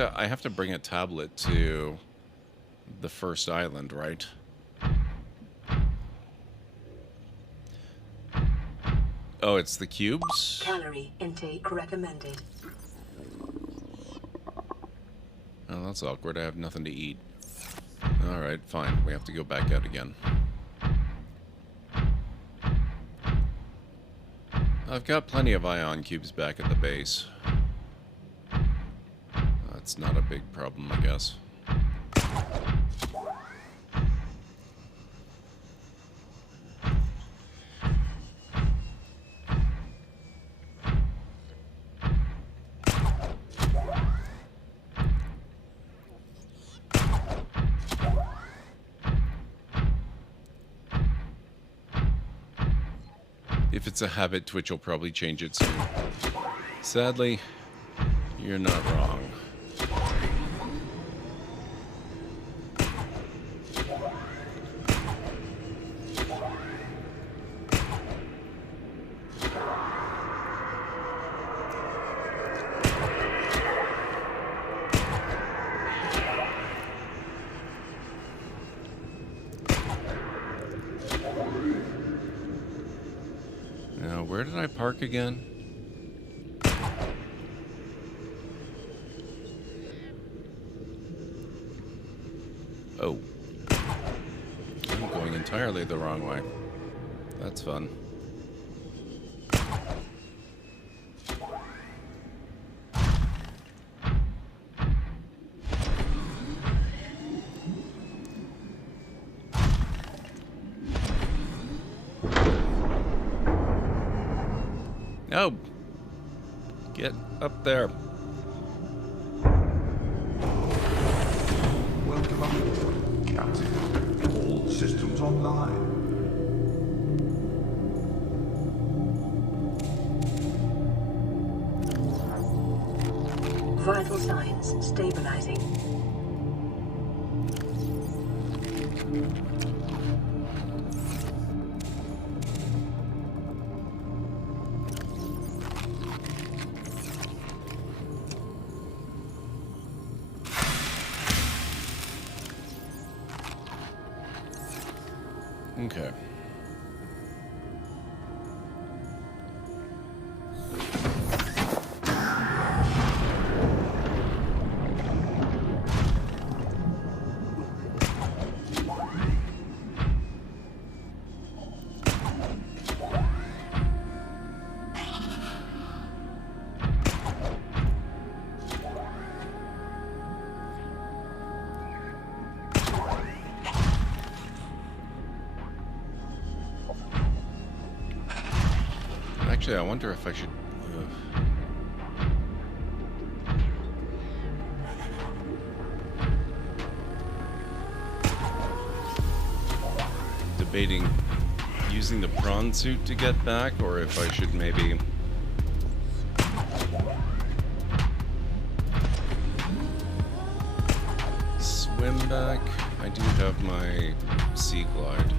to bring a tablet to the first island, right? Oh, it's the cubes? Calorie intake recommended. Oh, that's awkward. I have nothing to eat. Alright, fine. We have to go back out again. I've got plenty of ion cubes back at the base. That's not a big problem, I guess. If it's a habit, Twitch will probably change it soon. Sadly, you're not wrong. Now, where did I park again? Oh. I'm going entirely the wrong way. That's fun. No! Get up there. Welcome, Captain. All systems online. Vital signs stabilizing. Okay. Actually, I wonder if I should... Debating using the prawn suit to get back, or if I should maybe... swim back. I do have my sea glide.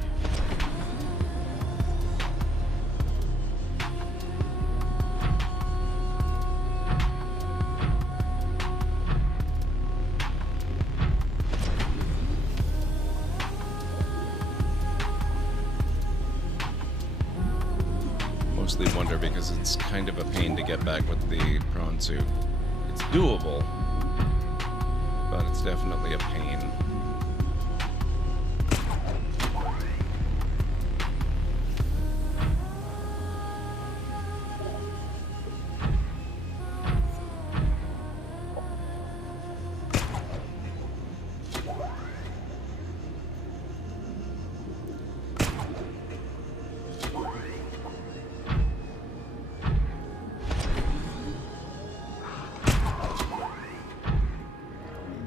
Mostly wonder because it's kind of a pain to get back with the prawn suit. It's doable, but it's definitely a pain.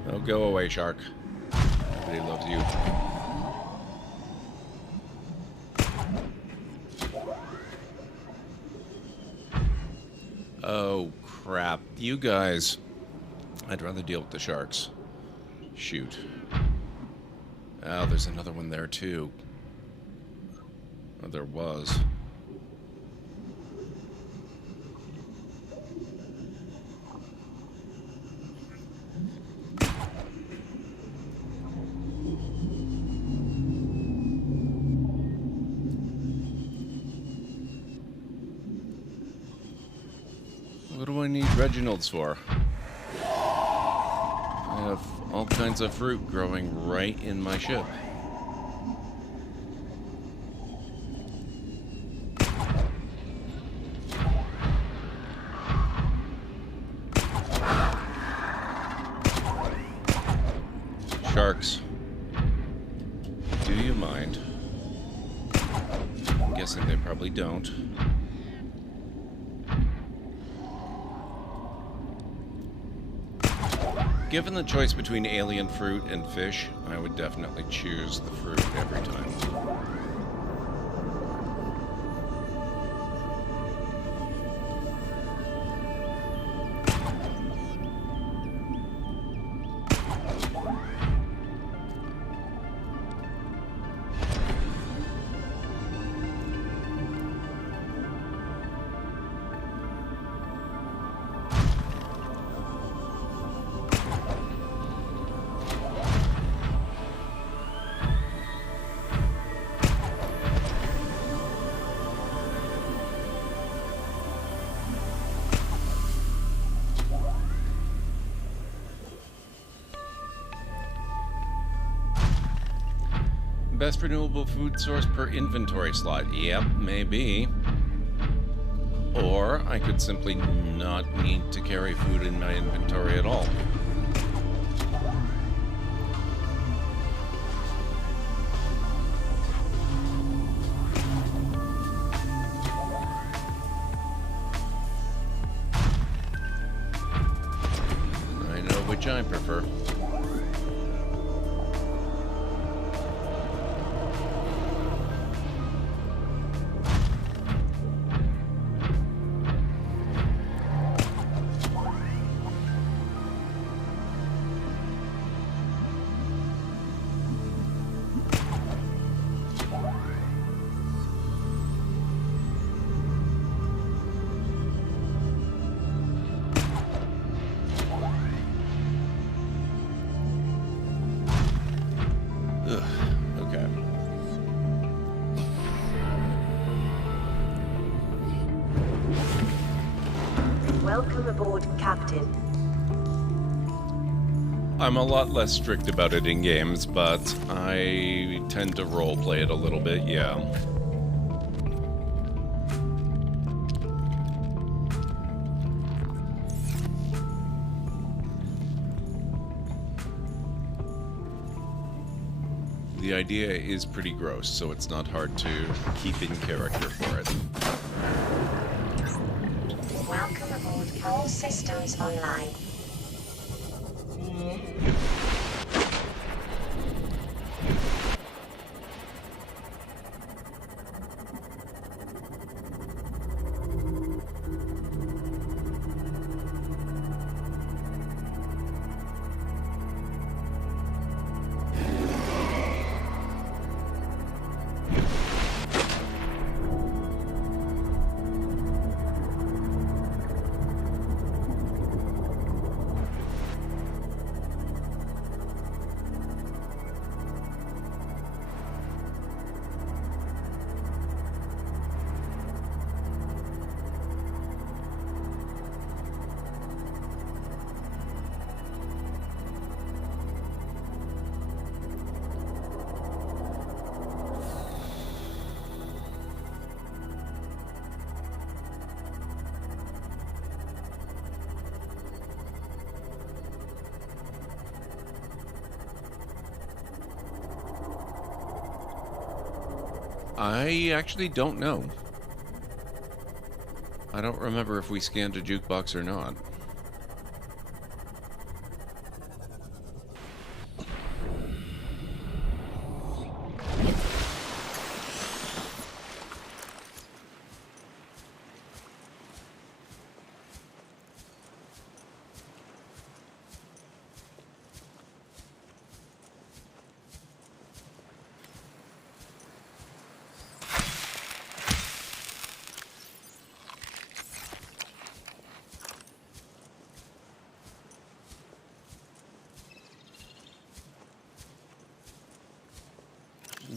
Oh, go away, shark. Nobody loves you. Oh, crap. You guys. I'd rather deal with the sharks. Shoot. Oh, there's another one there, too. Oh, there was. What do I need Reginald's for? I have all kinds of fruit growing right in my ship. Sharks. Do you mind? I'm guessing they probably don't. Given the choice between alien fruit and fish, I would definitely choose the fruit every time. Best renewable food source per inventory slot. Yep, maybe. Or I could simply not need to carry food in my inventory at all. I know which I prefer. Welcome aboard, Captain. I'm a lot less strict about it in games, but I tend to roleplay it a little bit, yeah. The idea is pretty gross, so it's not hard to keep in character for it. Welcome aboard. All systems online. I actually don't know. I don't remember if we scanned a jukebox or not.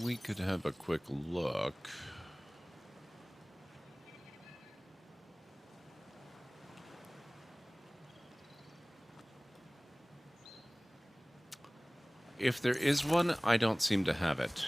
We could have a quick look. If there is one, I don't seem to have it.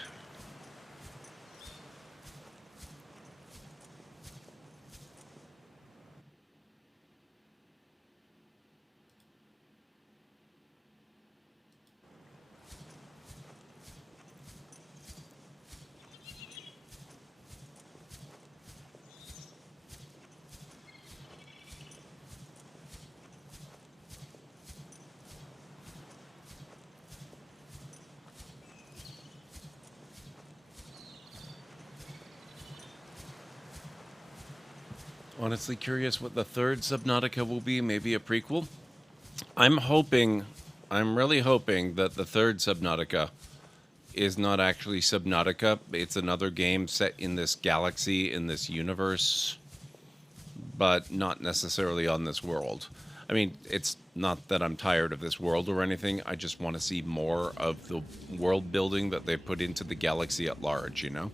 Honestly curious what the third Subnautica will be, maybe a prequel? I'm really hoping that the third Subnautica is not actually Subnautica. It's another game set in this galaxy, in this universe, but not necessarily on this world. I mean, it's not that I'm tired of this world or anything. I just want to see more of the world building that they put into the galaxy at large, you know?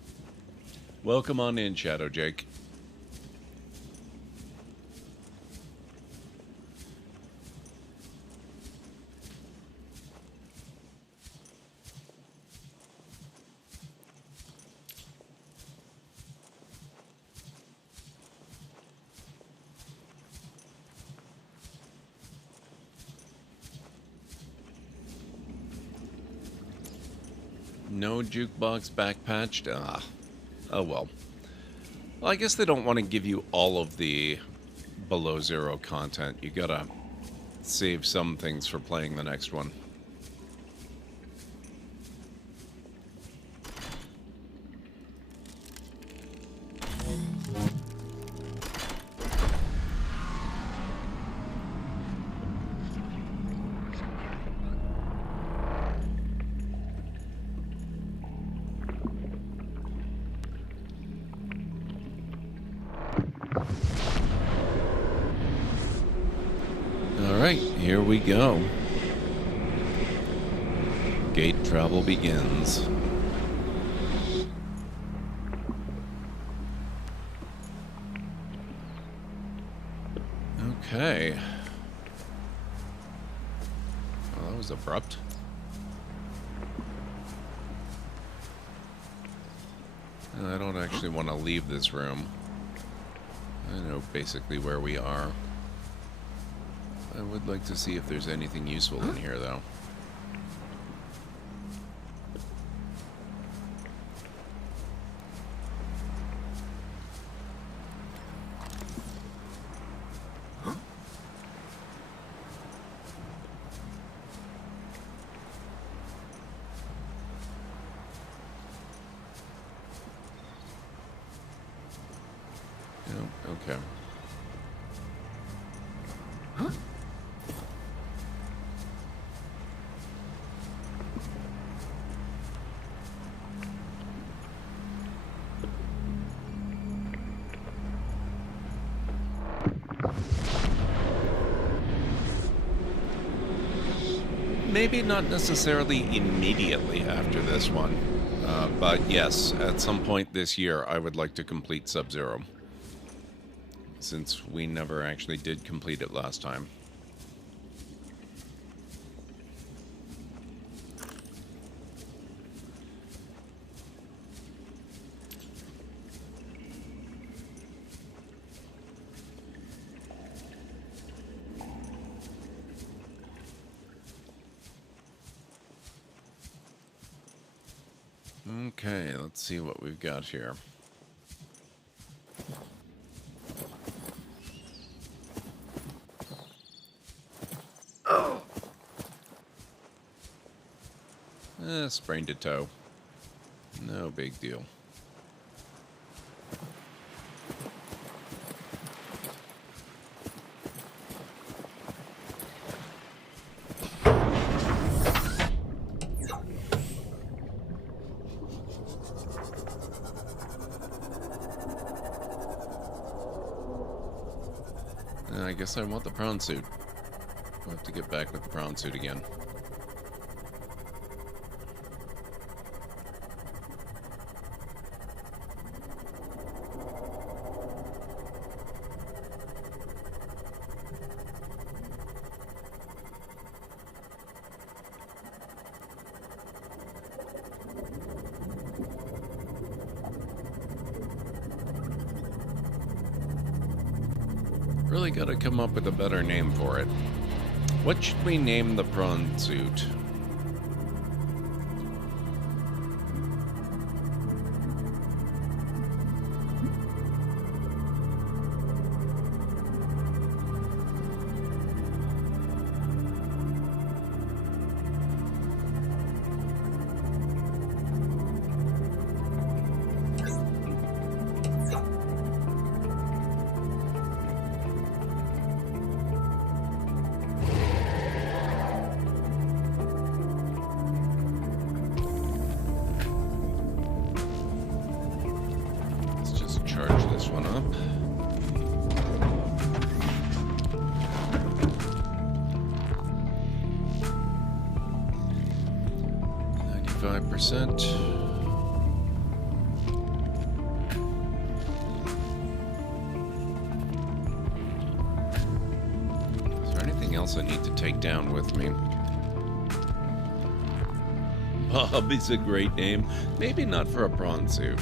Welcome on in, Shadow Jake. No jukebox back patched? Ah. Oh well. Well, I guess they don't want to give you all of the below zero content. You gotta save some things for playing the next one. Alright, here we go. Gate travel begins. Okay. Well, that was abrupt. I don't actually want to leave this room. I know basically where we are. I would like to see if there's anything useful in here, though. Oh, okay. Maybe not necessarily immediately after this one, but yes, at some point this year I would like to complete Sub-Zero, since we never actually did complete it last time. Okay, let's see what we've got here. Oh! Sprained a toe. No big deal. I guess I want the prawn suit. We'll have to get back with the prawn suit again. Really gotta come up with a better name for it. What should we name the prawn suit? Charge this one up. %. Is there anything else I need to take down with me? Bob is a great name. Maybe not for a prawn suit.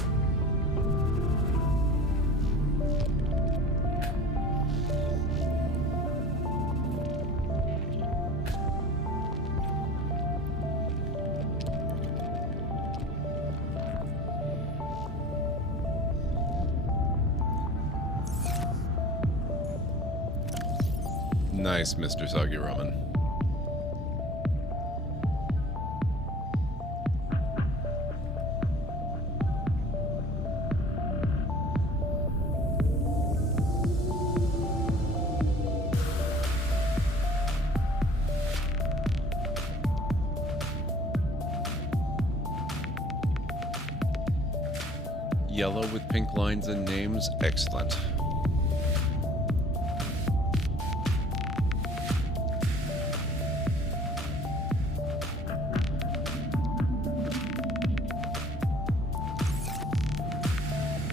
Nice, Mr. Soggy Ramen. Yellow with pink lines and names, excellent.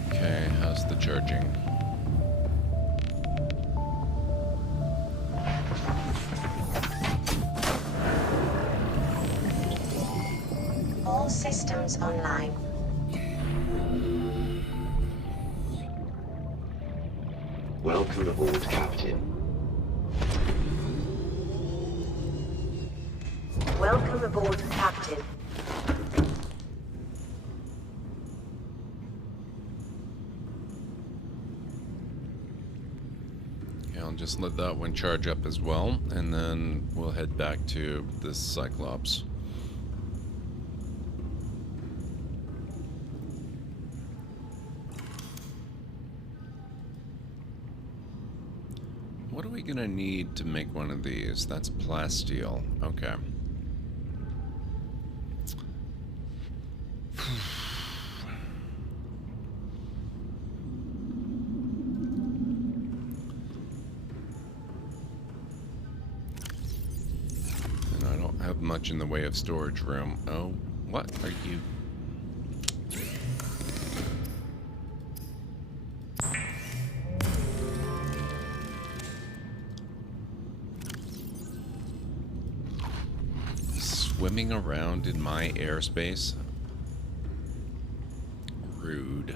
Okay, how's the charging? All systems online. Welcome aboard, Captain. Welcome aboard, Captain. Okay, I'll just let that one charge up as well, and then we'll head back to this Cyclops. What are we gonna need to make one of these? That's plasteel. Okay. And I don't have much in the way of storage room. Oh, what are you? Swimming around in my airspace? Rude.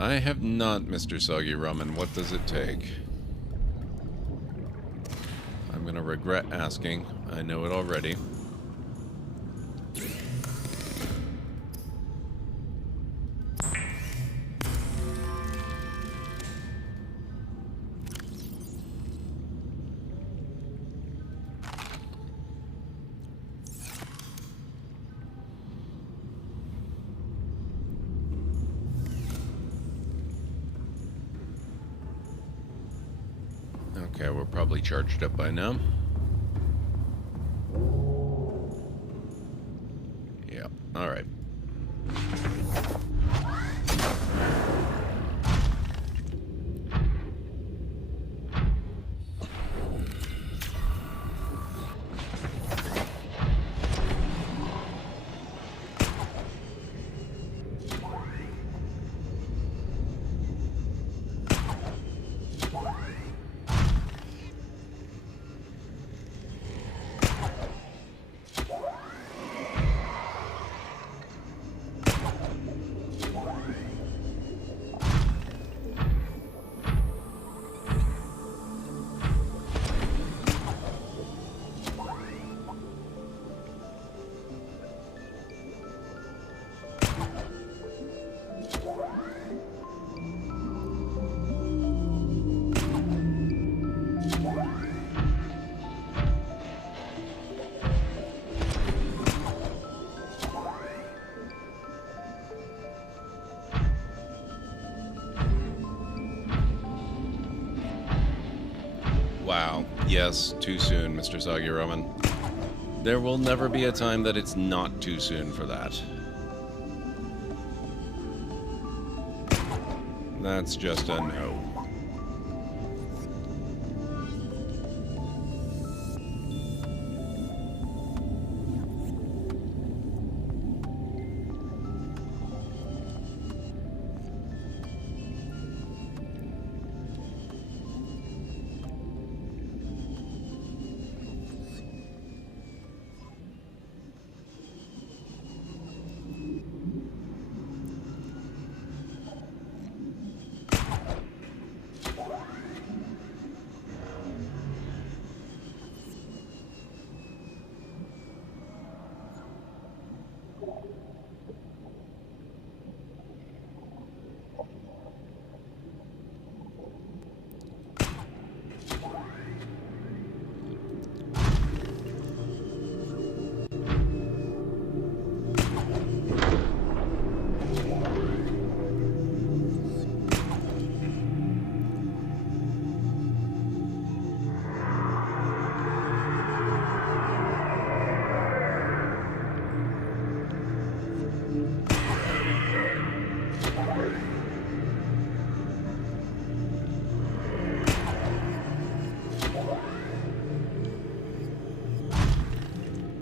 I have not, Mr. Soggy Ramen. What does it take? I'm gonna regret asking. I know it already. Okay, we're probably charged up by now. Yeah, alright. Wow. Yes, too soon, Mr. Soggy Roman. There will never be a time that it's not too soon for that. That's just a no.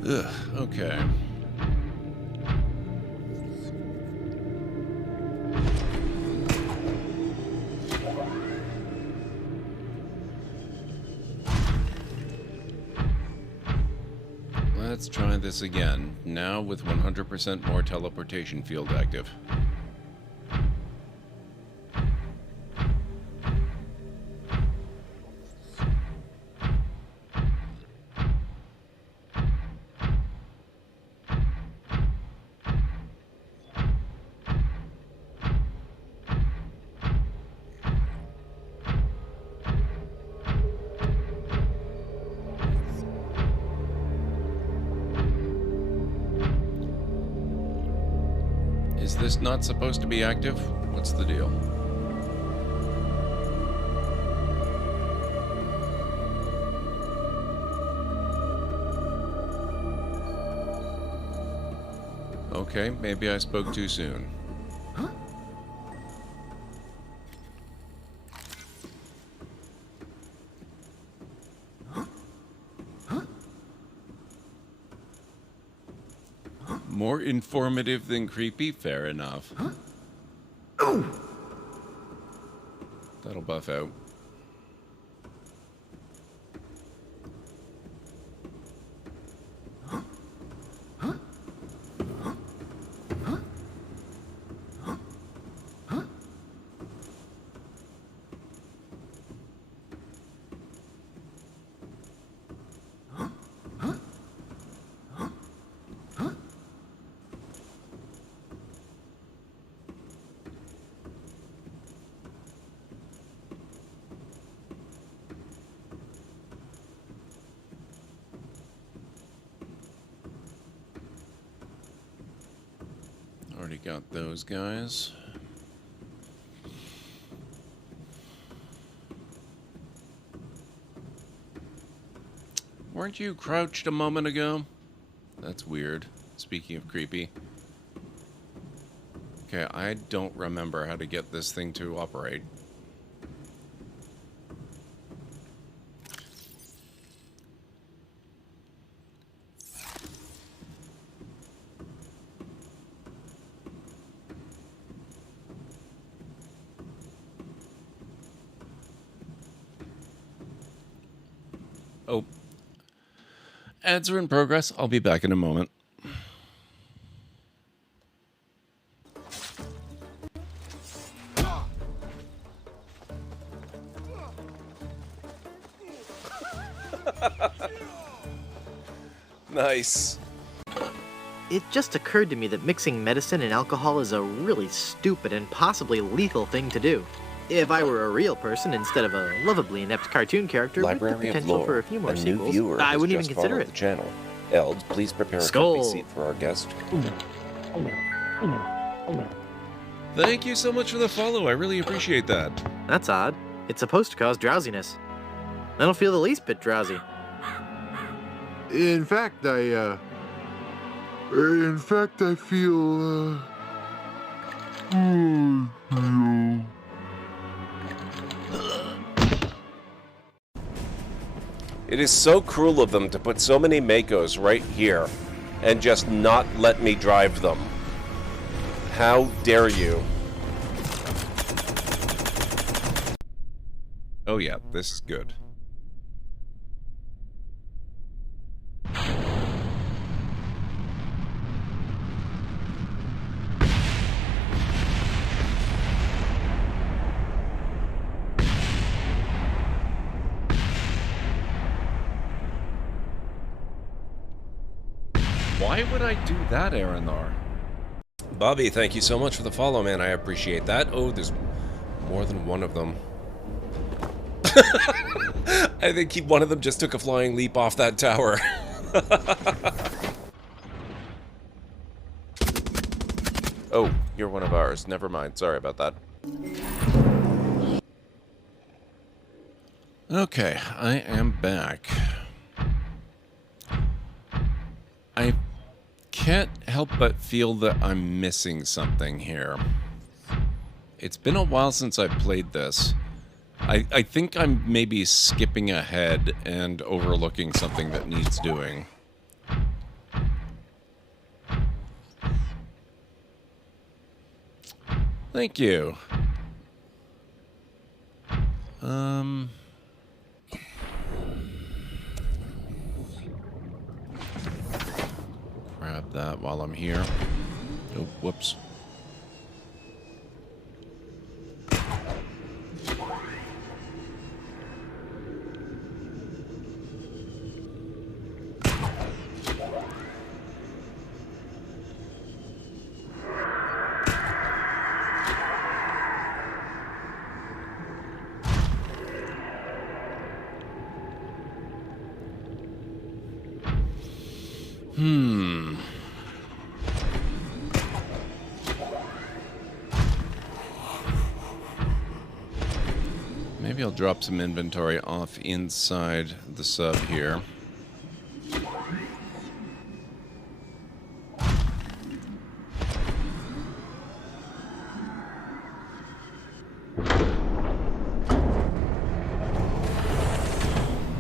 Ugh, okay. Let's try this again, now with 100% more teleportation field active. Is this not supposed to be active? What's the deal? Okay, maybe I spoke too soon. More informative than creepy? Fair enough. That'll buff out. Already got those guys. Weren't you crouched a moment ago? That's weird. Speaking of creepy. Okay, I don't remember how to get this thing to operate. Oh. Ads are in progress. I'll be back in a moment. Nice. It just occurred to me that mixing medicine and alcohol is a really stupid and possibly lethal thing to do. If I were a real person instead of a lovably inept cartoon character with the Library of potential Lore. for a few more A new sequels, viewer I has wouldn't just even consider followed it. the channel. Eld, please prepare a Skull. comfy seat for our guest. Thank you so much for the follow. I really appreciate that. That's odd. It's supposed to cause drowsiness. I don't feel the least bit drowsy. In fact, I feel, It is so cruel of them to put so many Makos right here and just not let me drive them. How dare you? Oh yeah, this is good. Why would I do that, Aranthar? Bobby, thank you so much for the follow, man. I appreciate that. Oh, there's more than one of them. I think one of them just took a flying leap off that tower. Oh, you're one of ours. Never mind. Sorry about that. Okay, I am back. I can't help but feel that I'm missing something here. It's been a while since I played this. I think I'm maybe skipping ahead and overlooking something that needs doing. Thank you. Grab that while I'm here. Oh, whoops. Maybe I'll drop some inventory off inside the sub here.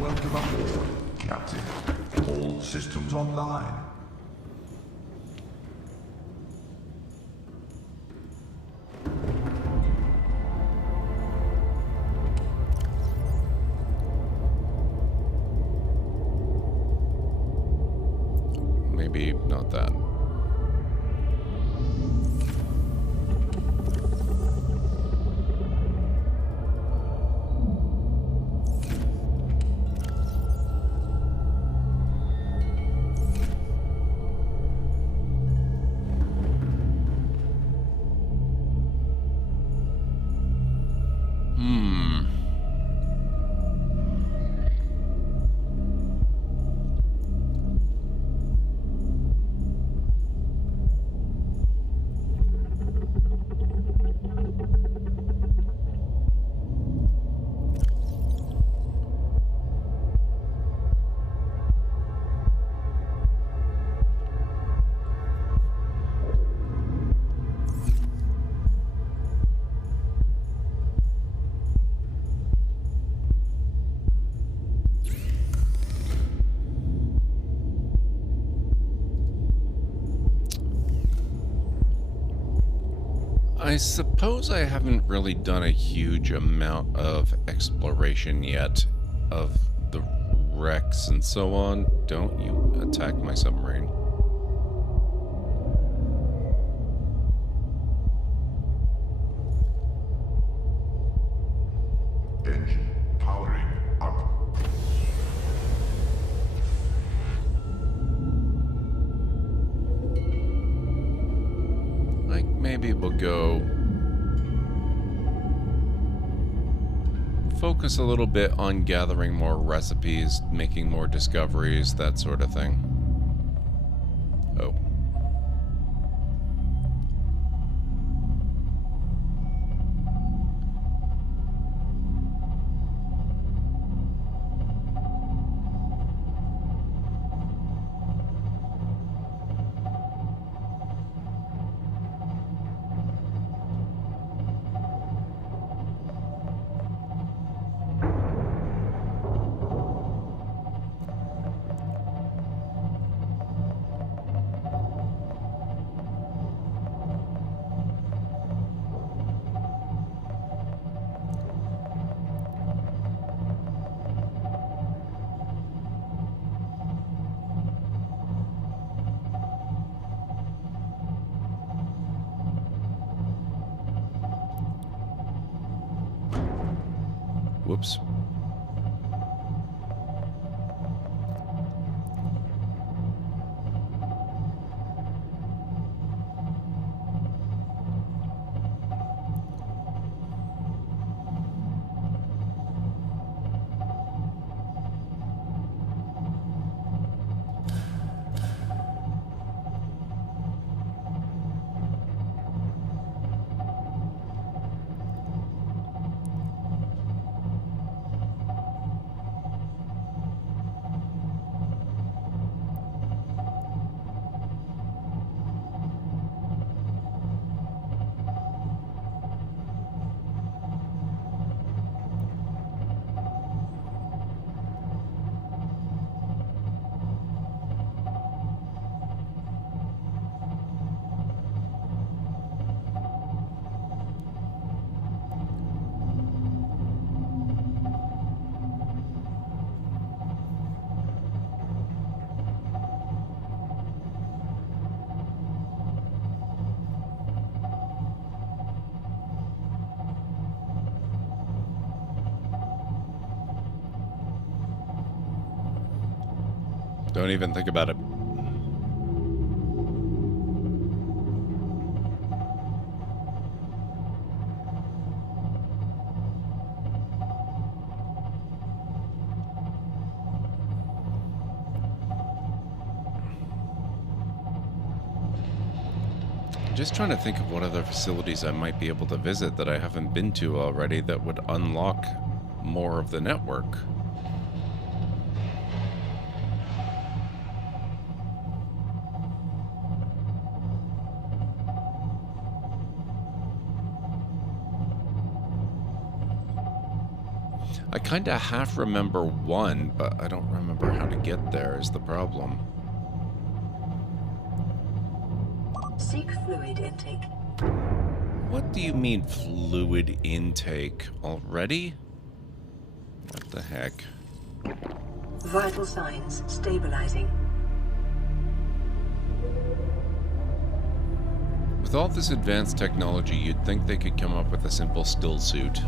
Welcome aboard, Captain. All systems online. Maybe not that. I suppose I haven't really done a huge amount of exploration yet of the wrecks and so on. Don't you attack my submarine. Engine powering up. Like, maybe we'll go focus a little bit on gathering more recipes, making more discoveries, that sort of thing. Oh. Whoops. Don't even think about it. Just trying to think of what other facilities I might be able to visit that I haven't been to already that would unlock more of the network. I kind of half remember one, but I don't remember how to get there is the problem. Seek fluid intake. What do you mean fluid intake? Already? What the heck? Vital signs stabilizing. With all this advanced technology, you'd think they could come up with a simple still suit.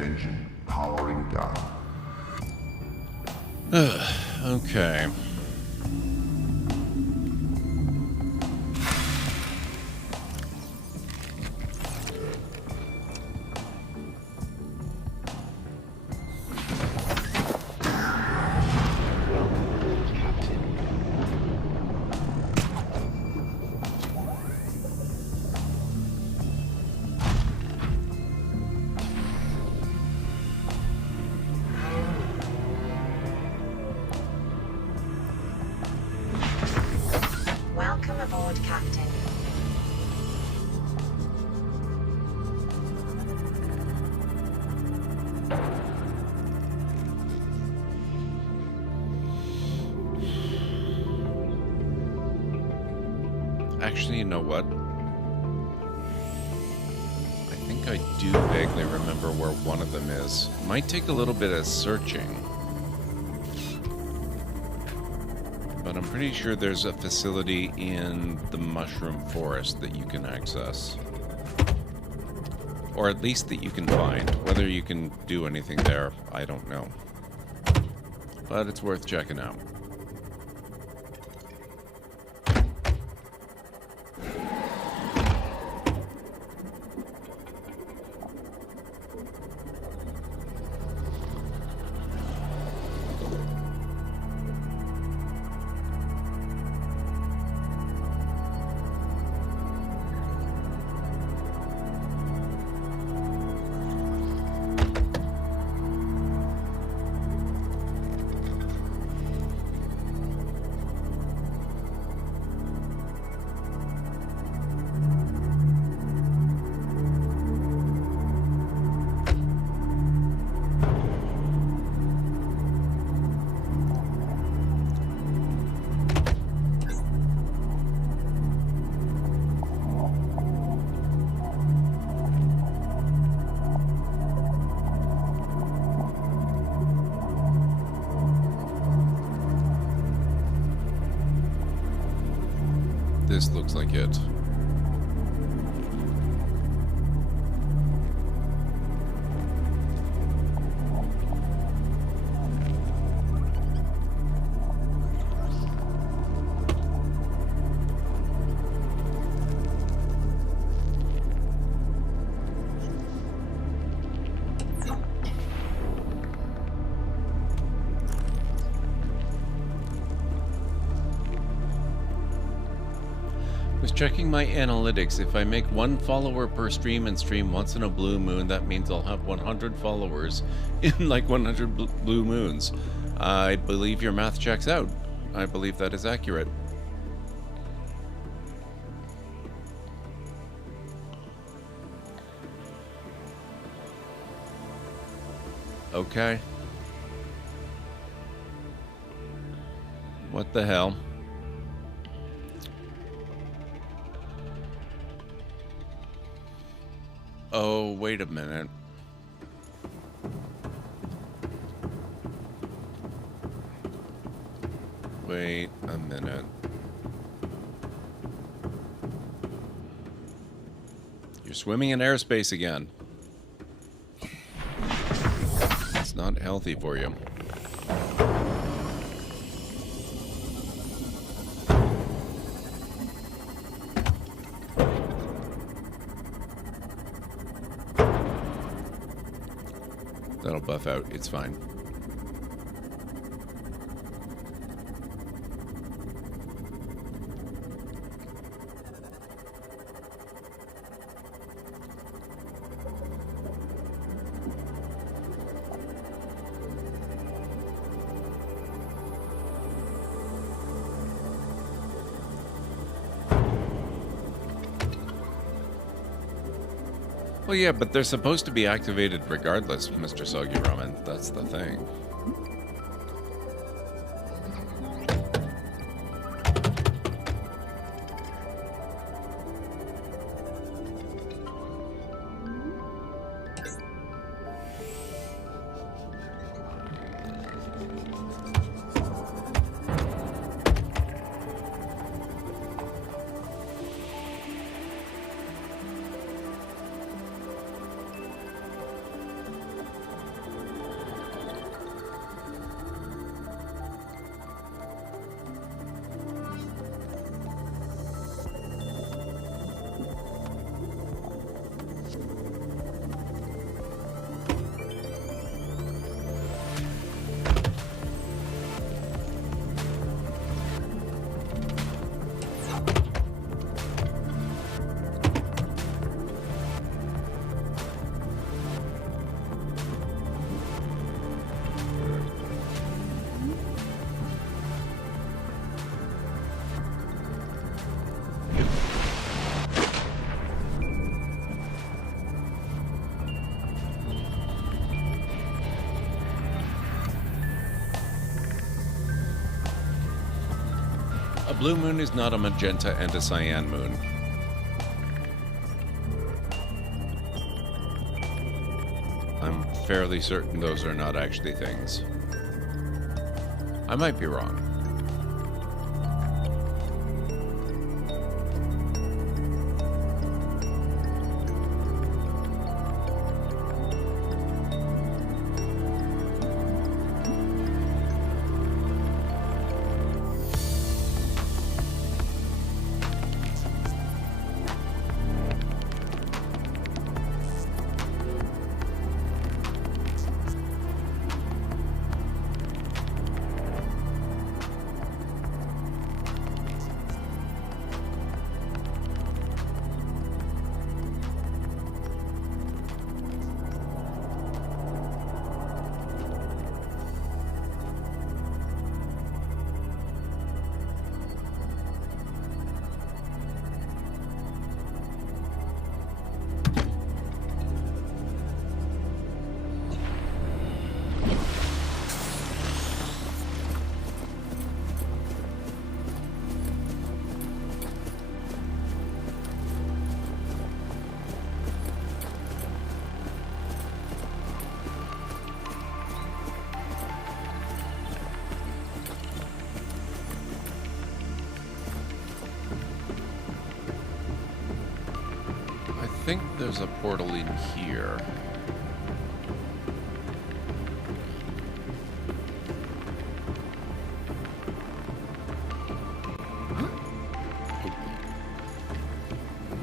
Engine powering down. Okay. Welcome aboard, Captain. Actually, you know what? I think I do vaguely remember where one of them is. Might take a little bit of searching. But I'm pretty sure there's a facility in the Mushroom Forest that you can access. Or at least that you can find. Whether you can do anything there, I don't know. But it's worth checking out. This looks like it. Checking my analytics. If I make 1 follower per stream and stream once in a blue moon, that means I'll have 100 followers in like 100 blue moons. I believe your math checks out. I believe that is accurate. Okay. What the hell? Oh, wait a minute. Wait a minute. You're swimming in airspace again. It's not healthy for you. That'll buff out. It's fine. Well, yeah, but they're supposed to be activated regardless, Mr. Soggy Ramen. That's the thing. blue moon is not a magenta and a cyan moon. I'm fairly certain those are not actually things. I might be wrong. I think there's a portal in here.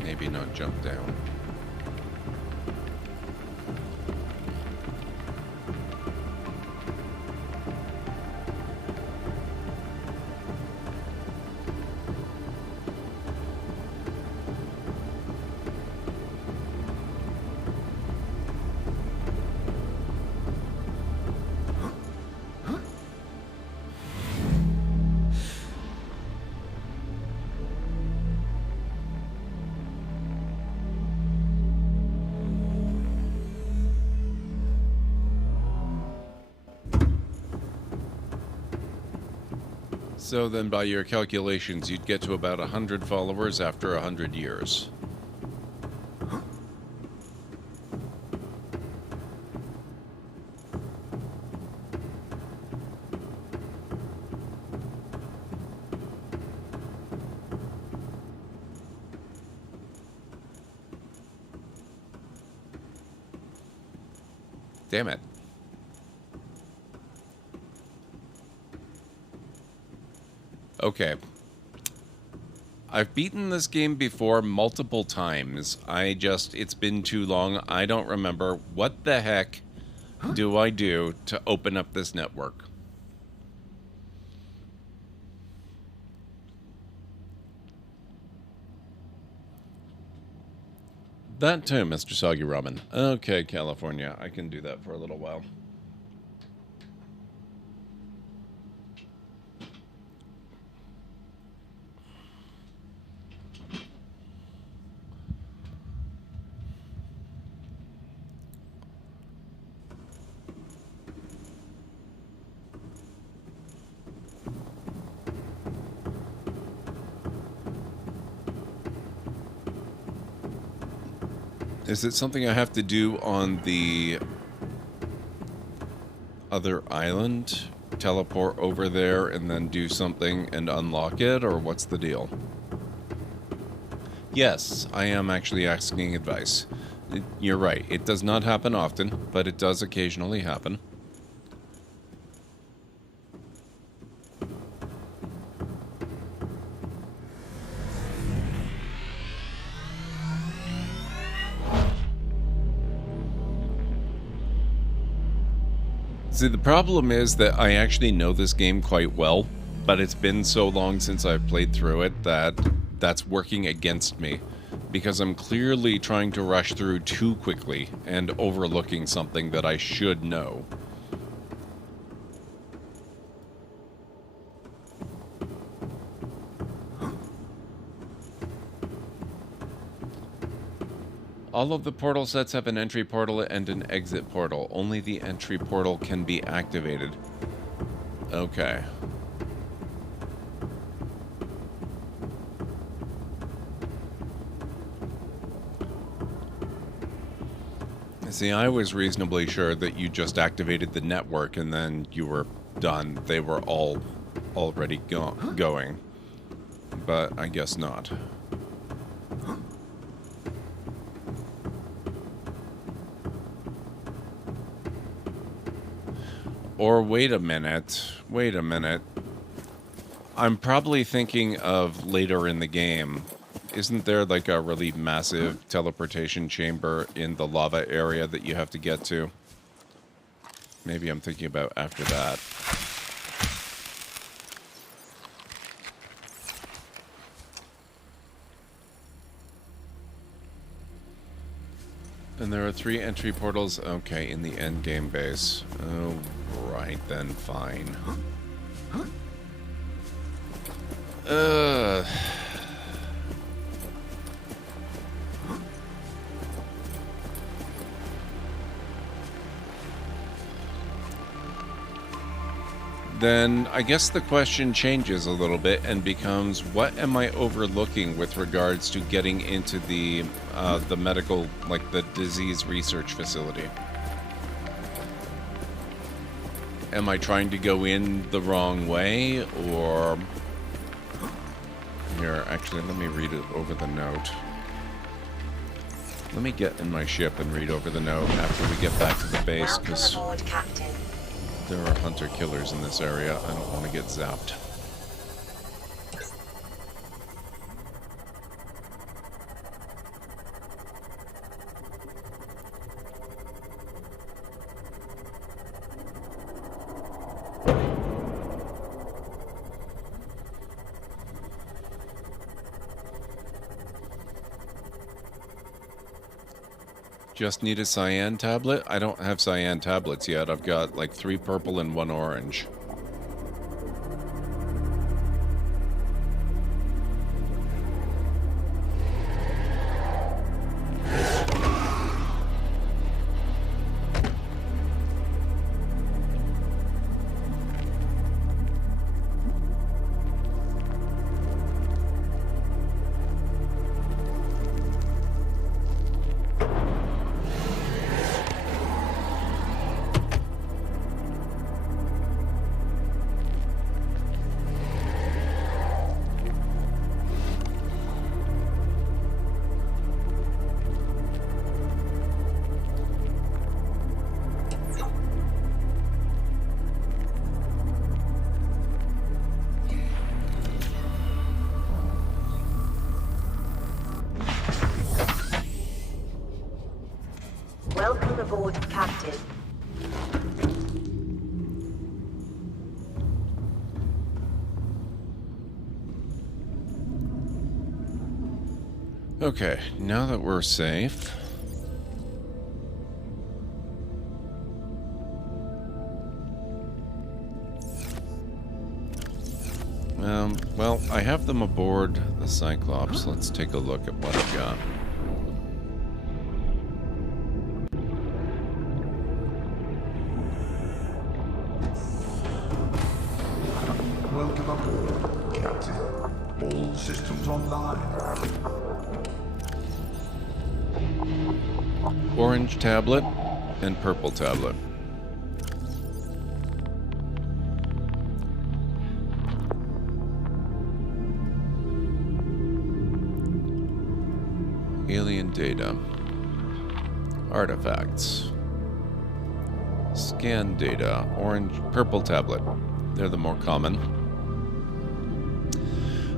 Maybe not jump down. So then by your calculations, you'd get to about 100 followers after 100 years. Damn it. Okay. I've beaten this game before multiple times. It's been too long. I don't remember. What the heck do I do to open up this network? That too, Mr. Soggy Ramen. Okay, California. I can do that for a little while. Is it something I have to do on the other island? Teleport over there and then do something and unlock it? Or what's the deal? Yes, I am actually asking advice. You're right. It does not happen often, but it does occasionally happen. See, the problem is that I actually know this game quite well, but it's been so long since I've played through it that that's working against me, because I'm clearly trying to rush through too quickly and overlooking something that I should know. All of the portal sets have an entry portal and an exit portal. Only the entry portal can be activated. Okay. See, I was reasonably sure that you just activated the network and then you were done. They were all already going. But I guess not. Or wait a minute. Wait a minute. I'm probably thinking of later in the game. Isn't there like a really massive teleportation chamber in the lava area that you have to get to? Maybe I'm thinking about after that. And there are 3 entry portals, okay, in the endgame base. Oh, right then, fine. Then I guess the question changes a little bit and becomes, what am I overlooking with regards to getting into the medical, like the disease research facility? Am I trying to go in the wrong way, or... Here, actually, let me read it over the note. Let me get in my ship and read over the note after we get back to the base, because there are hunter-killers in this area. I don't want to get zapped. Just need a cyan tablet? I don't have cyan tablets yet. I've got like 3 purple and 1 orange. Welcome aboard, Captain. Okay, now that we're safe... well, I have them aboard the Cyclops. Let's take a look at what I've got. Welcome aboard, Captain. All systems online. Orange tablet and purple tablet. Alien data. Artifacts. Scan data. Purple tablet. They're the more common.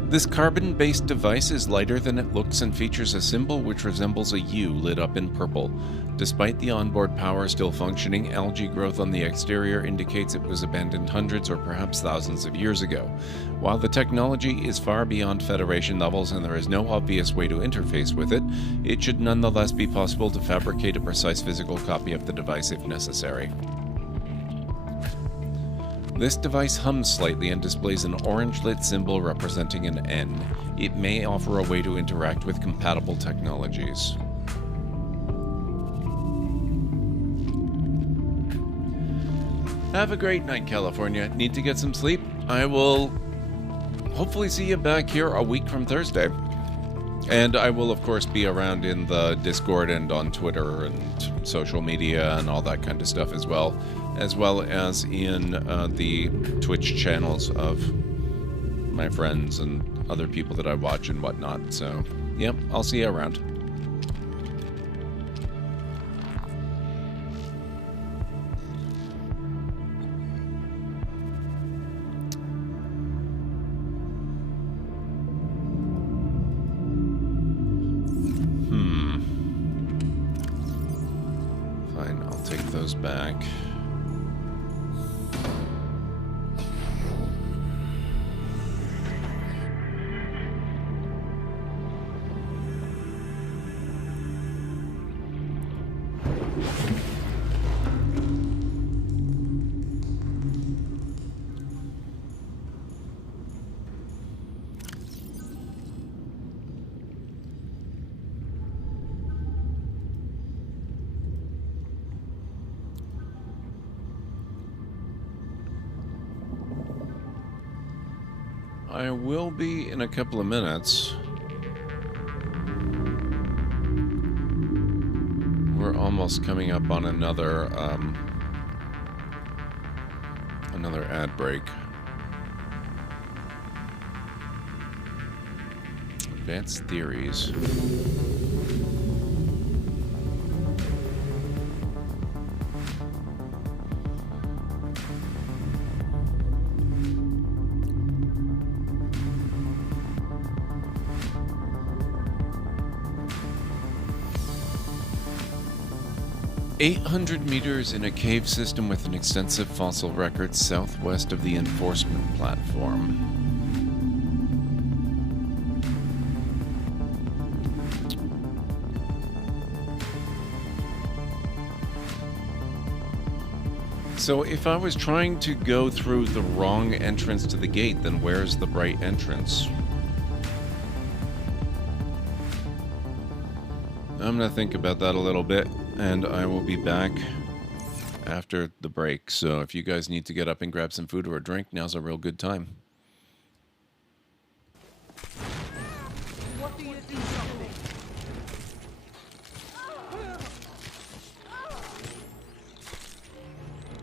This carbon-based device is lighter than it looks and features a symbol which resembles a U lit up in purple. Despite the onboard power still functioning, algae growth on the exterior indicates it was abandoned hundreds or perhaps thousands of years ago. While the technology is far beyond Federation levels and there is no obvious way to interface with it, it should nonetheless be possible to fabricate a precise physical copy of the device if necessary. This device hums slightly and displays an orange-lit symbol representing an N. It may offer a way to interact with compatible technologies. Have a great night, California. Need to get some sleep? I will hopefully see you back here a week from Thursday. And I will, of course, be around in the Discord and on Twitter and social media and all that kind of stuff as well as in the Twitch channels of my friends and other people that I watch and whatnot. So, yep, I'll see you around. Fine, I'll take those back. I will be in a couple of minutes. We're almost coming up on another ad break. Advanced theories. "800 meters in a cave system with an extensive fossil record southwest of the enforcement platform." So if I was trying to go through the wrong entrance to the gate, then where's the right entrance? I'm gonna think about that a little bit, and I will be back after the break. So if you guys need to get up and grab some food or a drink, now's a real good time. What do you do something?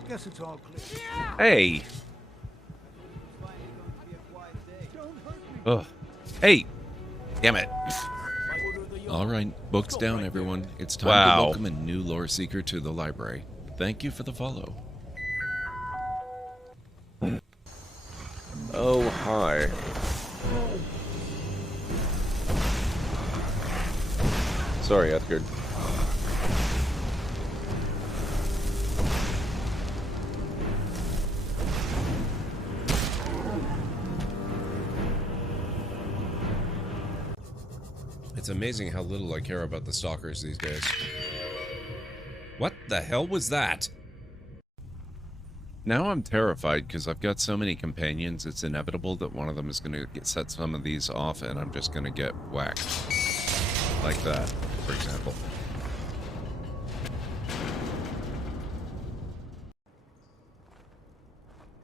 Guess it's all clear. Hey! Ugh. Hey! Damn it. Alright, books down, everyone. It's time to welcome a new lore seeker to the library. Thank you for the follow. Oh, hi. Sorry, Edgar. It's amazing how little I care about the stalkers these days. What the hell was that? Now I'm terrified because I've got so many companions, it's inevitable that one of them is going to set some of these off and I'm just going to get whacked. Like that, for example.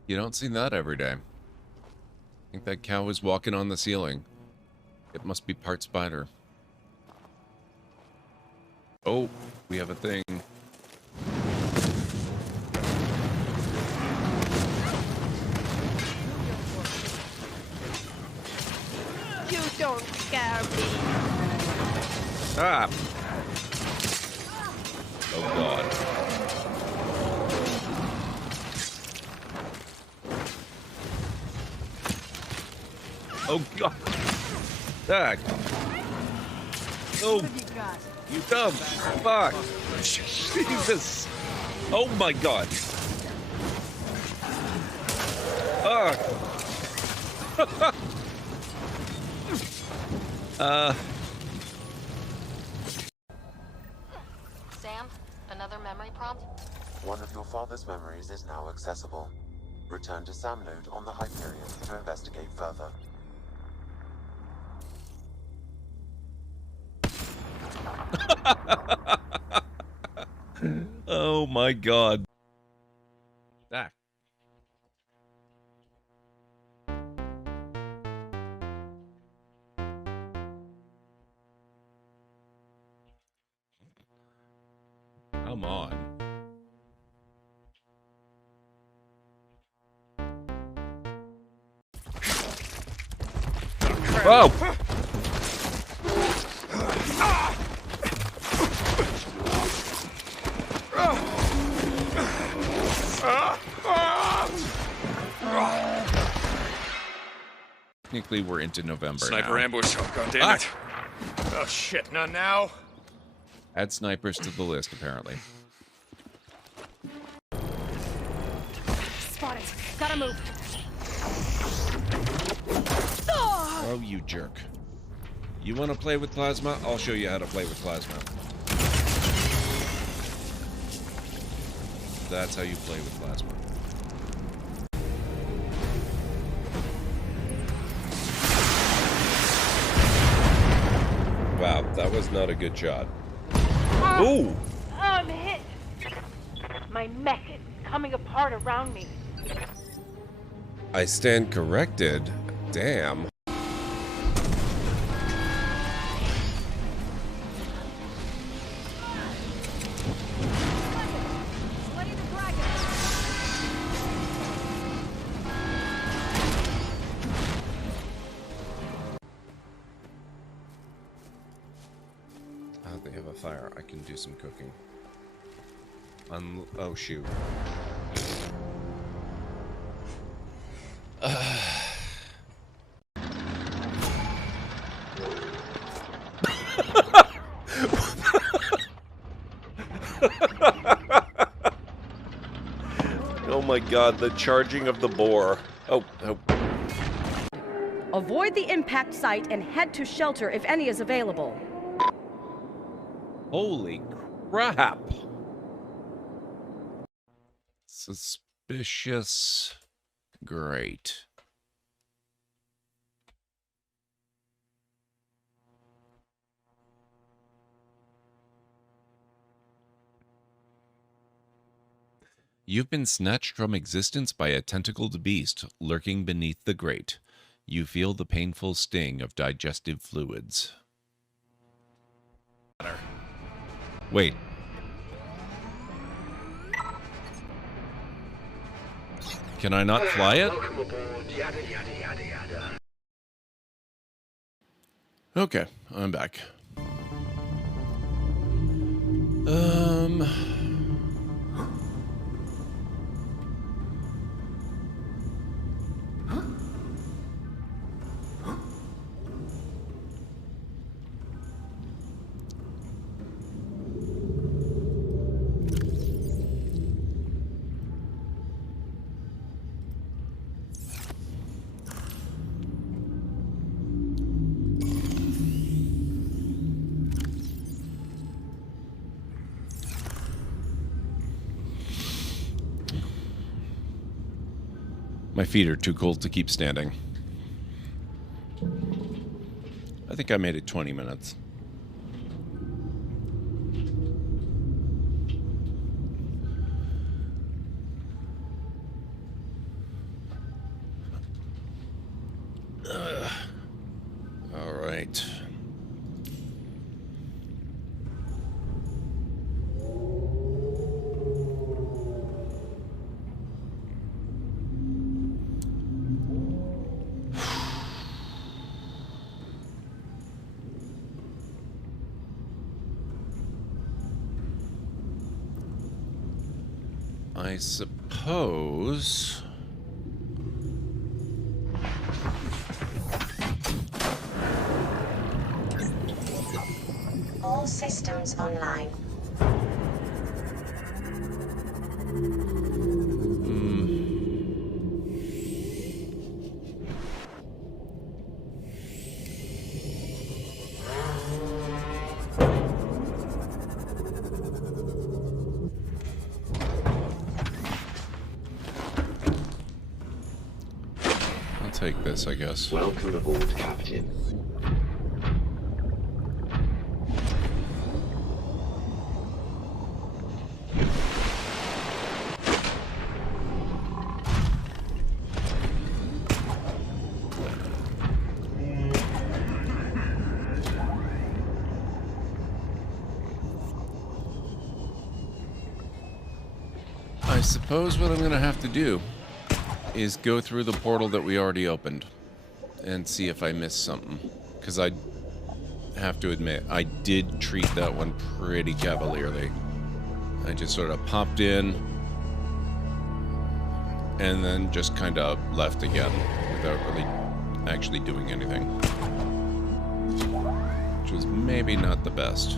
You don't see that every day. I think that cow is walking on the ceiling. It must be part spider. Oh, we have a thing. You don't scare me. Ah! Oh god. Oh god. Ah. Oh. You dumb fuck. Jesus. Oh my god. Ah. Sam, another memory prompt? One of your father's memories is now accessible. Return to Sam node on the Hyperion to investigate further. Oh my god. Ah. Come on. Whoa! Technically, we're into November Sniper now. ambush. Oh, God damn it. Oh, shit. Not now. Add snipers to the list, apparently. Spotted. Gotta move. Oh, you jerk. You want to play with plasma? I'll show you how to play with plasma. That's how you play with plasma. Wow, that was not a good shot. Ooh! I'm hit. My mech is coming apart around me. I stand corrected. Damn. They have a fire. I can do some cooking. Oh, shoot. Oh my god, the charging of the boar. Oh. Avoid the impact site and head to shelter if any is available. Holy crap! Suspicious. Great. You've been snatched from existence by a tentacled beast lurking beneath the grate. You feel the painful sting of digestive fluids. Wait. Can I not fly it? Okay, I'm back. My feet are too cold to keep standing. I think I made it 20 minutes. All right. I suppose... All systems online. Take this, I guess. Welcome aboard, Captain. suppose what I'm going to have to do is go through the portal that we already opened and see if I missed something. Because I have to admit, I did treat that one pretty cavalierly. I just sort of popped in and then just kind of left again without really actually doing anything. Which was maybe not the best.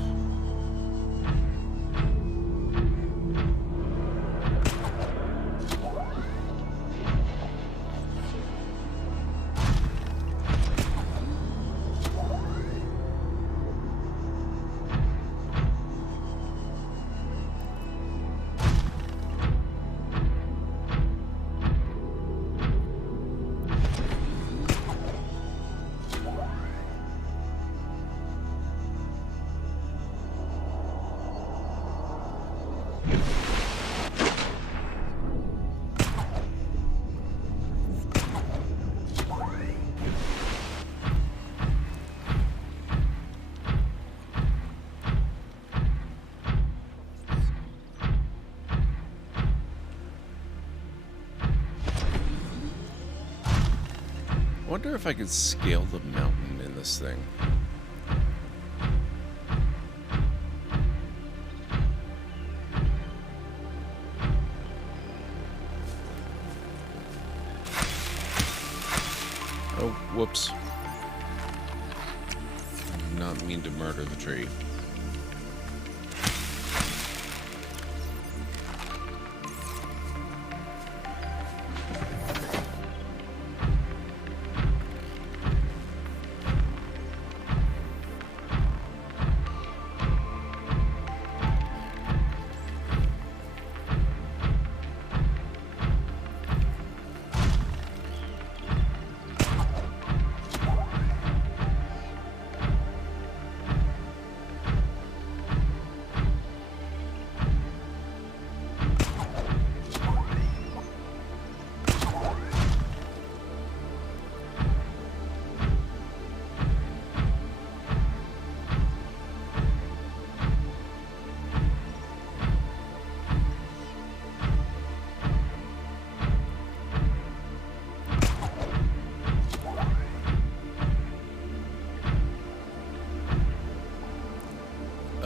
I wonder if I could scale the mountain in this thing. Oh, whoops. I did not mean to murder the tree.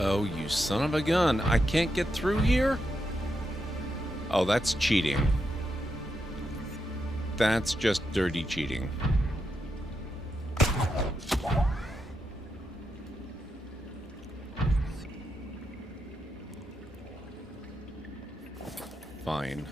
Oh, you son of a gun. I can't get through here? Oh, that's cheating. That's just dirty cheating. Fine.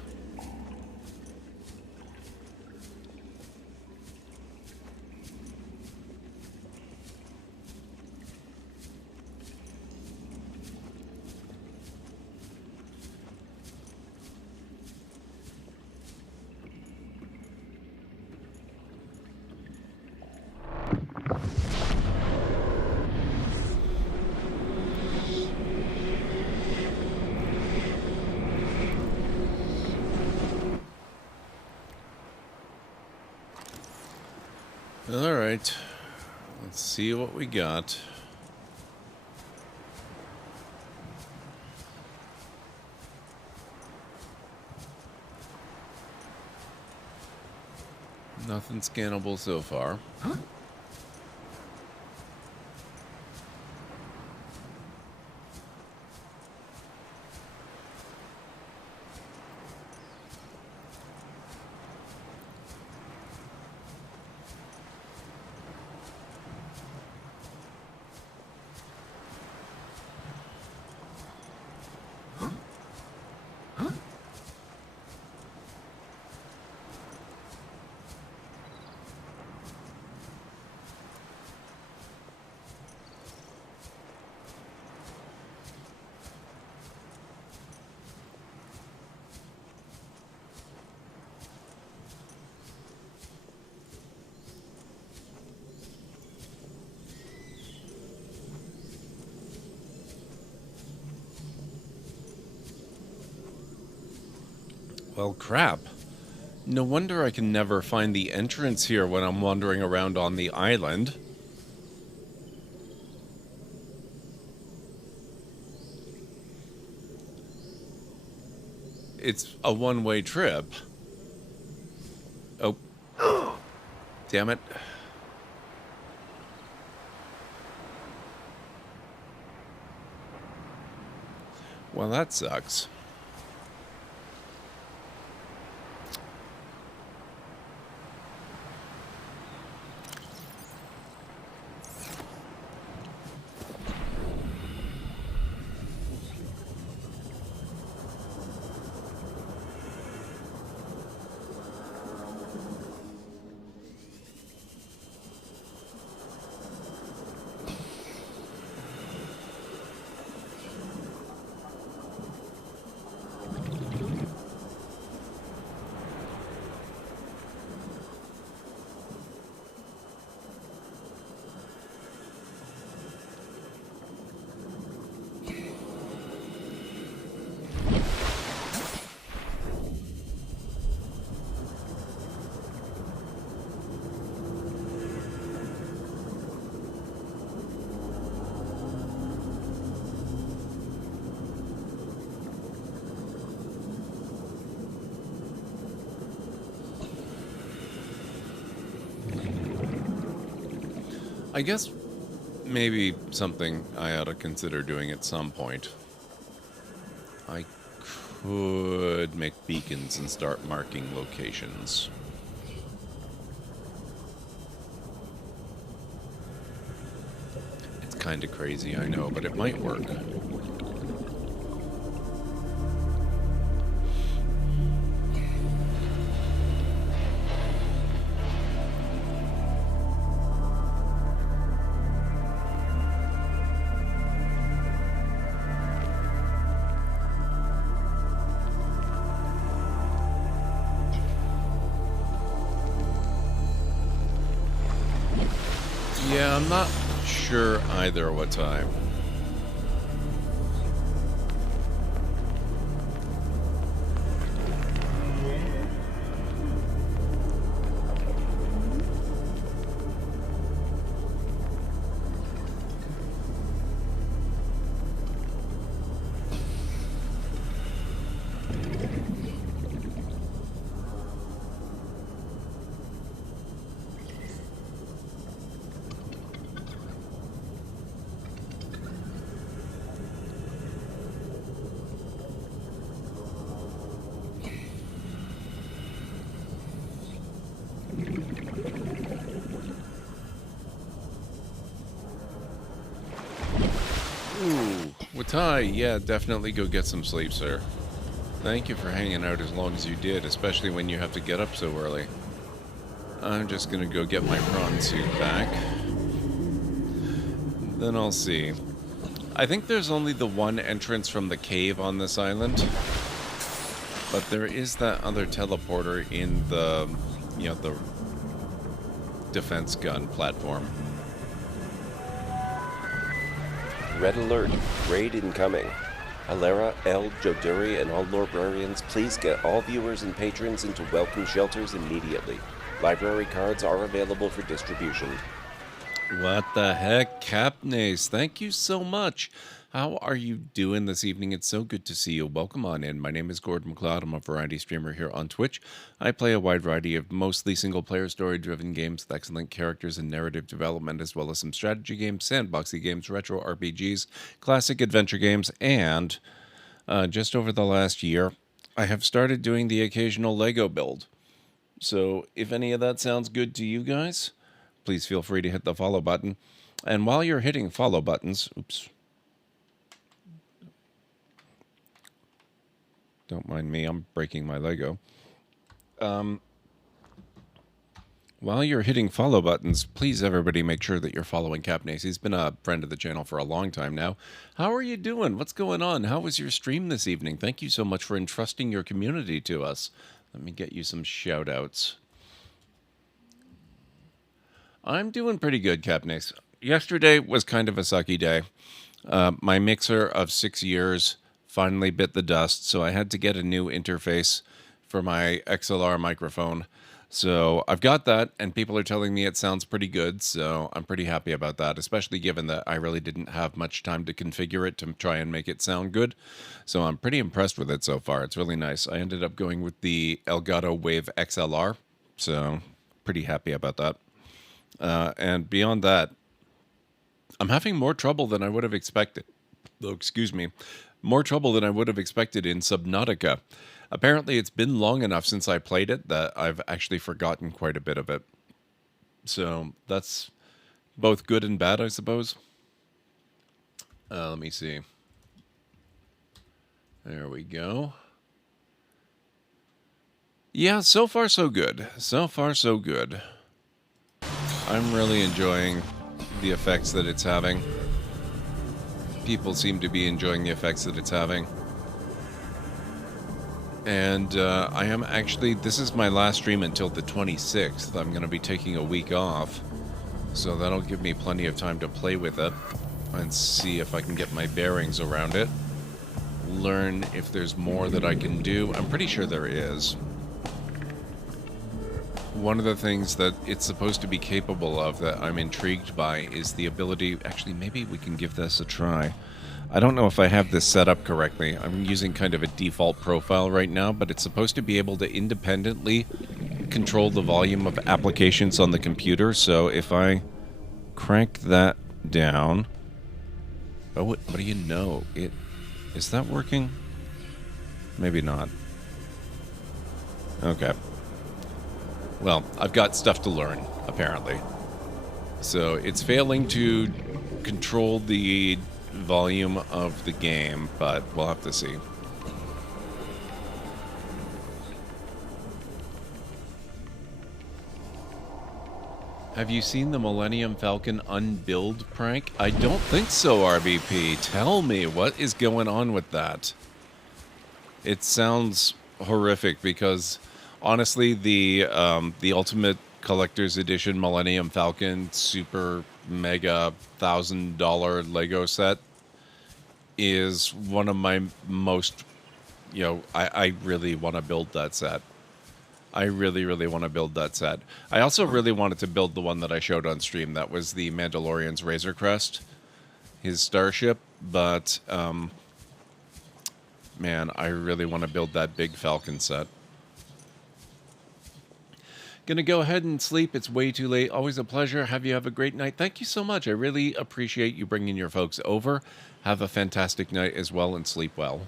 Alright, let's see what we got. Nothing scannable so far. Huh? Well, crap. No wonder I can never find the entrance here when I'm wandering around on the island. it's a one-way trip. Oh. Damn it. Well, that sucks. I guess maybe something I ought to consider doing at some point. I could make beacons and start marking locations. It's kind of crazy, I know, but it might work. Yeah, I'm not sure either what time. Watai, yeah, definitely go get some sleep, sir. Thank you for hanging out as long as you did, especially when you have to get up so early. I'm just gonna go get my prawn suit back. Then I'll see. I think there's only the one entrance from the cave on this island. But there is that other teleporter in the, you know, the defense gun platform. Red alert. Raid incoming. Alera, El, Joduri, and all librarians, please get all viewers and patrons into welcome shelters immediately. Library cards are available for distribution. What the heck, Capnace? Thank you so much. How are you doing this evening? It's so good to see you. Welcome on in. My name is Gordon McLeod. I'm a variety streamer here on Twitch. I play a wide variety of mostly single-player story-driven games with excellent characters and narrative development, as well as some strategy games, sandboxy games, retro RPGs, classic adventure games, and just over the last year, I have started doing the occasional Lego build. So if any of that sounds good to you guys, please feel free to hit the follow button. And while you're hitting follow buttons, oops. Don't mind me, I'm breaking my Lego. While you're hitting follow buttons, please everybody make sure that you're following Capnace. He's been a friend of the channel for a long time now. How are you doing? What's going on? How was your stream this evening? Thank you so much for entrusting your community to us. Let me get you some shout outs. I'm doing pretty good, Capnace. Yesterday was kind of a sucky day. My mixer of 6 years finally bit the dust, so I had to get a new interface for my XLR microphone. So I've got that, and people are telling me it sounds pretty good, so I'm pretty happy about that, especially given that I really didn't have much time to configure it to try and make it sound good. So I'm pretty impressed with it so far. It's really nice. I ended up going with the Elgato Wave XLR, so pretty happy about that. And beyond that, I'm having more trouble than I would have expected. Oh, excuse me. More trouble than I would have expected in Subnautica. Apparently, it's been long enough since I played it that I've actually forgotten quite a bit of it. So that's both good and bad, I suppose. Let me see. There we go. Yeah, so far so good. So far so good. I'm really enjoying the effects that it's having. People seem to be enjoying the effects that it's having. And I am actually, this is my last stream until the 26th. I'm going to be taking a week off. So that'll give me plenty of time to play with it and see if I can get my bearings around it. Learn if there's more that I can do. I'm pretty sure there is. One of the things that it's supposed to be capable of that I'm intrigued by is the ability... Actually, maybe we can give this a try. I don't know if I have this set up correctly. I'm using kind of a default profile right now, but it's supposed to be able to independently control the volume of applications on the computer. So if I crank that down... Oh, what do you know? Is that working? Maybe not. Okay. Well, I've got stuff to learn, apparently. So it's failing to control the volume of the game, but we'll have to see. Have you seen the Millennium Falcon unbuild prank? I don't think so, RBP. Tell me, what is going on with that? It sounds horrific because, honestly, the Ultimate Collector's Edition Millennium Falcon Super Mega $1,000 Lego set is one of my most, I really want to build that set. I really, really want to build that set. I also really wanted to build the one that I showed on stream. That was the Mandalorian's Razor Crest, his starship. But, man, I really want to build that big Falcon set. Gonna go ahead and sleep. It's way too late. Always a pleasure. Have a great night. Thank you so much. I really appreciate you bringing your folks over. Have a fantastic night as well and sleep well.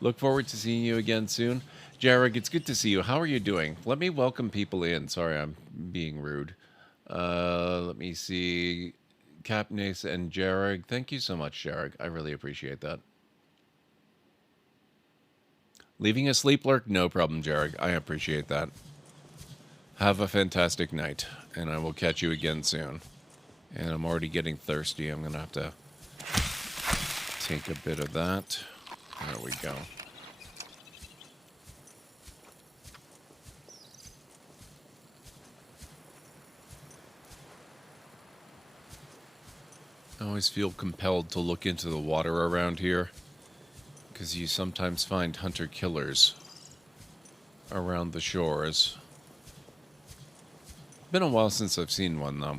Look forward to seeing you again soon. Jarek, it's good to see you. How are you doing? Let me welcome people in. Sorry, I'm being rude. Let me see. Capnace and Jarek. Thank you so much, Jarek. I really appreciate that. Leaving a sleep lurk? No problem, Jarek. I appreciate that. Have a fantastic night, and I will catch you again soon. And I'm already getting thirsty. I'm going to have to take a bit of that. There we go. I always feel compelled to look into the water around here, because you sometimes find hunter-killers around the shores. Been a while since I've seen one, though.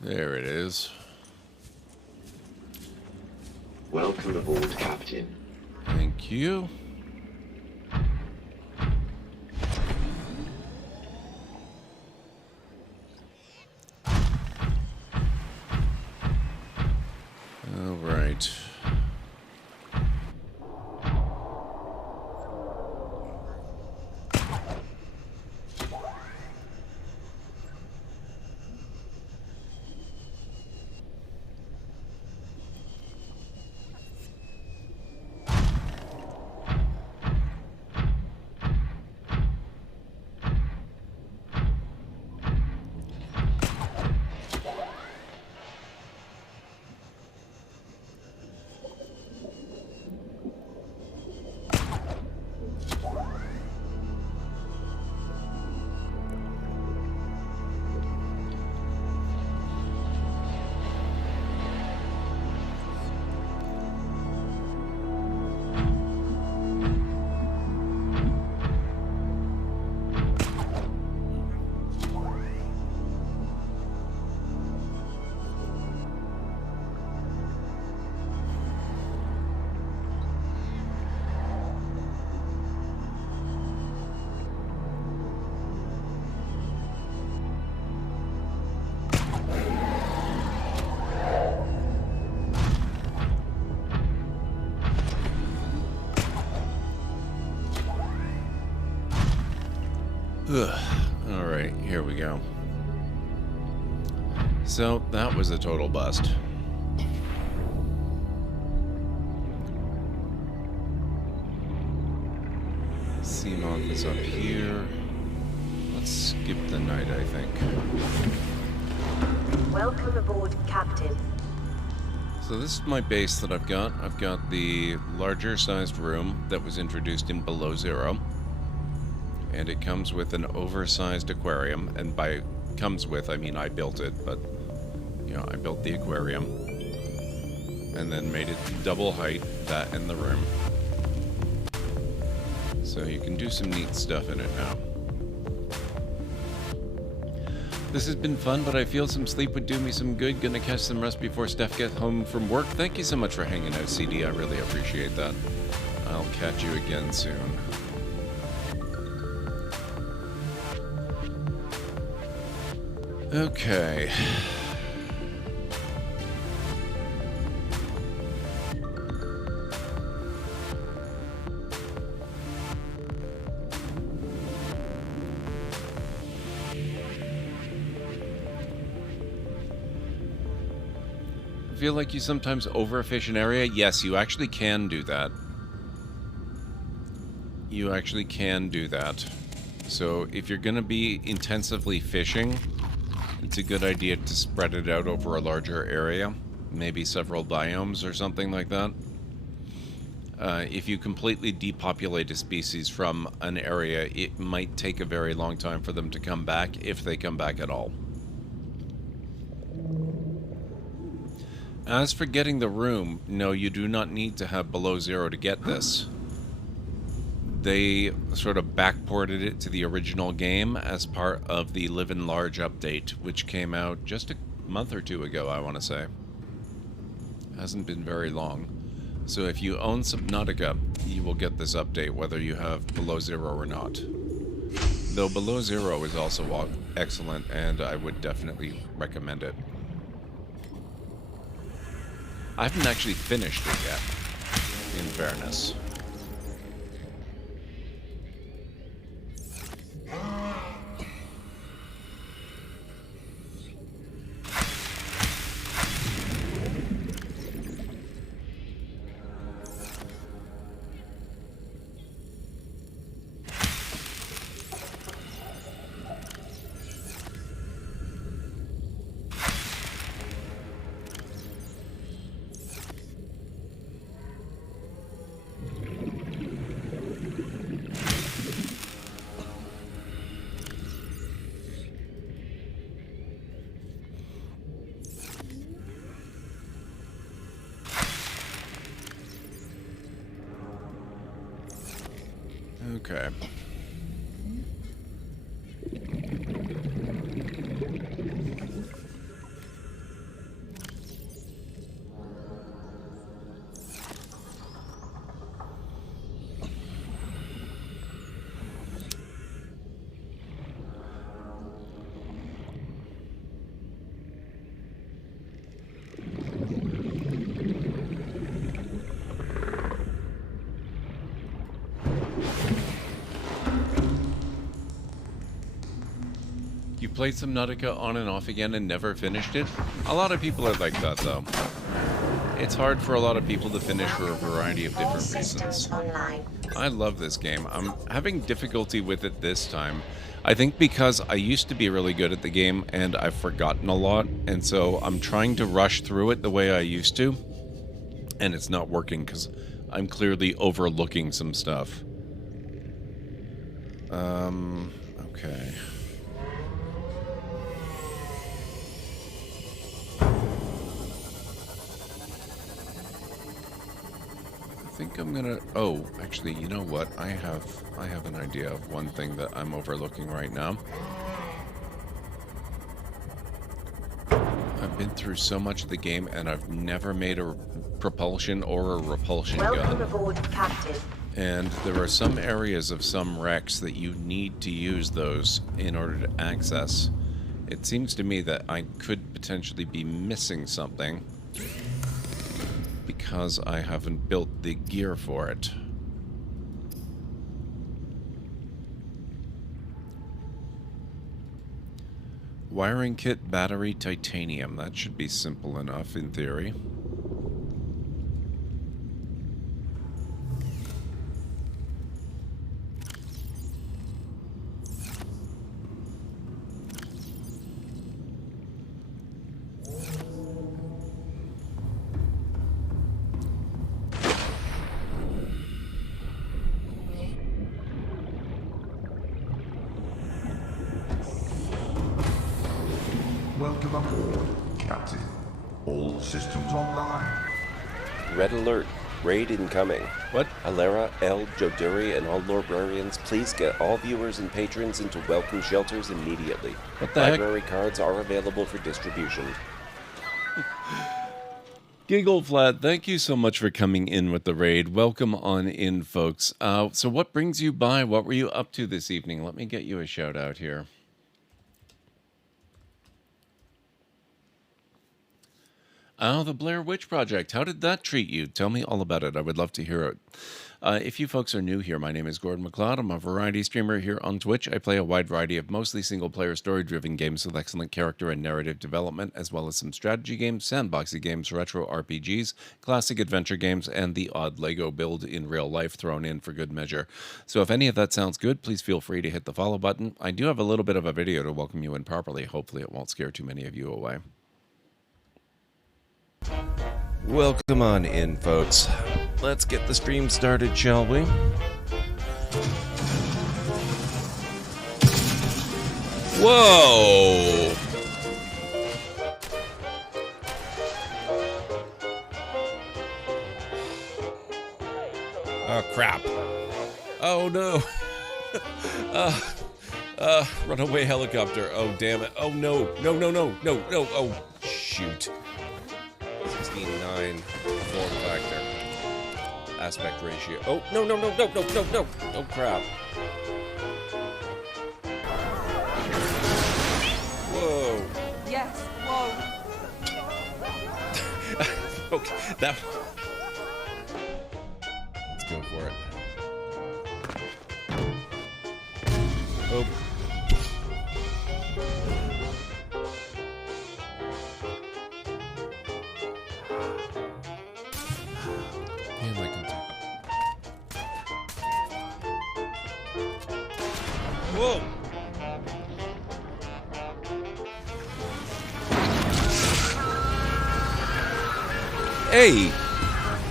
There it is. Welcome aboard, Captain. Thank you. All right. Alright, here we go. So, that was a total bust. Seamoth is up here. Let's skip the night, I think. Welcome aboard, Captain. So this is my base that I've got. I've got the larger sized room that was introduced in Below Zero. And it comes with an oversized aquarium. And by comes with, I mean I built it, but, you know, I built the aquarium. And then made it double height, that in the room. So you can do some neat stuff in it now. This has been fun, but I feel some sleep would do me some good. Gonna catch some rest before Steph gets home from work. Thank you so much for hanging out, CD. I really appreciate that. I'll catch you again soon. Okay. Feel like you sometimes overfish an area? Yes, you actually can do that. You actually can do that. So if you're going to be intensively fishing, it's a good idea to spread it out over a larger area, maybe several biomes or something like that. If you completely depopulate a species from an area, it might take a very long time for them to come back, if they come back at all. As for getting the room, no, you do not need to have Below Zero to get this. They sort of backported it to the original game as part of the Live in Large update, which came out just a month or two ago, I want to say. Hasn't been very long. So if you own Subnautica, you will get this update, whether you have Below Zero or not. Though Below Zero is also excellent, and I would definitely recommend it. I haven't actually finished it yet, in fairness. Okay. You played Subnautica on and off again and never finished it? A lot of people are like that, though. It's hard for a lot of people to finish for a variety of different reasons. I love this game. I'm having difficulty with it this time. I think because I used to be really good at the game and I've forgotten a lot, and so I'm trying to rush through it the way I used to, and it's not working because I'm clearly overlooking some stuff. Okay. I think I'm gonna... Oh, actually, you know what? I have an idea of one thing that I'm overlooking right now. I've been through so much of the game, and I've never made a propulsion or a repulsion gun. Welcome aboard, Captain. And there are some areas of some wrecks that you need to use those in order to access. It seems to me that I could potentially be missing something because I haven't built the gear for it. Wiring kit, battery, titanium. That should be simple enough in theory. Welcome aboard, Captain. All systems online. Red alert. Raid incoming. What? Alera, El, Joduri, and all librarians, please get all viewers and patrons into welcome shelters immediately. What the heck? Library cards are available for distribution. Giggle Flat, thank you so much for coming in with the raid. Welcome on in, folks. So what brings you by? What were you up to this evening? Let me get you a shout out here. The Blair Witch Project. How did that treat you? Tell me all about it. I would love to hear it. If you folks are new here, my name is Gordon MacLeod. I'm a variety streamer here on Twitch. I play a wide variety of mostly single-player story-driven games with excellent character and narrative development, as well as some strategy games, sandboxy games, retro RPGs, classic adventure games, and the odd Lego build in real life thrown in for good measure. So if any of that sounds good, please feel free to hit the follow button. I do have a little bit of a video to welcome you in properly. Hopefully it won't scare too many of you away. Welcome on in, folks. Let's get the stream started, shall we? Whoa! Oh, crap. Oh, no. Runaway helicopter. Oh, damn it. Oh, no. No, no, no, no, no. Oh, shoot. 16:9 form factor. Aspect ratio. Oh, no, no, no, no, no, no, no. Oh, crap. Whoa. Yes, whoa. Okay, that... Let's go for it. Oh. Damn, I can tap. Whoa! Hey!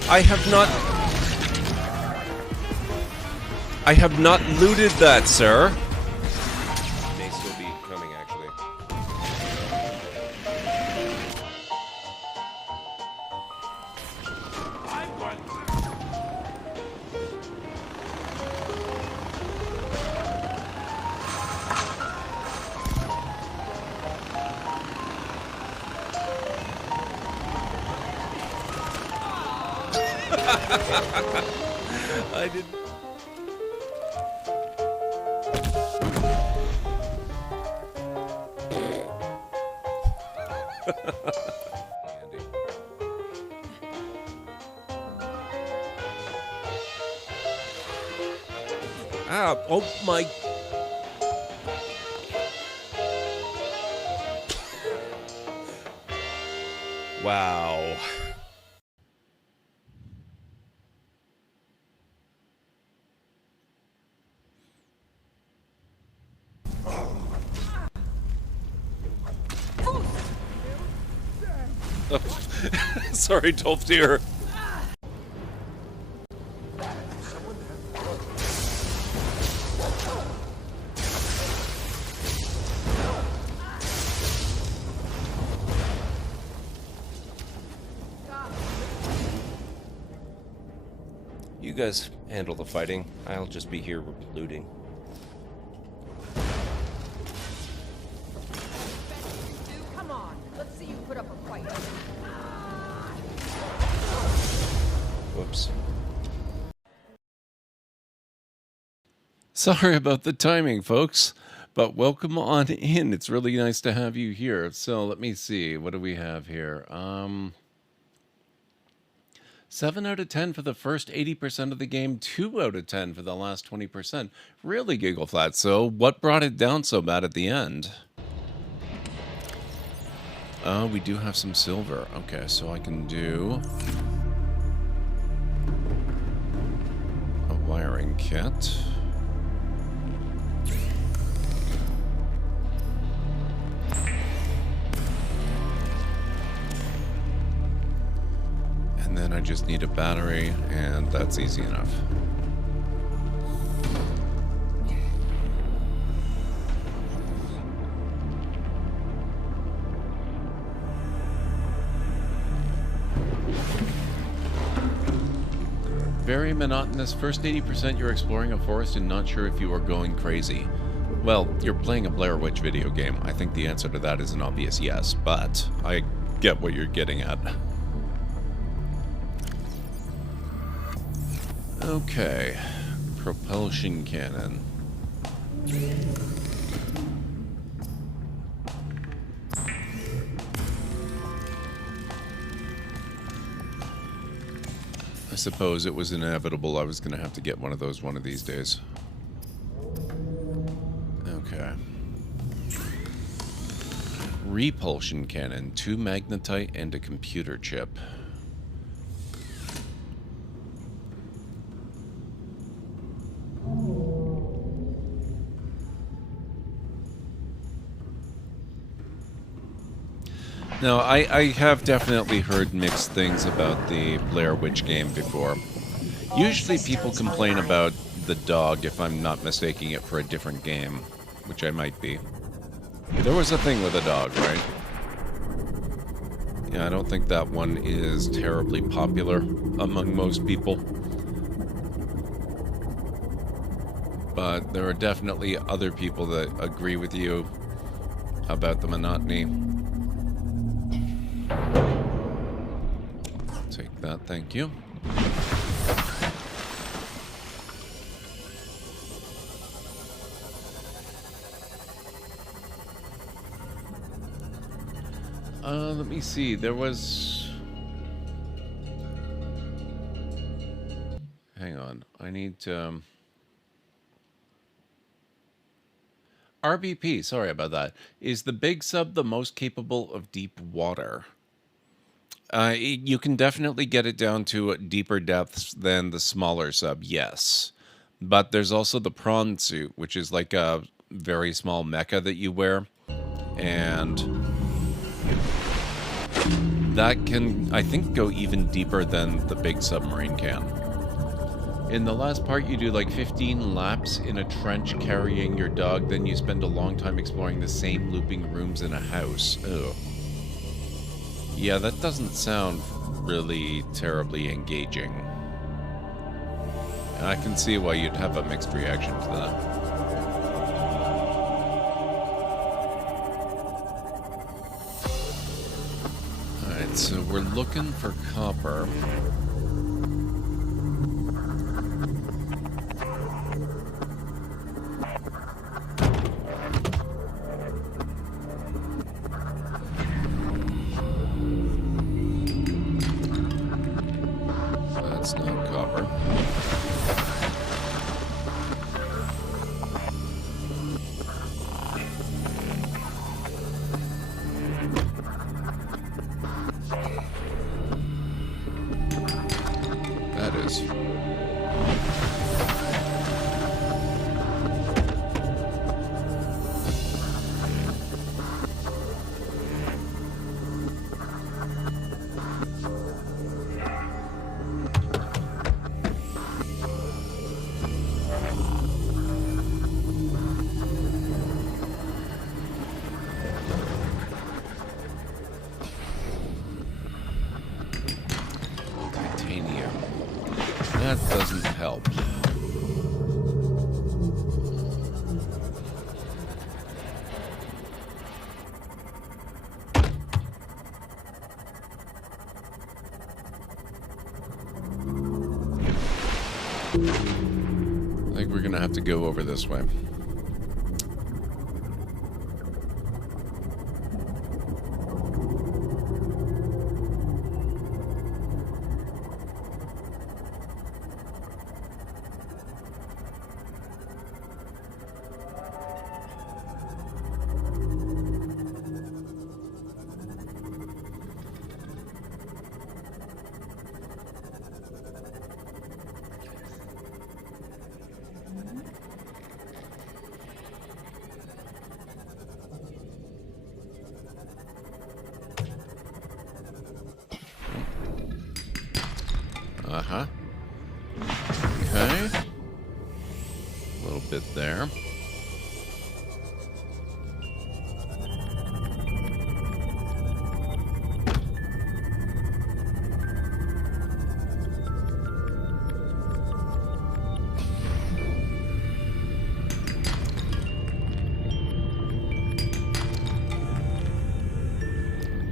I have not looted that, sir. May still be coming, actually. I didn't. Ah, oh my. Wow. Sorry, Dolph dear. You guys handle the fighting. I'll just be here looting. Come on, let's see you put up a fight. Whoops. Sorry about the timing, folks, but welcome on in. It's really nice to have you here. So let me see. What do we have here? 7 out of 10 for the first 80% of the game, 2 out of 10 for the last 20%. Really, Giggle Flat. So what brought it down so bad at the end? We do have some silver. Okay, so I can do a wiring kit. And then I just need a battery, and that's easy enough. Very monotonous. First 80% you're exploring a forest and not sure if you are going crazy. Well, you're playing a Blair Witch video game. I think the answer to that is an obvious yes, but I get what you're getting at. Okay. Propulsion cannon. I suppose it was inevitable I was going to have to get one of those one of these days. Okay. Repulsion cannon, 2 magnetite and a computer chip. Now, I have definitely heard mixed things about the Blair Witch game before. Usually people complain about the dog if I'm not mistaking it for a different game, which I might be. There was a thing with a dog, right? Yeah, I don't think that one is terribly popular among most people. But there are definitely other people that agree with you about the monotony. Take that, thank you. Let me see, there was... Hang on, I need to... RBP, sorry about that. Is the big sub the most capable of deep water? You can definitely get it down to deeper depths than the smaller sub, yes. But there's also the Prawn Suit, which is like a very small mecha that you wear. And that can, I think, go even deeper than the big submarine can. In the last part, you do like 15 laps in a trench carrying your dog, then you spend a long time exploring the same looping rooms in a house. Ugh. Yeah, that doesn't sound really terribly engaging. And I can see why you'd have a mixed reaction to that. Alright, so we're looking for copper. That's not copper. That is. That doesn't help. I think we're gonna have to go over this way. huh? Okay. A little bit there.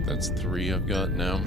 That's 3 I've got now.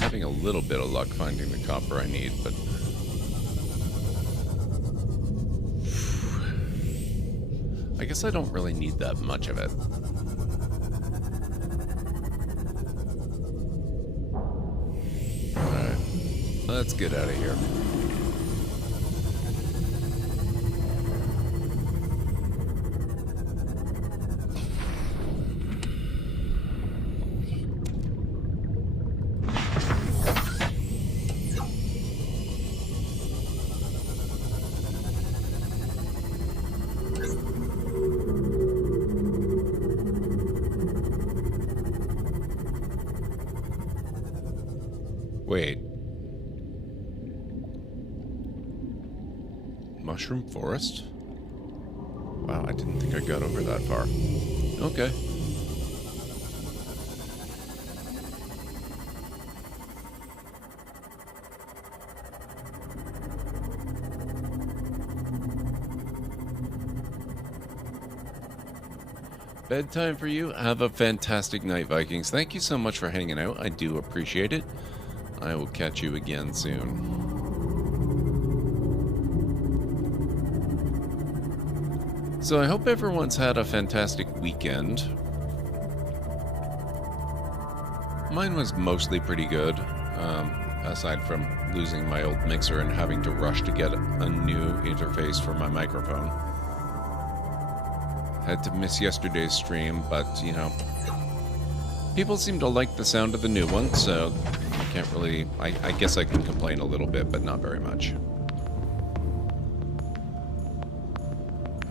Having a little bit of luck finding the copper I need, but I guess I don't really need that much of it. Alright, let's get out of here. Wait. Mushroom forest? Wow, I didn't think I got over that far. Okay. Bedtime for you. Have a fantastic night, Vikings. Thank you so much for hanging out. I do appreciate it. I will catch you again soon. So I hope everyone's had a fantastic weekend. Mine was mostly pretty good, aside from losing my old mixer and having to rush to get a new interface for my microphone. Had to miss yesterday's stream, but, you know, people seem to like the sound of the new one, so I can't really... I guess I can complain a little bit, but not very much.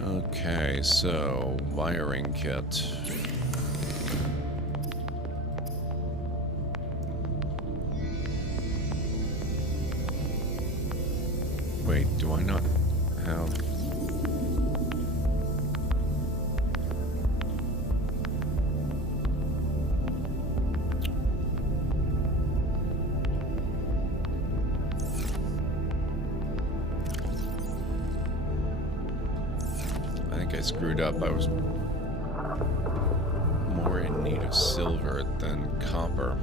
Okay, so wiring kit. Wait, do I not have... I screwed up. I was more in need of silver than copper.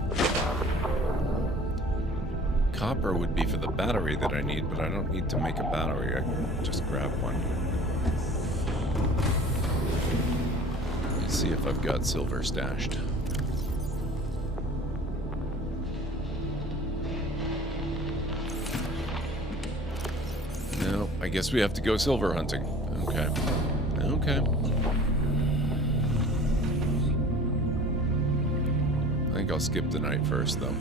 Copper would be for the battery that I need, but I don't need to make a battery. I can just grab one. Let's see if I've got silver stashed. No, I guess we have to go silver hunting. Okay. Okay. I think I'll skip the night first, though.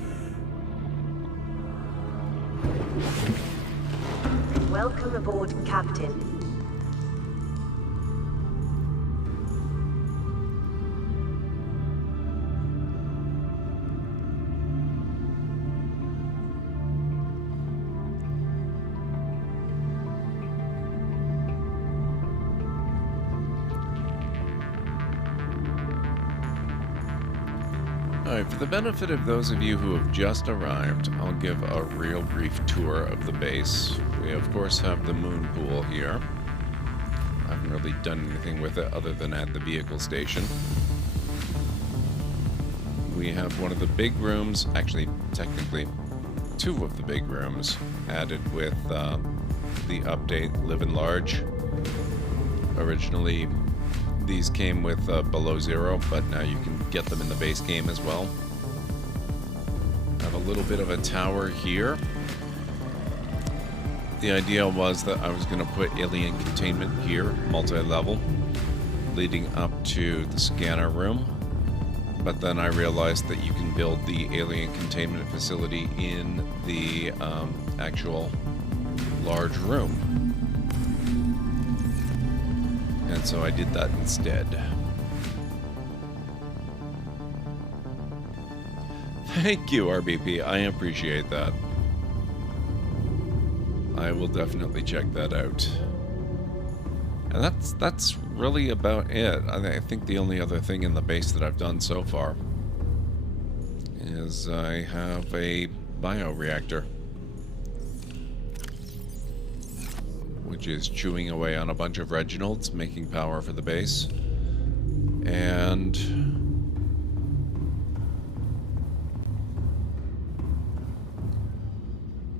Welcome aboard, Captain. Alright, for the benefit of those of you who have just arrived, I'll give a real brief tour of the base. We of course have the moon pool here. I haven't really done anything with it other than at the vehicle station. we have one of the big rooms, actually, technically, two of the big rooms added with the update Live and Large. Originally, these came with below zero, but now you can get them in the base game as well. Have a little bit of a tower here. The idea was that I was going to put alien containment here, multi-level, leading up to the scanner room. But then I realized that you can build the alien containment facility in the actual large room. And so I did that instead. Thank you, RBP. I appreciate that. I will definitely check that out. And that's really about it. I think the only other thing in the base that I've done so far is I have a bioreactor, which is chewing away on a bunch of Reginalds, making power for the base. And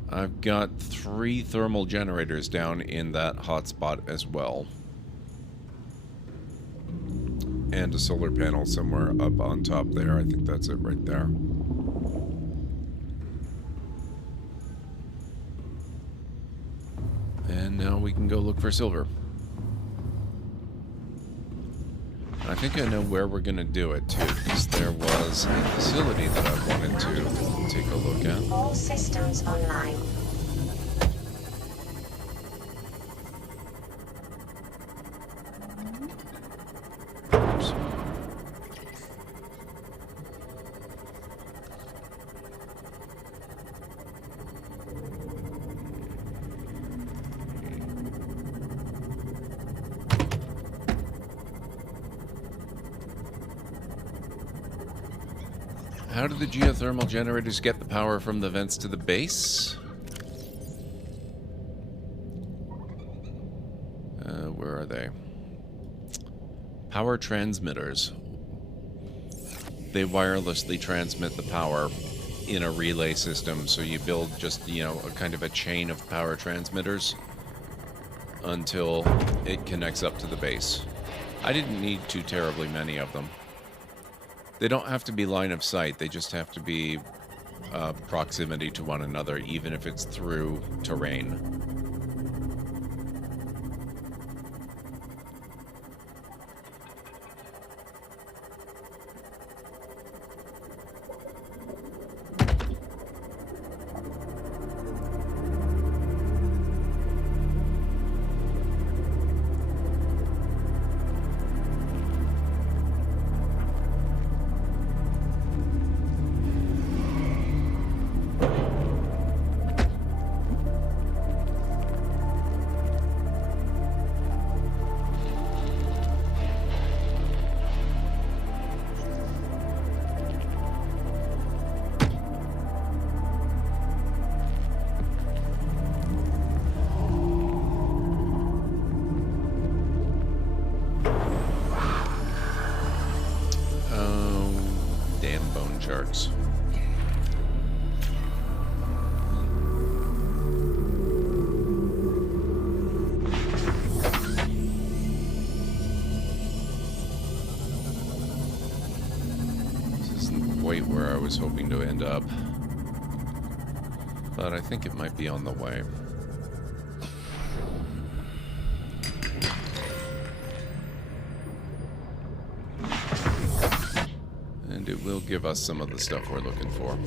I've got 3 thermal generators down in that hotspot as well. And a solar panel somewhere up on top there. I think that's it right there. And now we can go look for silver. I think I know where we're going to do it, too, because there was a facility that I wanted to take a look at. All systems online. Oops. How do the geothermal generators get the power from the vents to the base? Where are they? Power transmitters. They wirelessly transmit the power in a relay system, so you build just, you know, a kind of a chain of power transmitters until it connects up to the base. I didn't need too terribly many of them. They don't have to be line of sight, they just have to be proximity to one another, even if it's through terrain. Sharks. This isn't quite where I was hoping to end up, but I think it might be on the way. And it will give us some of the stuff we're looking for.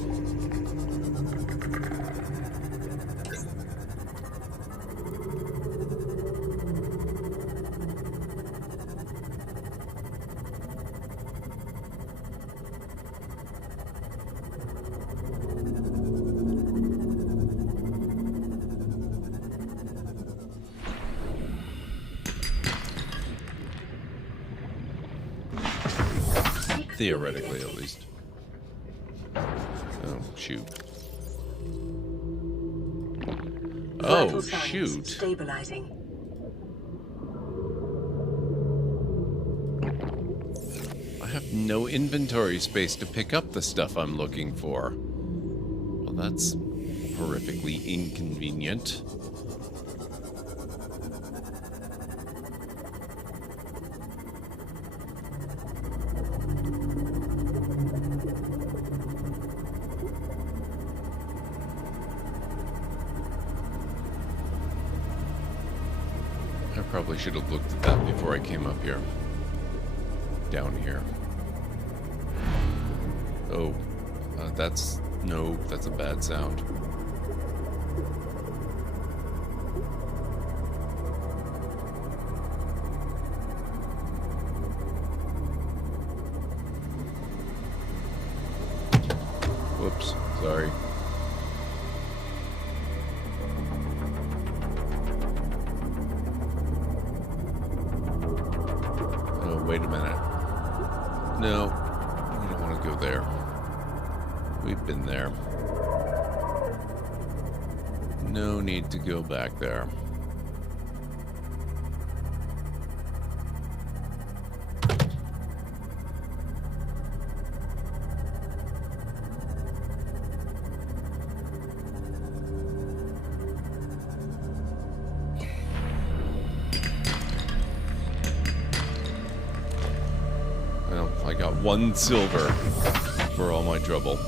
Theoretically, at least. Oh, shoot. Oh, shoot. Stabilizing. I have No inventory space to pick up the stuff I'm looking for. Well, that's horrifically inconvenient. I probably should have looked at that before I came up here. Down here. Oh, that's a bad sound. Whoops, sorry. Oh, wait a minute. No, we don't want to go there. We've been there. No need to go back there. Well, I got 1 silver for all my trouble.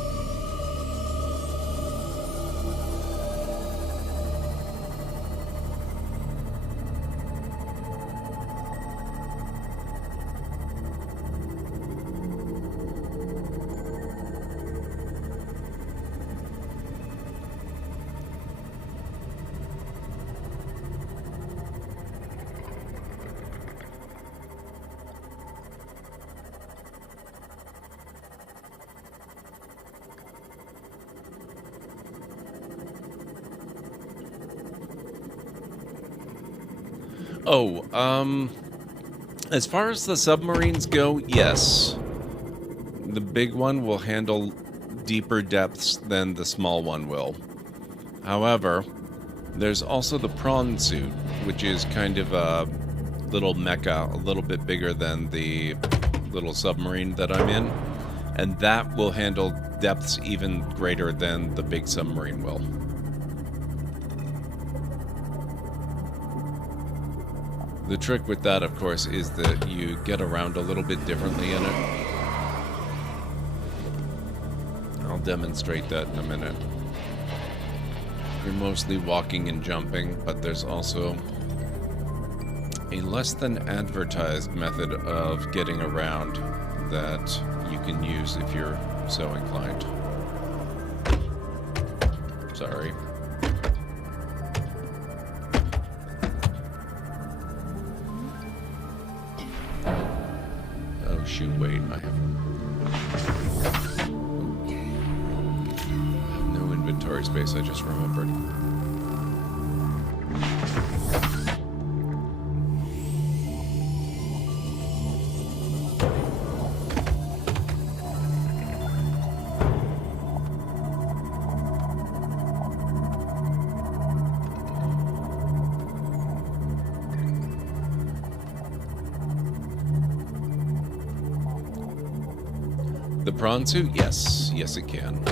Oh, as far as the submarines go, yes. The big one will handle deeper depths than the small one will. However, there's also the Prawn Suit, which is kind of a little mecha, a little bit bigger than the little submarine that I'm in, and that will handle depths even greater than the big submarine will. The trick with that, of course, is that you get around a little bit differently in it. I'll demonstrate that in a minute. You're mostly walking and jumping, but there's also a less than advertised method of getting around that you can use if you're so inclined. Sorry. Oh shoot, wait, I have no inventory space, I just remembered. The Prawn Suit? Yes. Yes, it can.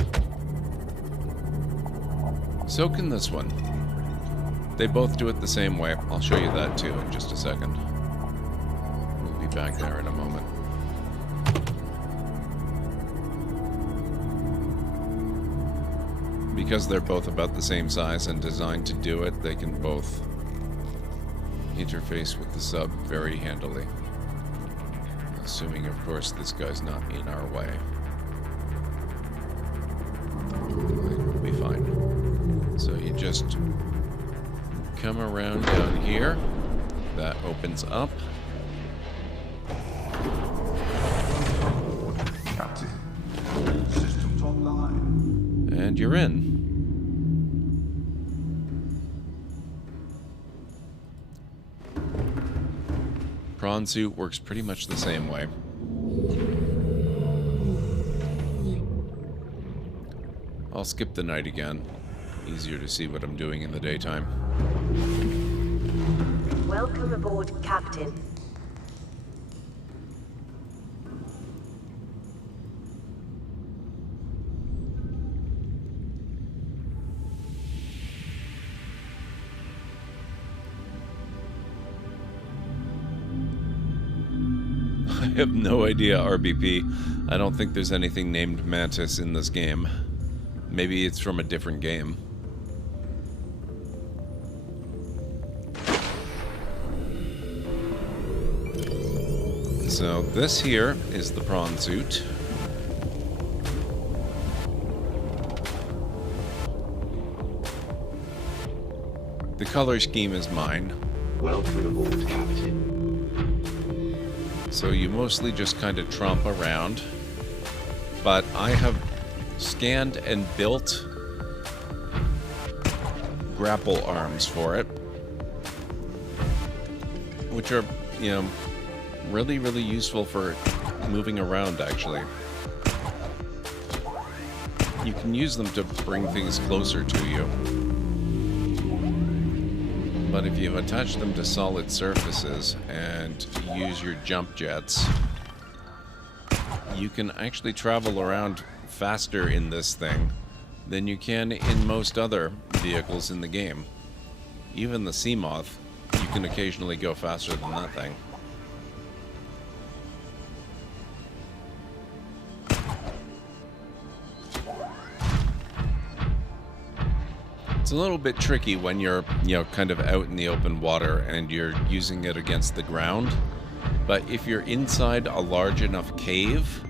So can this one. They both do it the same way. I'll show you that too in just a second. We'll be back there in a moment. Because they're both about the same size and designed to do it, they can both interface with the sub very handily. Assuming, of course, this guy's not in our way. We'll be fine. So you just come around down here. That opens up. Captain, all systems online. And you're in. Prawn Suit works pretty much the same way. I'll skip the night again. Easier to see what I'm doing in the daytime. Welcome aboard, Captain. have no idea, RBP. I don't think there's anything named Mantis in this game. Maybe it's from a different game. So this here is the Prawn Suit. The color scheme is mine. Welcome aboard, Captain. So you mostly just kind of tromp around. But I have scanned and built grapple arms for it, which are, you know, really, really useful for moving around, actually. You can use them to bring things closer to you. But if you attach them to solid surfaces and use your jump jets, you can actually travel around faster in this thing than you can in most other vehicles in the game. Even the Seamoth, you can occasionally go faster than that thing. It's a little bit tricky when you're, you know, kind of out in the open water and you're using it against the ground. But if you're inside a large enough cave,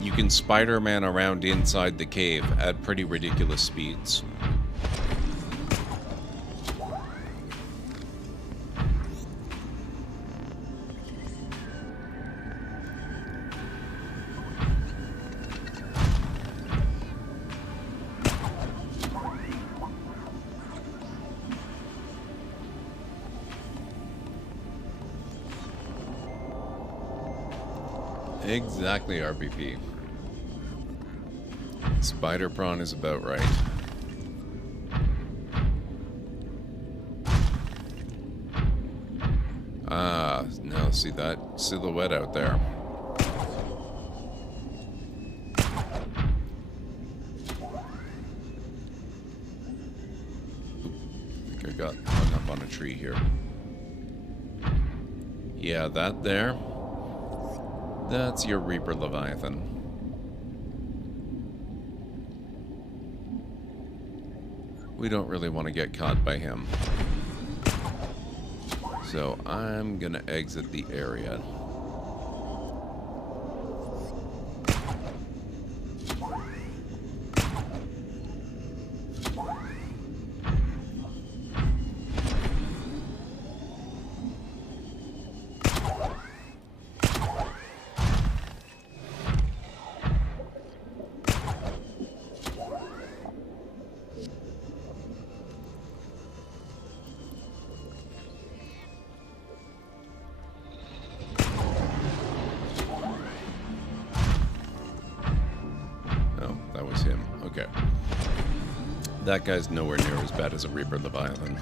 you can Spider-Man around inside the cave at pretty ridiculous speeds. Exactly, RPP. Spider Prawn is about right. Ah, now see that silhouette out there. I think I got hung up on a tree here. Yeah, that there. That's your Reaper Leviathan. We don't really want to get caught by him. So I'm gonna exit the area. That guy's nowhere near as bad as a Reaper Leviathan.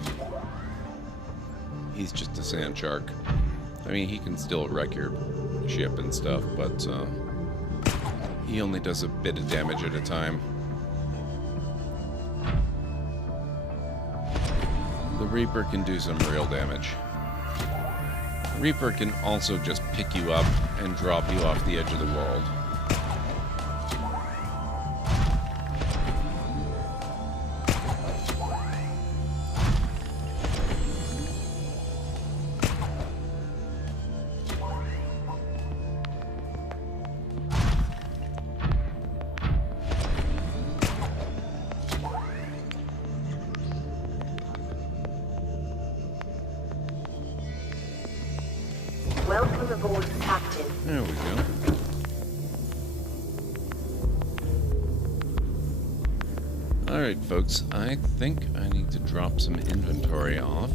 He's just a sand shark. I mean, he can still wreck your ship and stuff, but he only does a bit of damage at a time. The Reaper can do some real damage. Reaper can also just pick you up and drop you off the edge of the world. Welcome aboard, Captain. There we go. Alright, folks, I think I need to drop some inventory off.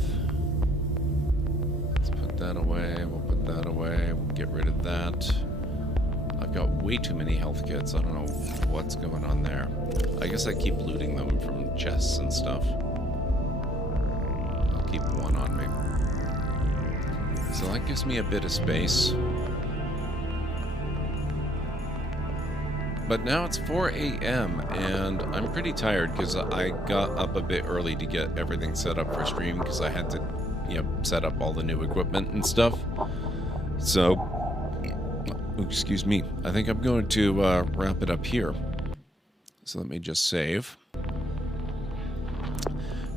Let's put that away, we'll put that away, we'll get rid of that. I've got way too many health kits, I don't know what's going on there. I guess I keep looting them from chests and stuff. I'll keep one on me. So that gives me a bit of space. But now it's 4 a.m. and I'm pretty tired because I got up a bit early to get everything set up for stream because I had to, you know, set up all the new equipment and stuff. So excuse me. I think I'm going to wrap it up here. So let me just save.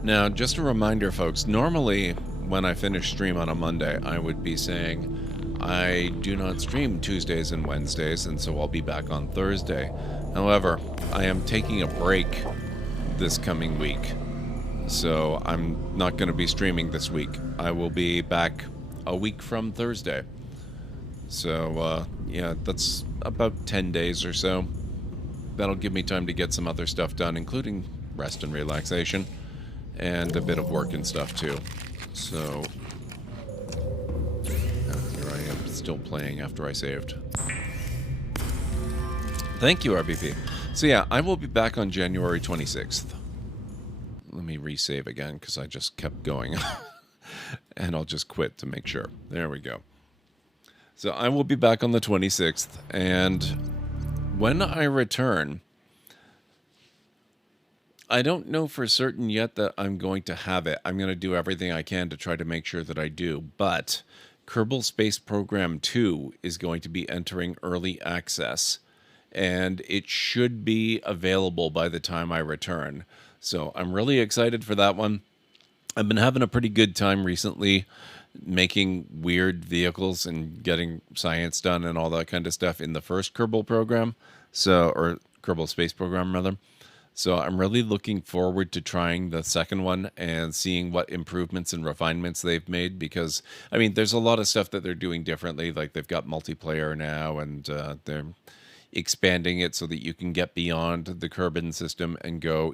Now, just a reminder, folks, normally when I finish stream on a Monday, I would be saying I do not stream Tuesdays and Wednesdays, and so I'll be back on Thursday. However, I am taking a break this coming week, so I'm not going to be streaming this week. I will be back a week from Thursday. So, yeah, that's about 10 days or so. That'll give me time to get some other stuff done, including rest and relaxation, and a bit of work and stuff, too. So, here I am, still playing after I saved. Thank you, RBP. So, yeah, I will be back on January 26th. Let me resave again, because I just kept going. And I'll just quit to make sure. There we go. So I will be back on the 26th, and when I return, I don't know for certain yet that I'm going to have it. I'm going to do everything I can to try to make sure that I do, but Kerbal Space Program 2 is going to be entering early access, and it should be available by the time I return. So I'm really excited for that one. I've been having a pretty good time recently making weird vehicles and getting science done and all that kind of stuff in the first Kerbal program, or Kerbal Space Program, rather. So I'm really looking forward to trying the second one and seeing what improvements and refinements they've made, because, I mean, there's a lot of stuff that they're doing differently. Like, they've got multiplayer now, and they're expanding it so that you can get beyond the Kerbin system and go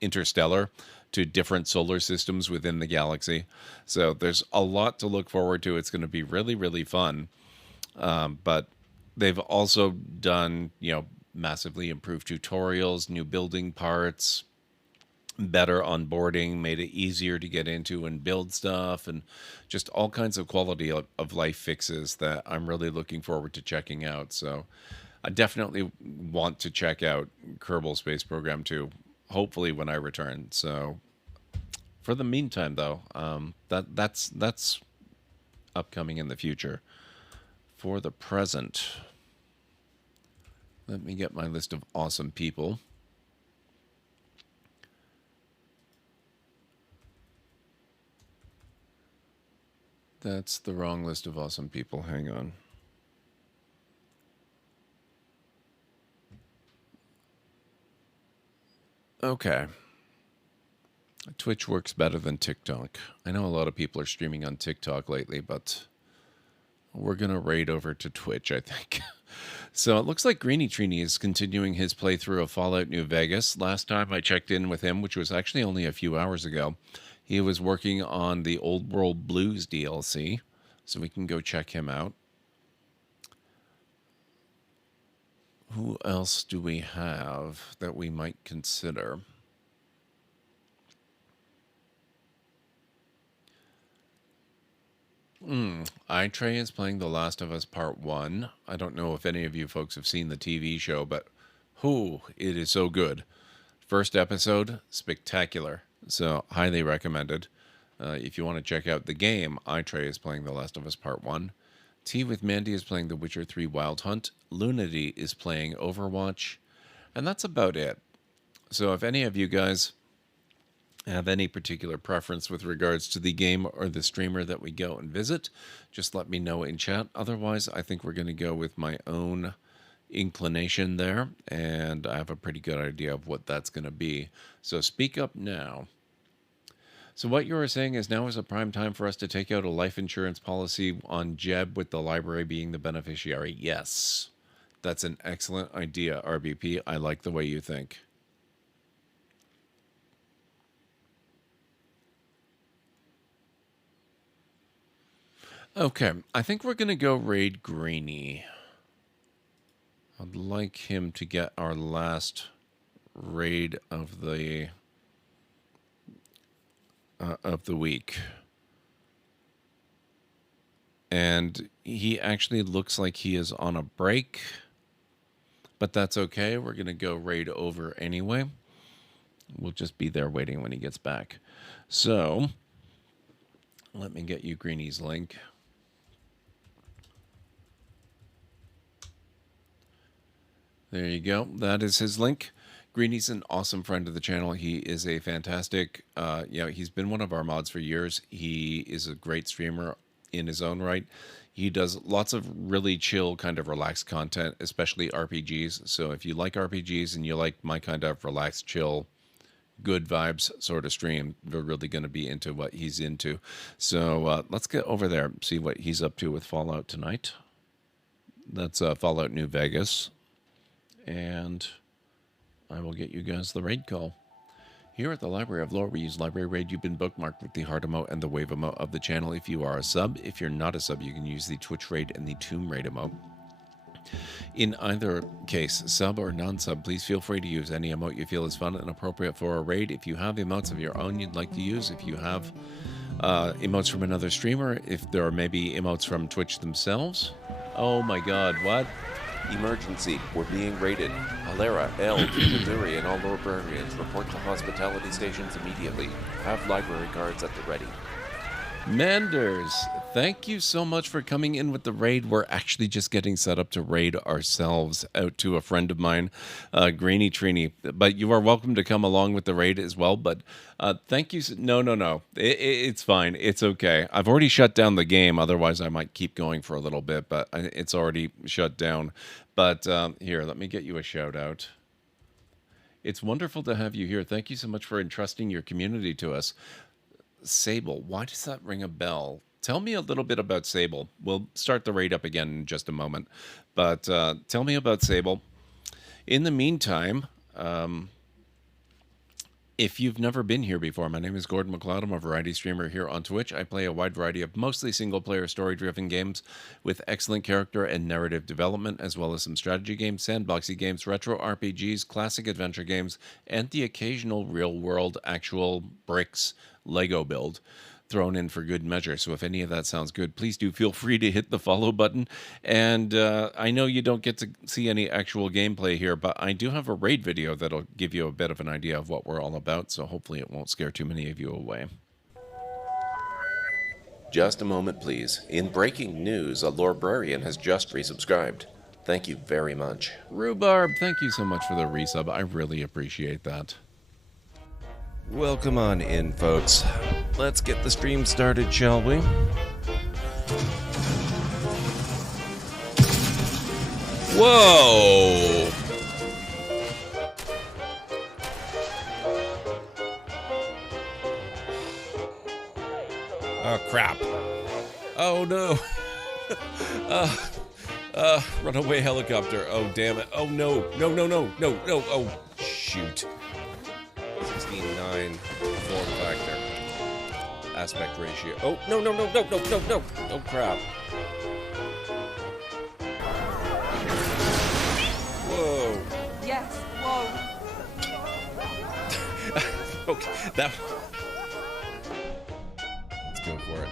interstellar to different solar systems within the galaxy. So there's a lot to look forward to. It's going to be really, really fun. But they've also done, massively improved tutorials, new building parts, better onboarding, made it easier to get into and build stuff, and just all kinds of quality of life fixes that I'm really looking forward to checking out. So I definitely want to check out Kerbal Space Program 2, hopefully when I return. So for the meantime, though, that's upcoming in the future. For the present, let me get my list of awesome people. That's the wrong list of awesome people. Hang on. Okay. Twitch works better than TikTok. I know a lot of people are streaming on TikTok lately, but we're going to raid over to Twitch, I think. So it looks like Greeny Trini is continuing his playthrough of Fallout New Vegas. Last time I checked in with him, which was actually only a few hours ago, he was working on the Old World Blues DLC, so we can go check him out. Who else do we have that we might consider? iTrey is playing The Last of Us Part 1. I don't know if any of you folks have seen the TV show, but it is so good. First episode, spectacular. So, highly recommended. If you want to check out the game, iTrey is playing The Last of Us Part 1. Tea with Mandy is playing The Witcher 3 Wild Hunt. Lunity is playing Overwatch. And that's about it. So if any of you guys have any particular preference with regards to the game or the streamer that we go and visit, just let me know in chat. Otherwise, I think we're going to go with my own inclination there, and I have a pretty good idea of what that's going to be. So speak up now. So what you were saying is now is a prime time for us to take out a life insurance policy on Jeb, with the library being the beneficiary. Yes, that's an excellent idea, RBP. I like the way you think. Okay, I think we're going to go raid Greeny. I'd like him to get our last raid of the week. And he actually looks like he is on a break, but that's okay. We're going to go raid over anyway. We'll just be there waiting when he gets back. So let me get you Greeny's link. There you go. That is his link. Greeny's an awesome friend of the channel. He is a fantastic, he's been one of our mods for years. He is a great streamer in his own right. He does lots of really chill, kind of relaxed content, especially RPGs. So if you like RPGs and you like my kind of relaxed, chill, good vibes sort of stream, you're really going to be into what he's into. So let's get over there and see what he's up to with Fallout tonight. That's Fallout New Vegas. And I will get you guys the raid call. Here at the Library of Lore, we use Library Raid. You've been bookmarked with the heart emote and the wave emote of the channel if you are a sub. If you're not a sub, you can use the Twitch Raid and the Tomb Raid emote. In either case, sub or non-sub, please feel free to use any emote you feel is fun and appropriate for a raid. If you have emotes of your own you'd like to use, if you have emotes from another streamer, if there are maybe emotes from Twitch themselves. Oh my god, what? Emergency. We're being raided. Halera, El, Missouri, and all librarians report to hospitality stations immediately. Have library guards at the ready. Manders, thank you so much for coming in with the raid. We're actually just getting set up to raid ourselves out to a friend of mine, Greeny Trini. But you are welcome to come along with the raid as well. But thank you. No. It's fine. It's okay. I've already shut down the game. Otherwise, I might keep going for a little bit. But it's already shut down. But here, let me get you a shout out. It's wonderful to have you here. Thank you so much for entrusting your community to us. Sable, why does that ring a bell? Tell me a little bit about Sable. We'll start the raid up again in just a moment. But tell me about Sable. In the meantime, if you've never been here before, my name is Gordon McLeod. I'm a variety streamer here on Twitch. I play a wide variety of mostly single-player story-driven games with excellent character and narrative development, as well as some strategy games, sandboxy games, retro RPGs, classic adventure games, and the occasional real-world actual bricks Lego build thrown in for good measure. So if any of that sounds good, please do feel free to hit the follow button. And I know you don't get to see any actual gameplay here, but I do have a raid video that'll give you a bit of an idea of what we're all about, so hopefully it won't scare too many of you away. Just a moment, please. In breaking news, a librarian has just resubscribed. Thank you very much. Rhubarb, thank you so much for the resub. I really appreciate that. Welcome on in, folks. Let's get the stream started, shall we? Whoa! Oh, crap. Oh, no. Runaway helicopter. Oh, damn it. Oh, no. No. Oh, shoot. 16:9 form factor. Aspect ratio. Oh, no. Oh, crap. Whoa. Yes, whoa. Okay, that... Let's go for it.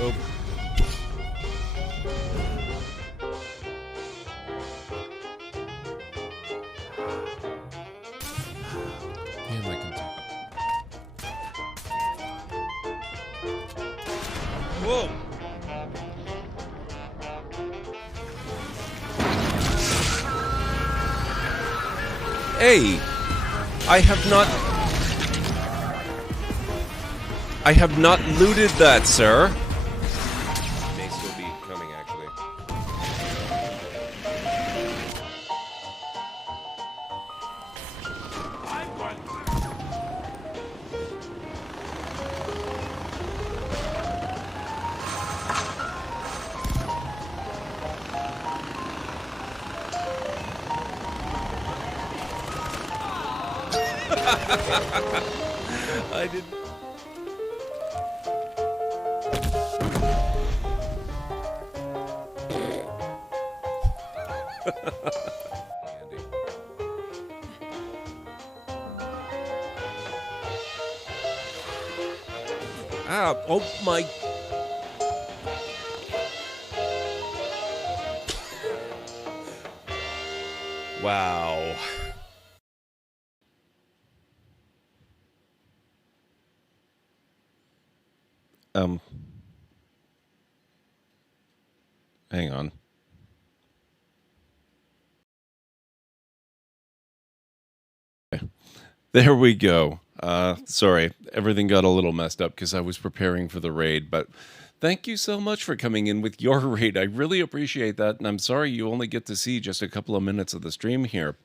Oh. Damn, I can do. Whoa! Hey! I have not looted that, sir. May still be coming, actually. I did. Ah, oh my. Wow. Hang on. There we go. Sorry, everything got a little messed up because I was preparing for the raid, but thank you so much for coming in with your raid. I really appreciate that, and I'm sorry you only get to see just a couple of minutes of the stream here.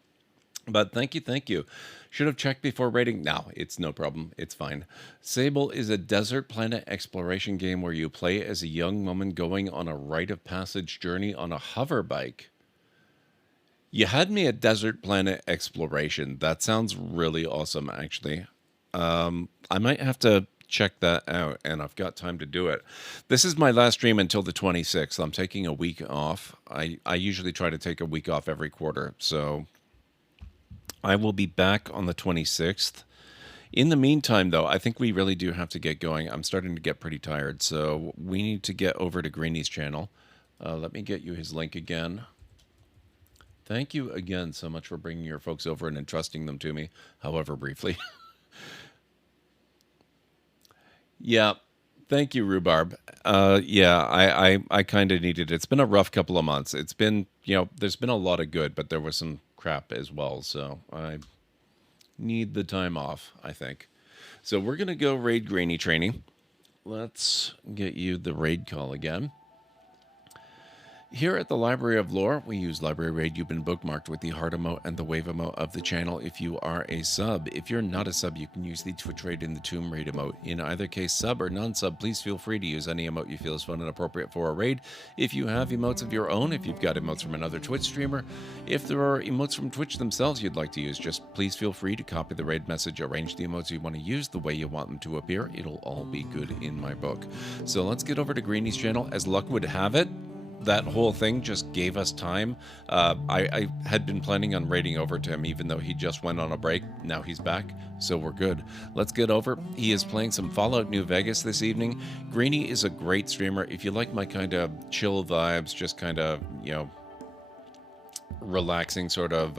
But thank you, thank you. Should have checked before raiding. No, it's no problem. It's fine. Sable is a desert planet exploration game where you play as a young woman going on a rite of passage journey on a hover bike. You had me at desert planet exploration. That sounds really awesome, actually. I might have to check that out, and I've got time to do it. This is my last stream until the 26th. I'm taking a week off. I usually try to take a week off every quarter, so I will be back on the 26th. In the meantime, though, I think we really do have to get going. I'm starting to get pretty tired, so we need to get over to Greeny's channel. Let me get you his link again. Thank you again so much for bringing your folks over and entrusting them to me, however briefly. Yeah, thank you, Rhubarb. Yeah, I kind of needed it. It's been a rough couple of months. It's been, there's been a lot of good, but there was some crap as well, so I need the time off, I think. So we're going to go raid Greeny training. Let's get you the raid call again. Here at the Library of Lore, we use Library Raid. You've been bookmarked with the heart emote and the wave emote of the channel if you are a sub. If you're not a sub, you can use the Twitch Raid and the Tomb Raid emote. In either case, sub or non-sub, please feel free to use any emote you feel is fun and appropriate for a raid. If you have emotes of your own, if you've got emotes from another Twitch streamer, if there are emotes from Twitch themselves you'd like to use, just please feel free to copy the raid message, arrange the emotes you want to use the way you want them to appear. It'll all be good in my book. So let's get over to Greeny's channel. As luck would have it, that whole thing just gave us time. I had been planning on raiding over to him, even though he just went on a break. Now he's back, so we're good. Let's get over. He is playing some Fallout New Vegas this evening. Greeny is a great streamer. If you like my kind of chill vibes, just kind of, relaxing sort of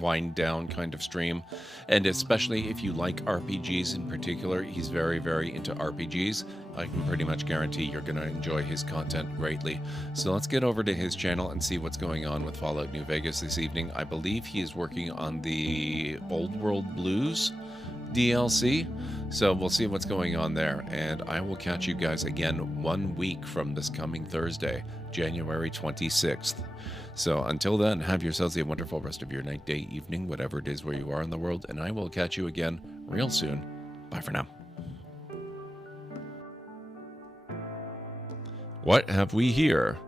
wind down kind of stream, and especially if you like RPGs in particular, he's very, very into RPGs. I can pretty much guarantee you're going to enjoy his content greatly. So let's get over to his channel and see what's going on with Fallout New Vegas this evening. I believe he is working on the Old World Blues DLC, so we'll see what's going on there, and I will catch you guys again 1 week from this coming Thursday, January 26th. So until then, have yourselves a wonderful rest of your night, day, evening, whatever it is where you are in the world, and I will catch you again real soon. Bye for now. What have we here?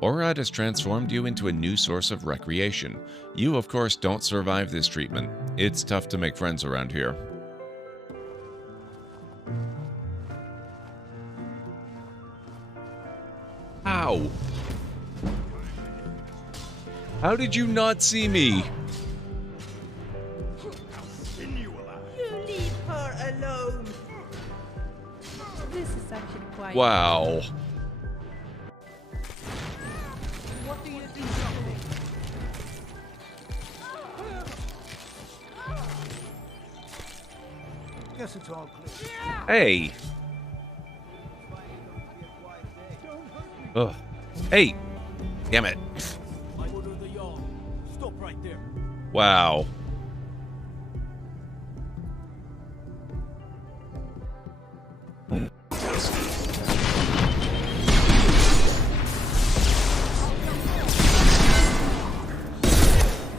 Orad has transformed you into a new source of recreation. You, of course, don't survive this treatment. It's tough to make friends around here. Ow! How did you not see me? You leave her alone. This is actually quite... Wow. What do you think of Guess it's all clear. Hey! Ugh. Hey! Damn it. Stop right there. Wow.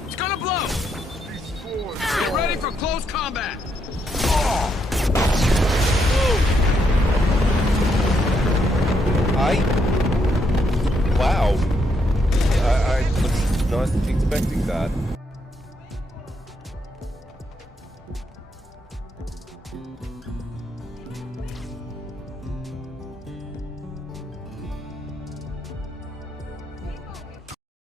It's gonna blow! Get ready for close combat! Wow. I was not expecting that.